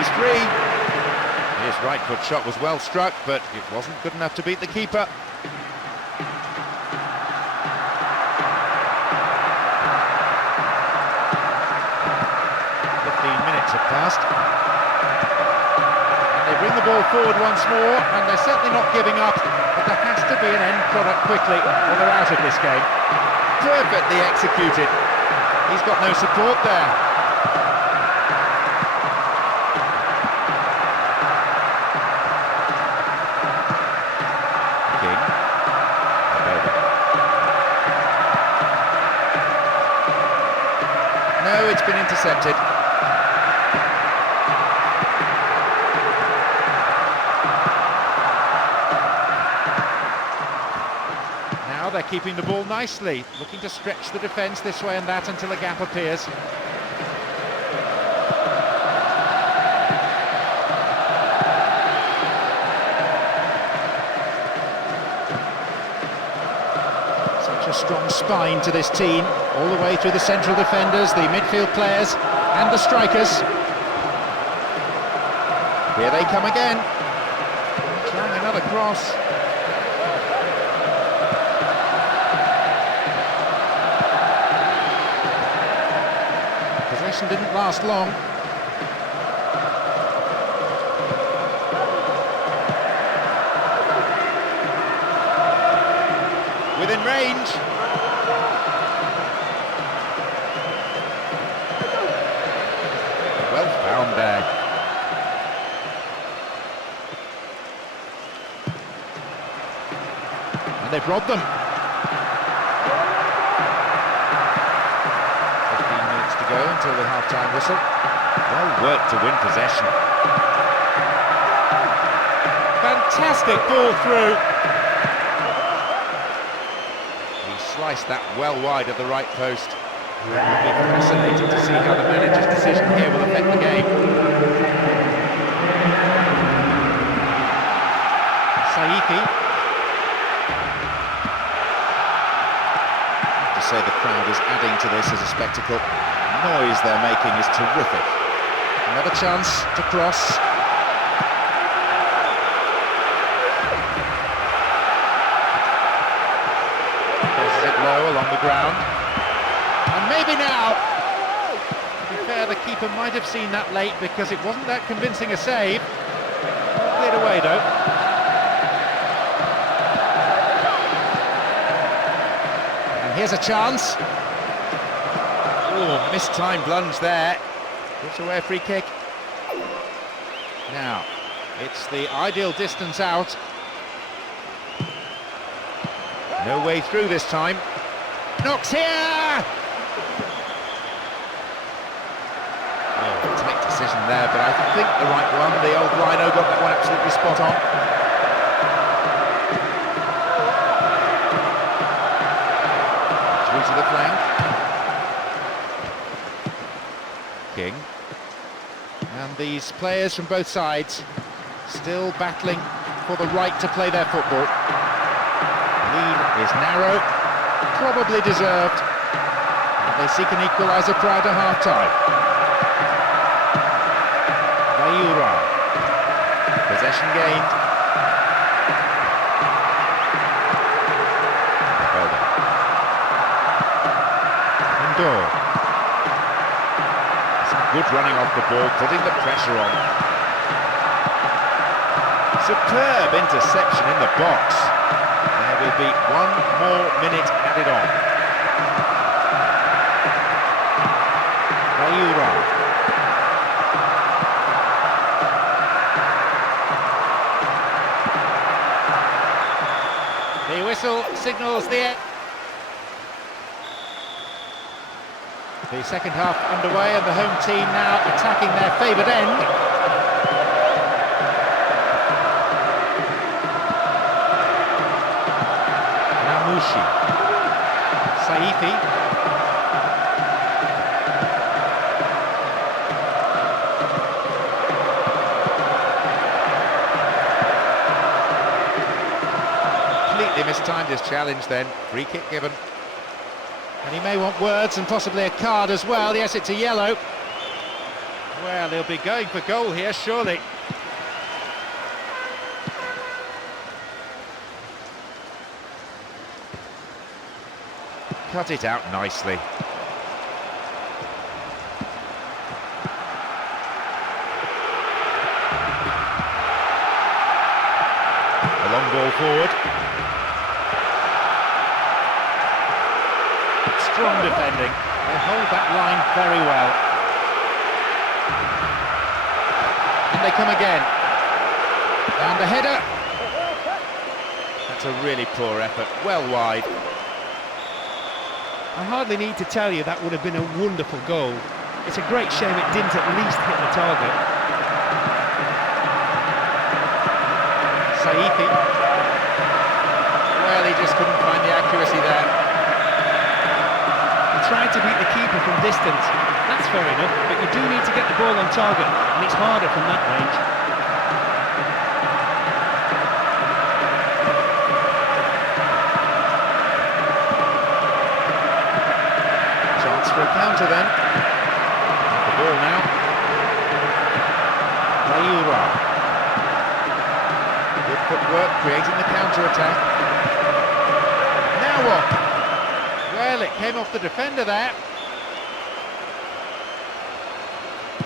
He's free. His right foot shot was well struck, but it wasn't good enough to beat the keeper. 15 minutes have passed. And they bring the ball forward once more, and they're certainly not giving up, but there has to be an end product quickly, or they're out of this game. Perfectly executed. He's got no support there. No, it's been intercepted. Now they're keeping the ball nicely, looking to stretch the defence this way and that until a gap appears. A strong spine to this team, all the way through the central defenders, the midfield players and the strikers. Here they come again, trying another cross. Possession didn't last long. Within range. Well found there. And they've robbed them. 15 minutes to go until the half-time whistle. Well worked to win possession. Fantastic ball through. Sliced that well wide of the right post. It will be fascinating to see how the manager's decision here will affect the game. Saifi. I have to say the crowd is adding to this as a spectacle. The noise they're making is terrific. Another chance to cross. Low along the ground, and maybe now, to be fair, the keeper might have seen that late because it wasn't that convincing a save. Cleared away though. And here's a chance. Oh, mistimed lunge there. Puts away a free kick. Now, it's the ideal distance out. No way through this time. Knocks here! Oh, tight decision there, but I think the right one. The old Rhino got that one absolutely spot on. Through to the flank. King. And these players from both sides still battling for the right to play their football. Lead is narrow, probably deserved. And They seek an equaliser prior to half-time. Vayura. Possession gained. Well done. Indoor. Some good running off the ball, putting the pressure on. Superb interception in the box. There will be 1 more minute added on. Vayura. The whistle signals the end. The second half underway and the home team now attacking their favoured end. Namushi. Saifi. Completely mistimed his challenge then. Free kick given. And he may want words and possibly a card as well. Yes, it's a yellow. Well, he'll be going for goal here, surely. Cut it out nicely. A long ball forward. Strong defending. They hold that line very well. And they come again. And the header. That's a really poor effort. Well wide. I hardly need to tell you that would have been a wonderful goal. It's a great shame it didn't at least hit the target. Saifi. Well, he just couldn't find the accuracy there. He tried to beat the keeper from distance. That's fair enough, but you do need to get the ball on target, and it's harder from that range. For a counter then. The ball now. Vayura. Good footwork, creating the counter-attack. Now what? Well, it came off the defender there.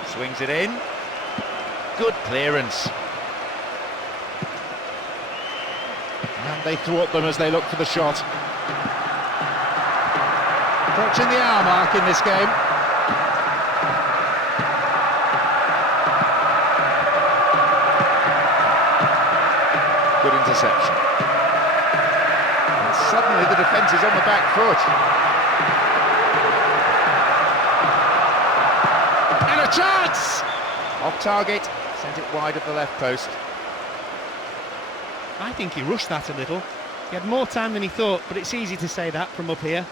Swings it in. Good clearance. And they thwart them as they look for the shot. Approaching the hour mark in this game. Good interception. And suddenly the defence is on the back foot. And a chance! Off target, sent it wide of the left post. I think he rushed that a little. He had more time than he thought, but it's easy to say that from up here.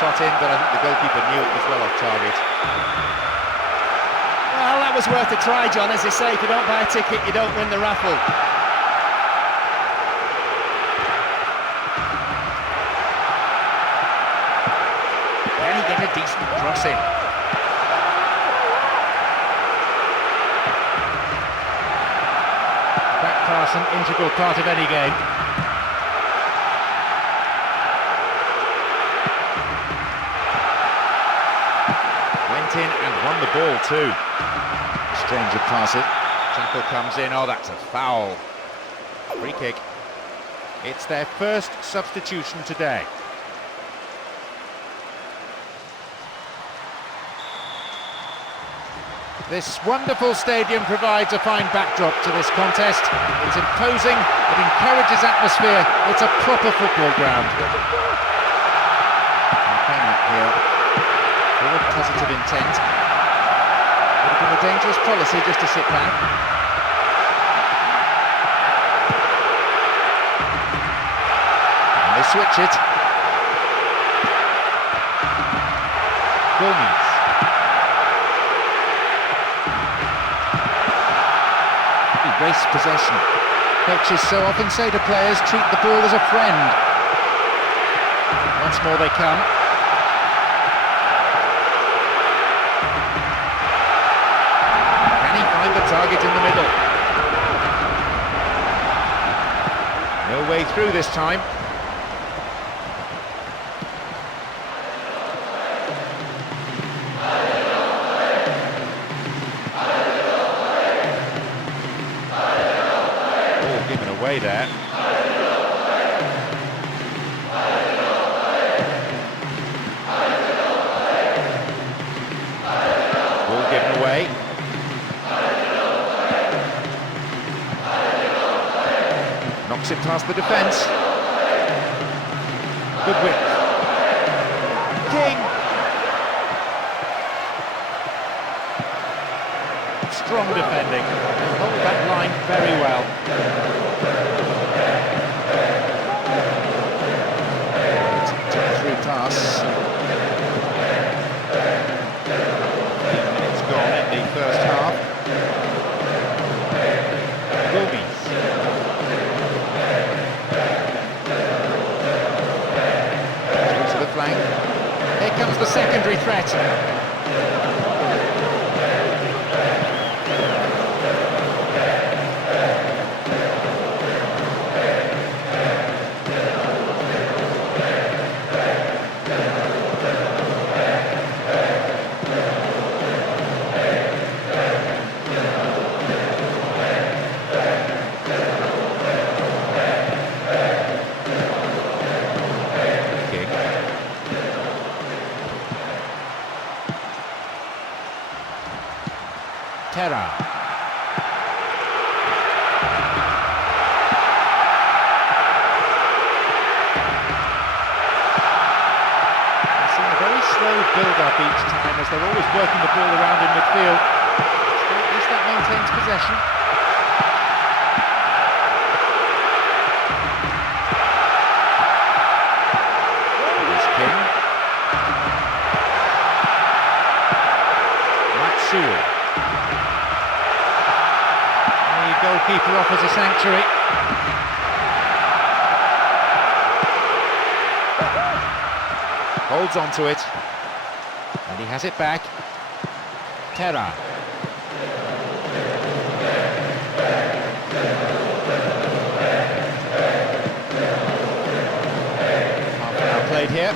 Shot in, but I think the goalkeeper knew it was well off target. Well, that was worth a try, John. As they say, if you don't buy a ticket, you don't win the raffle. Can he get a decent cross in? Back pass, an integral part of any game. In and won the ball too. Stranger pass it. Tackle comes in. Oh, that's a foul. Free kick. It's their first substitution today. This wonderful stadium provides a fine backdrop to this contest. It's imposing, it encourages atmosphere. It's a proper football ground. Came up here. Full of positive intent. Would have been a dangerous policy just to sit back. switch it. Gomez. He raced possession. Coaches so often say to players, treat the ball as a friend. Once more they come. Can he find the target in the middle? No way through this time. Ball given away there. Ball given away. Knocks it past the defence. Good width. King! Strong defending. Hold that line very well. Through pass. 15 minutes gone in the first half. Gomez. Flank. Here comes the secondary threat. Terra. We've seen a very slow build-up each time as they're always working the ball around in midfield. Still, at least that maintains possession. Here's King. Matsuo. Goalkeeper offers a sanctuary. Holds on to it. And he has it back. Terra. Half an hour played here.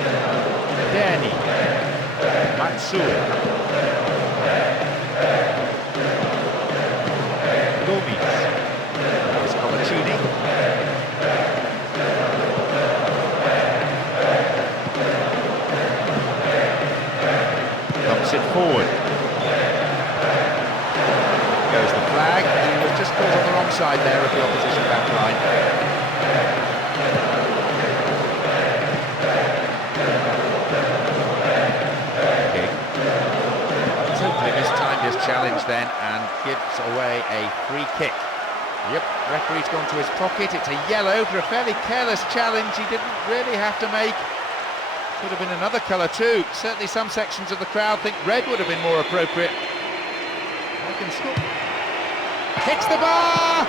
Danny. Matsuo. It forward. Goes the flag. He was just caught on the wrong side there of the opposition back line. King. Totally mistimed his challenge then and gives away a free kick. Yep, referee's gone to his pocket. It's a yellow for a fairly careless challenge he didn't really have to make. Could have been another colour too. Certainly some sections of the crowd think red would have been more appropriate. Hits the bar!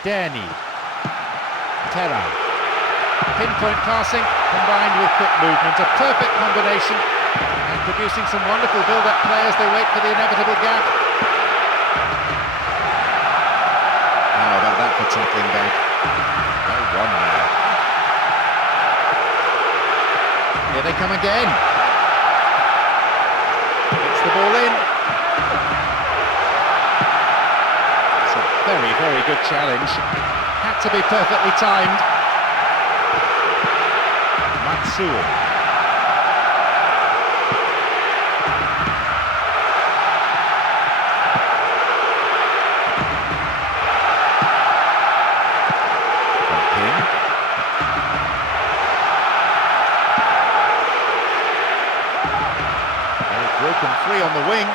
Danny. Terra. Pinpoint passing combined with quick movement. A perfect combination and producing some wonderful build-up play as they wait for the inevitable gap. For tackling back. Well run now. Here they come again. Gets the ball in. It's a very, very good challenge. Had to be perfectly timed. Matsuo. Broken free on the wing.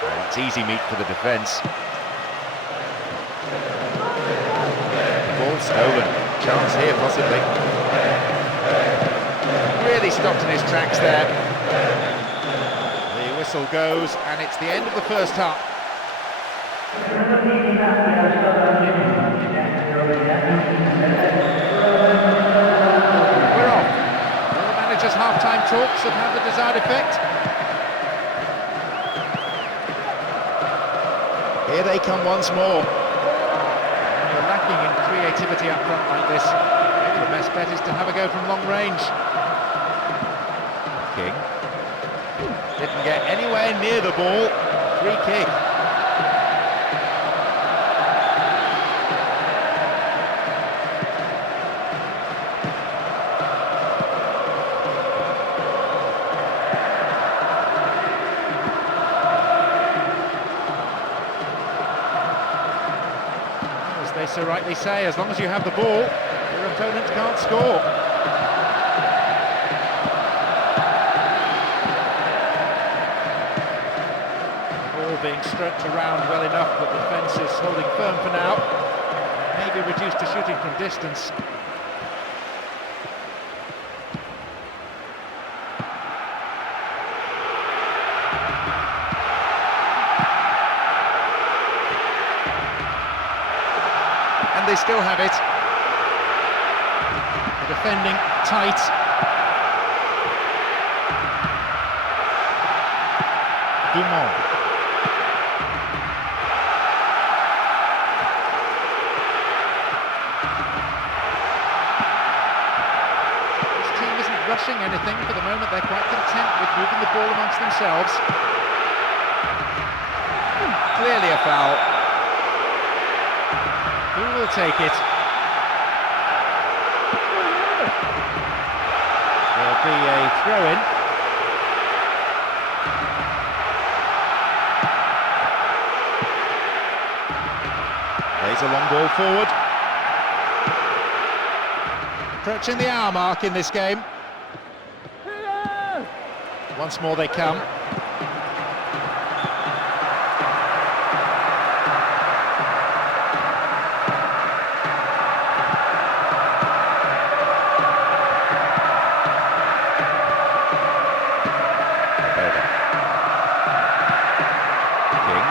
Well, It's easy meat for the defence. Ball stolen. Chance here, possibly. Really stopped in his tracks there. The whistle goes, and it's the end of the first half. We're off. Will the manager's half-time talks have had the desired effect? Here they come once more. When you're lacking in creativity up front like this, maybe the best bet is to have a go from long range. King. Didn't get anywhere near the ball. Free kick. As they so rightly say, as long as you have the ball, your opponent can't score. Being stroked around well enough that the defence is holding firm for now. Maybe reduced to shooting from distance. And they still have it. The defending tight. Dumont. Rushing anything for the moment, they're quite content with moving the ball amongst themselves. Clearly a foul. Who will take it? There'll be a throw-in. Plays a long ball forward. Approaching the hour mark in this game. Once more they come. King.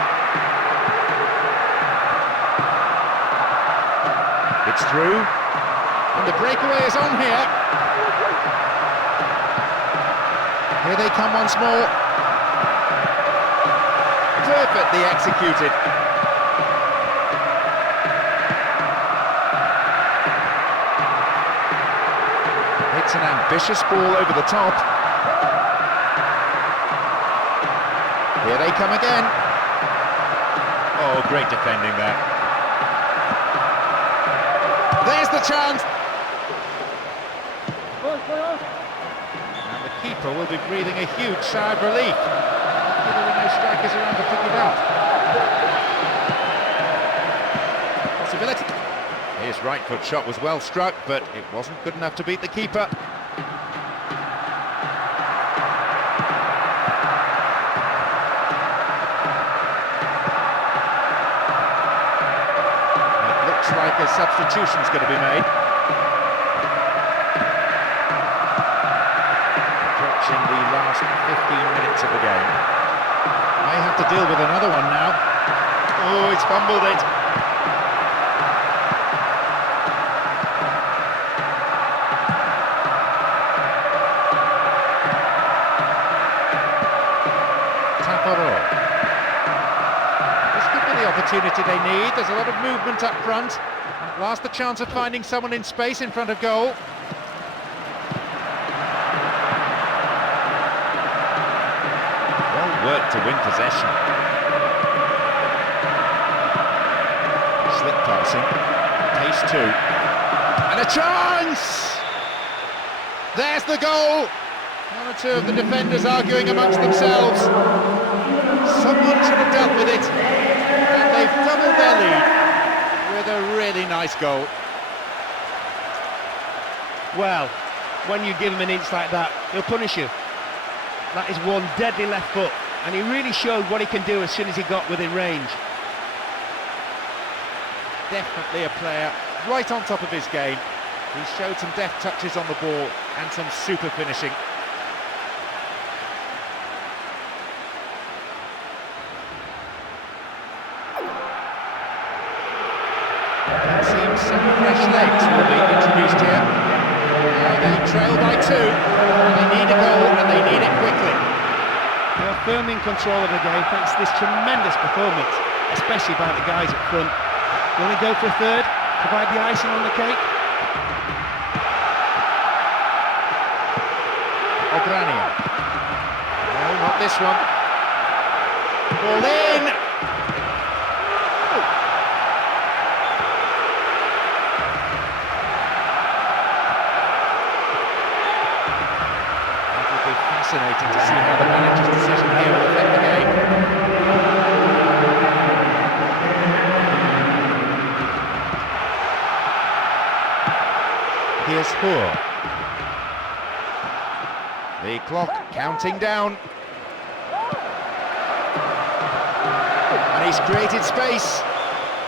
It's through. And the breakaway is on here. Here they come once more. Perfectly executed. It's an ambitious ball over the top. Here they come again. Oh, great defending there. There's the chance. And the keeper will be breathing a huge sigh of relief. There were no strikers around to pick it up. Possibility. His right foot shot was well struck, but it wasn't good enough to beat the keeper. It looks like a substitution's going to be made. Approaching the last 15 minutes of the game. May have to deal with another one now. Oh, he's fumbled it. This could be the opportunity they need. There's a lot of movement up front. And at last the chance of finding someone in space in front of goal. Well worked to win possession. Slick passing. Pace too. And a chance! There's the goal! One or two of the defenders arguing amongst themselves. Someone should have dealt with it. And they've doubled their lead with a really nice goal. Well, when you give him an inch like that, he'll punish you. That is one deadly left foot, and he really showed what he can do as soon as he got within range. Definitely a player right on top of his game. He showed some deft touches on the ball and some super finishing. It seems some fresh legs will be introduced here. Now they trail by 2. They need a goal and they need it quickly. They're firmly in control of the game thanks to this tremendous performance, especially by the guys up front. Will he go for a third? Provide the icing on the cake? O'Brania. No, not this one. Ball in! It will be fascinating to see how the manager's decision here will affect the game. Here's Hoor. The clock counting down. And he's created space.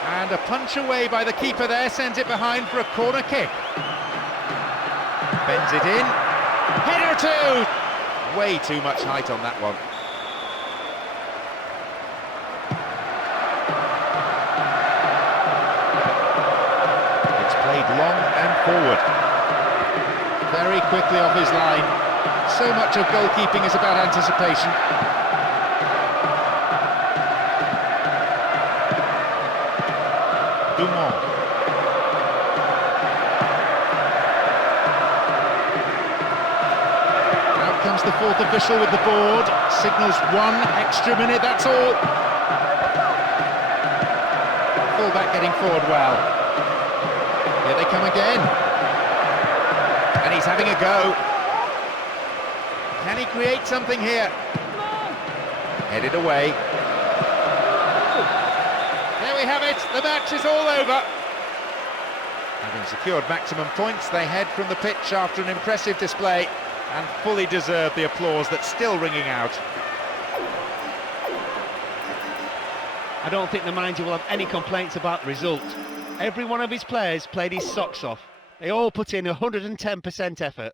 And a punch away by the keeper there sends it behind for a corner kick. Bends it in. Header two! Way too much height on that one. It's played long and forward. Very quickly off his line. So much of goalkeeping is about anticipation. Dumont. Out comes the fourth official with the board. Signals 1 extra minute, that's all. Fullback getting forward well. Here they come again. And he's having a go. Can he create something here? Headed away. There we have it, the match is all over. Having secured maximum points, they head from the pitch after an impressive display and fully deserve the applause that's still ringing out. I don't think the manager will have any complaints about the result. Every one of his players played his socks off. They all put in 110% effort.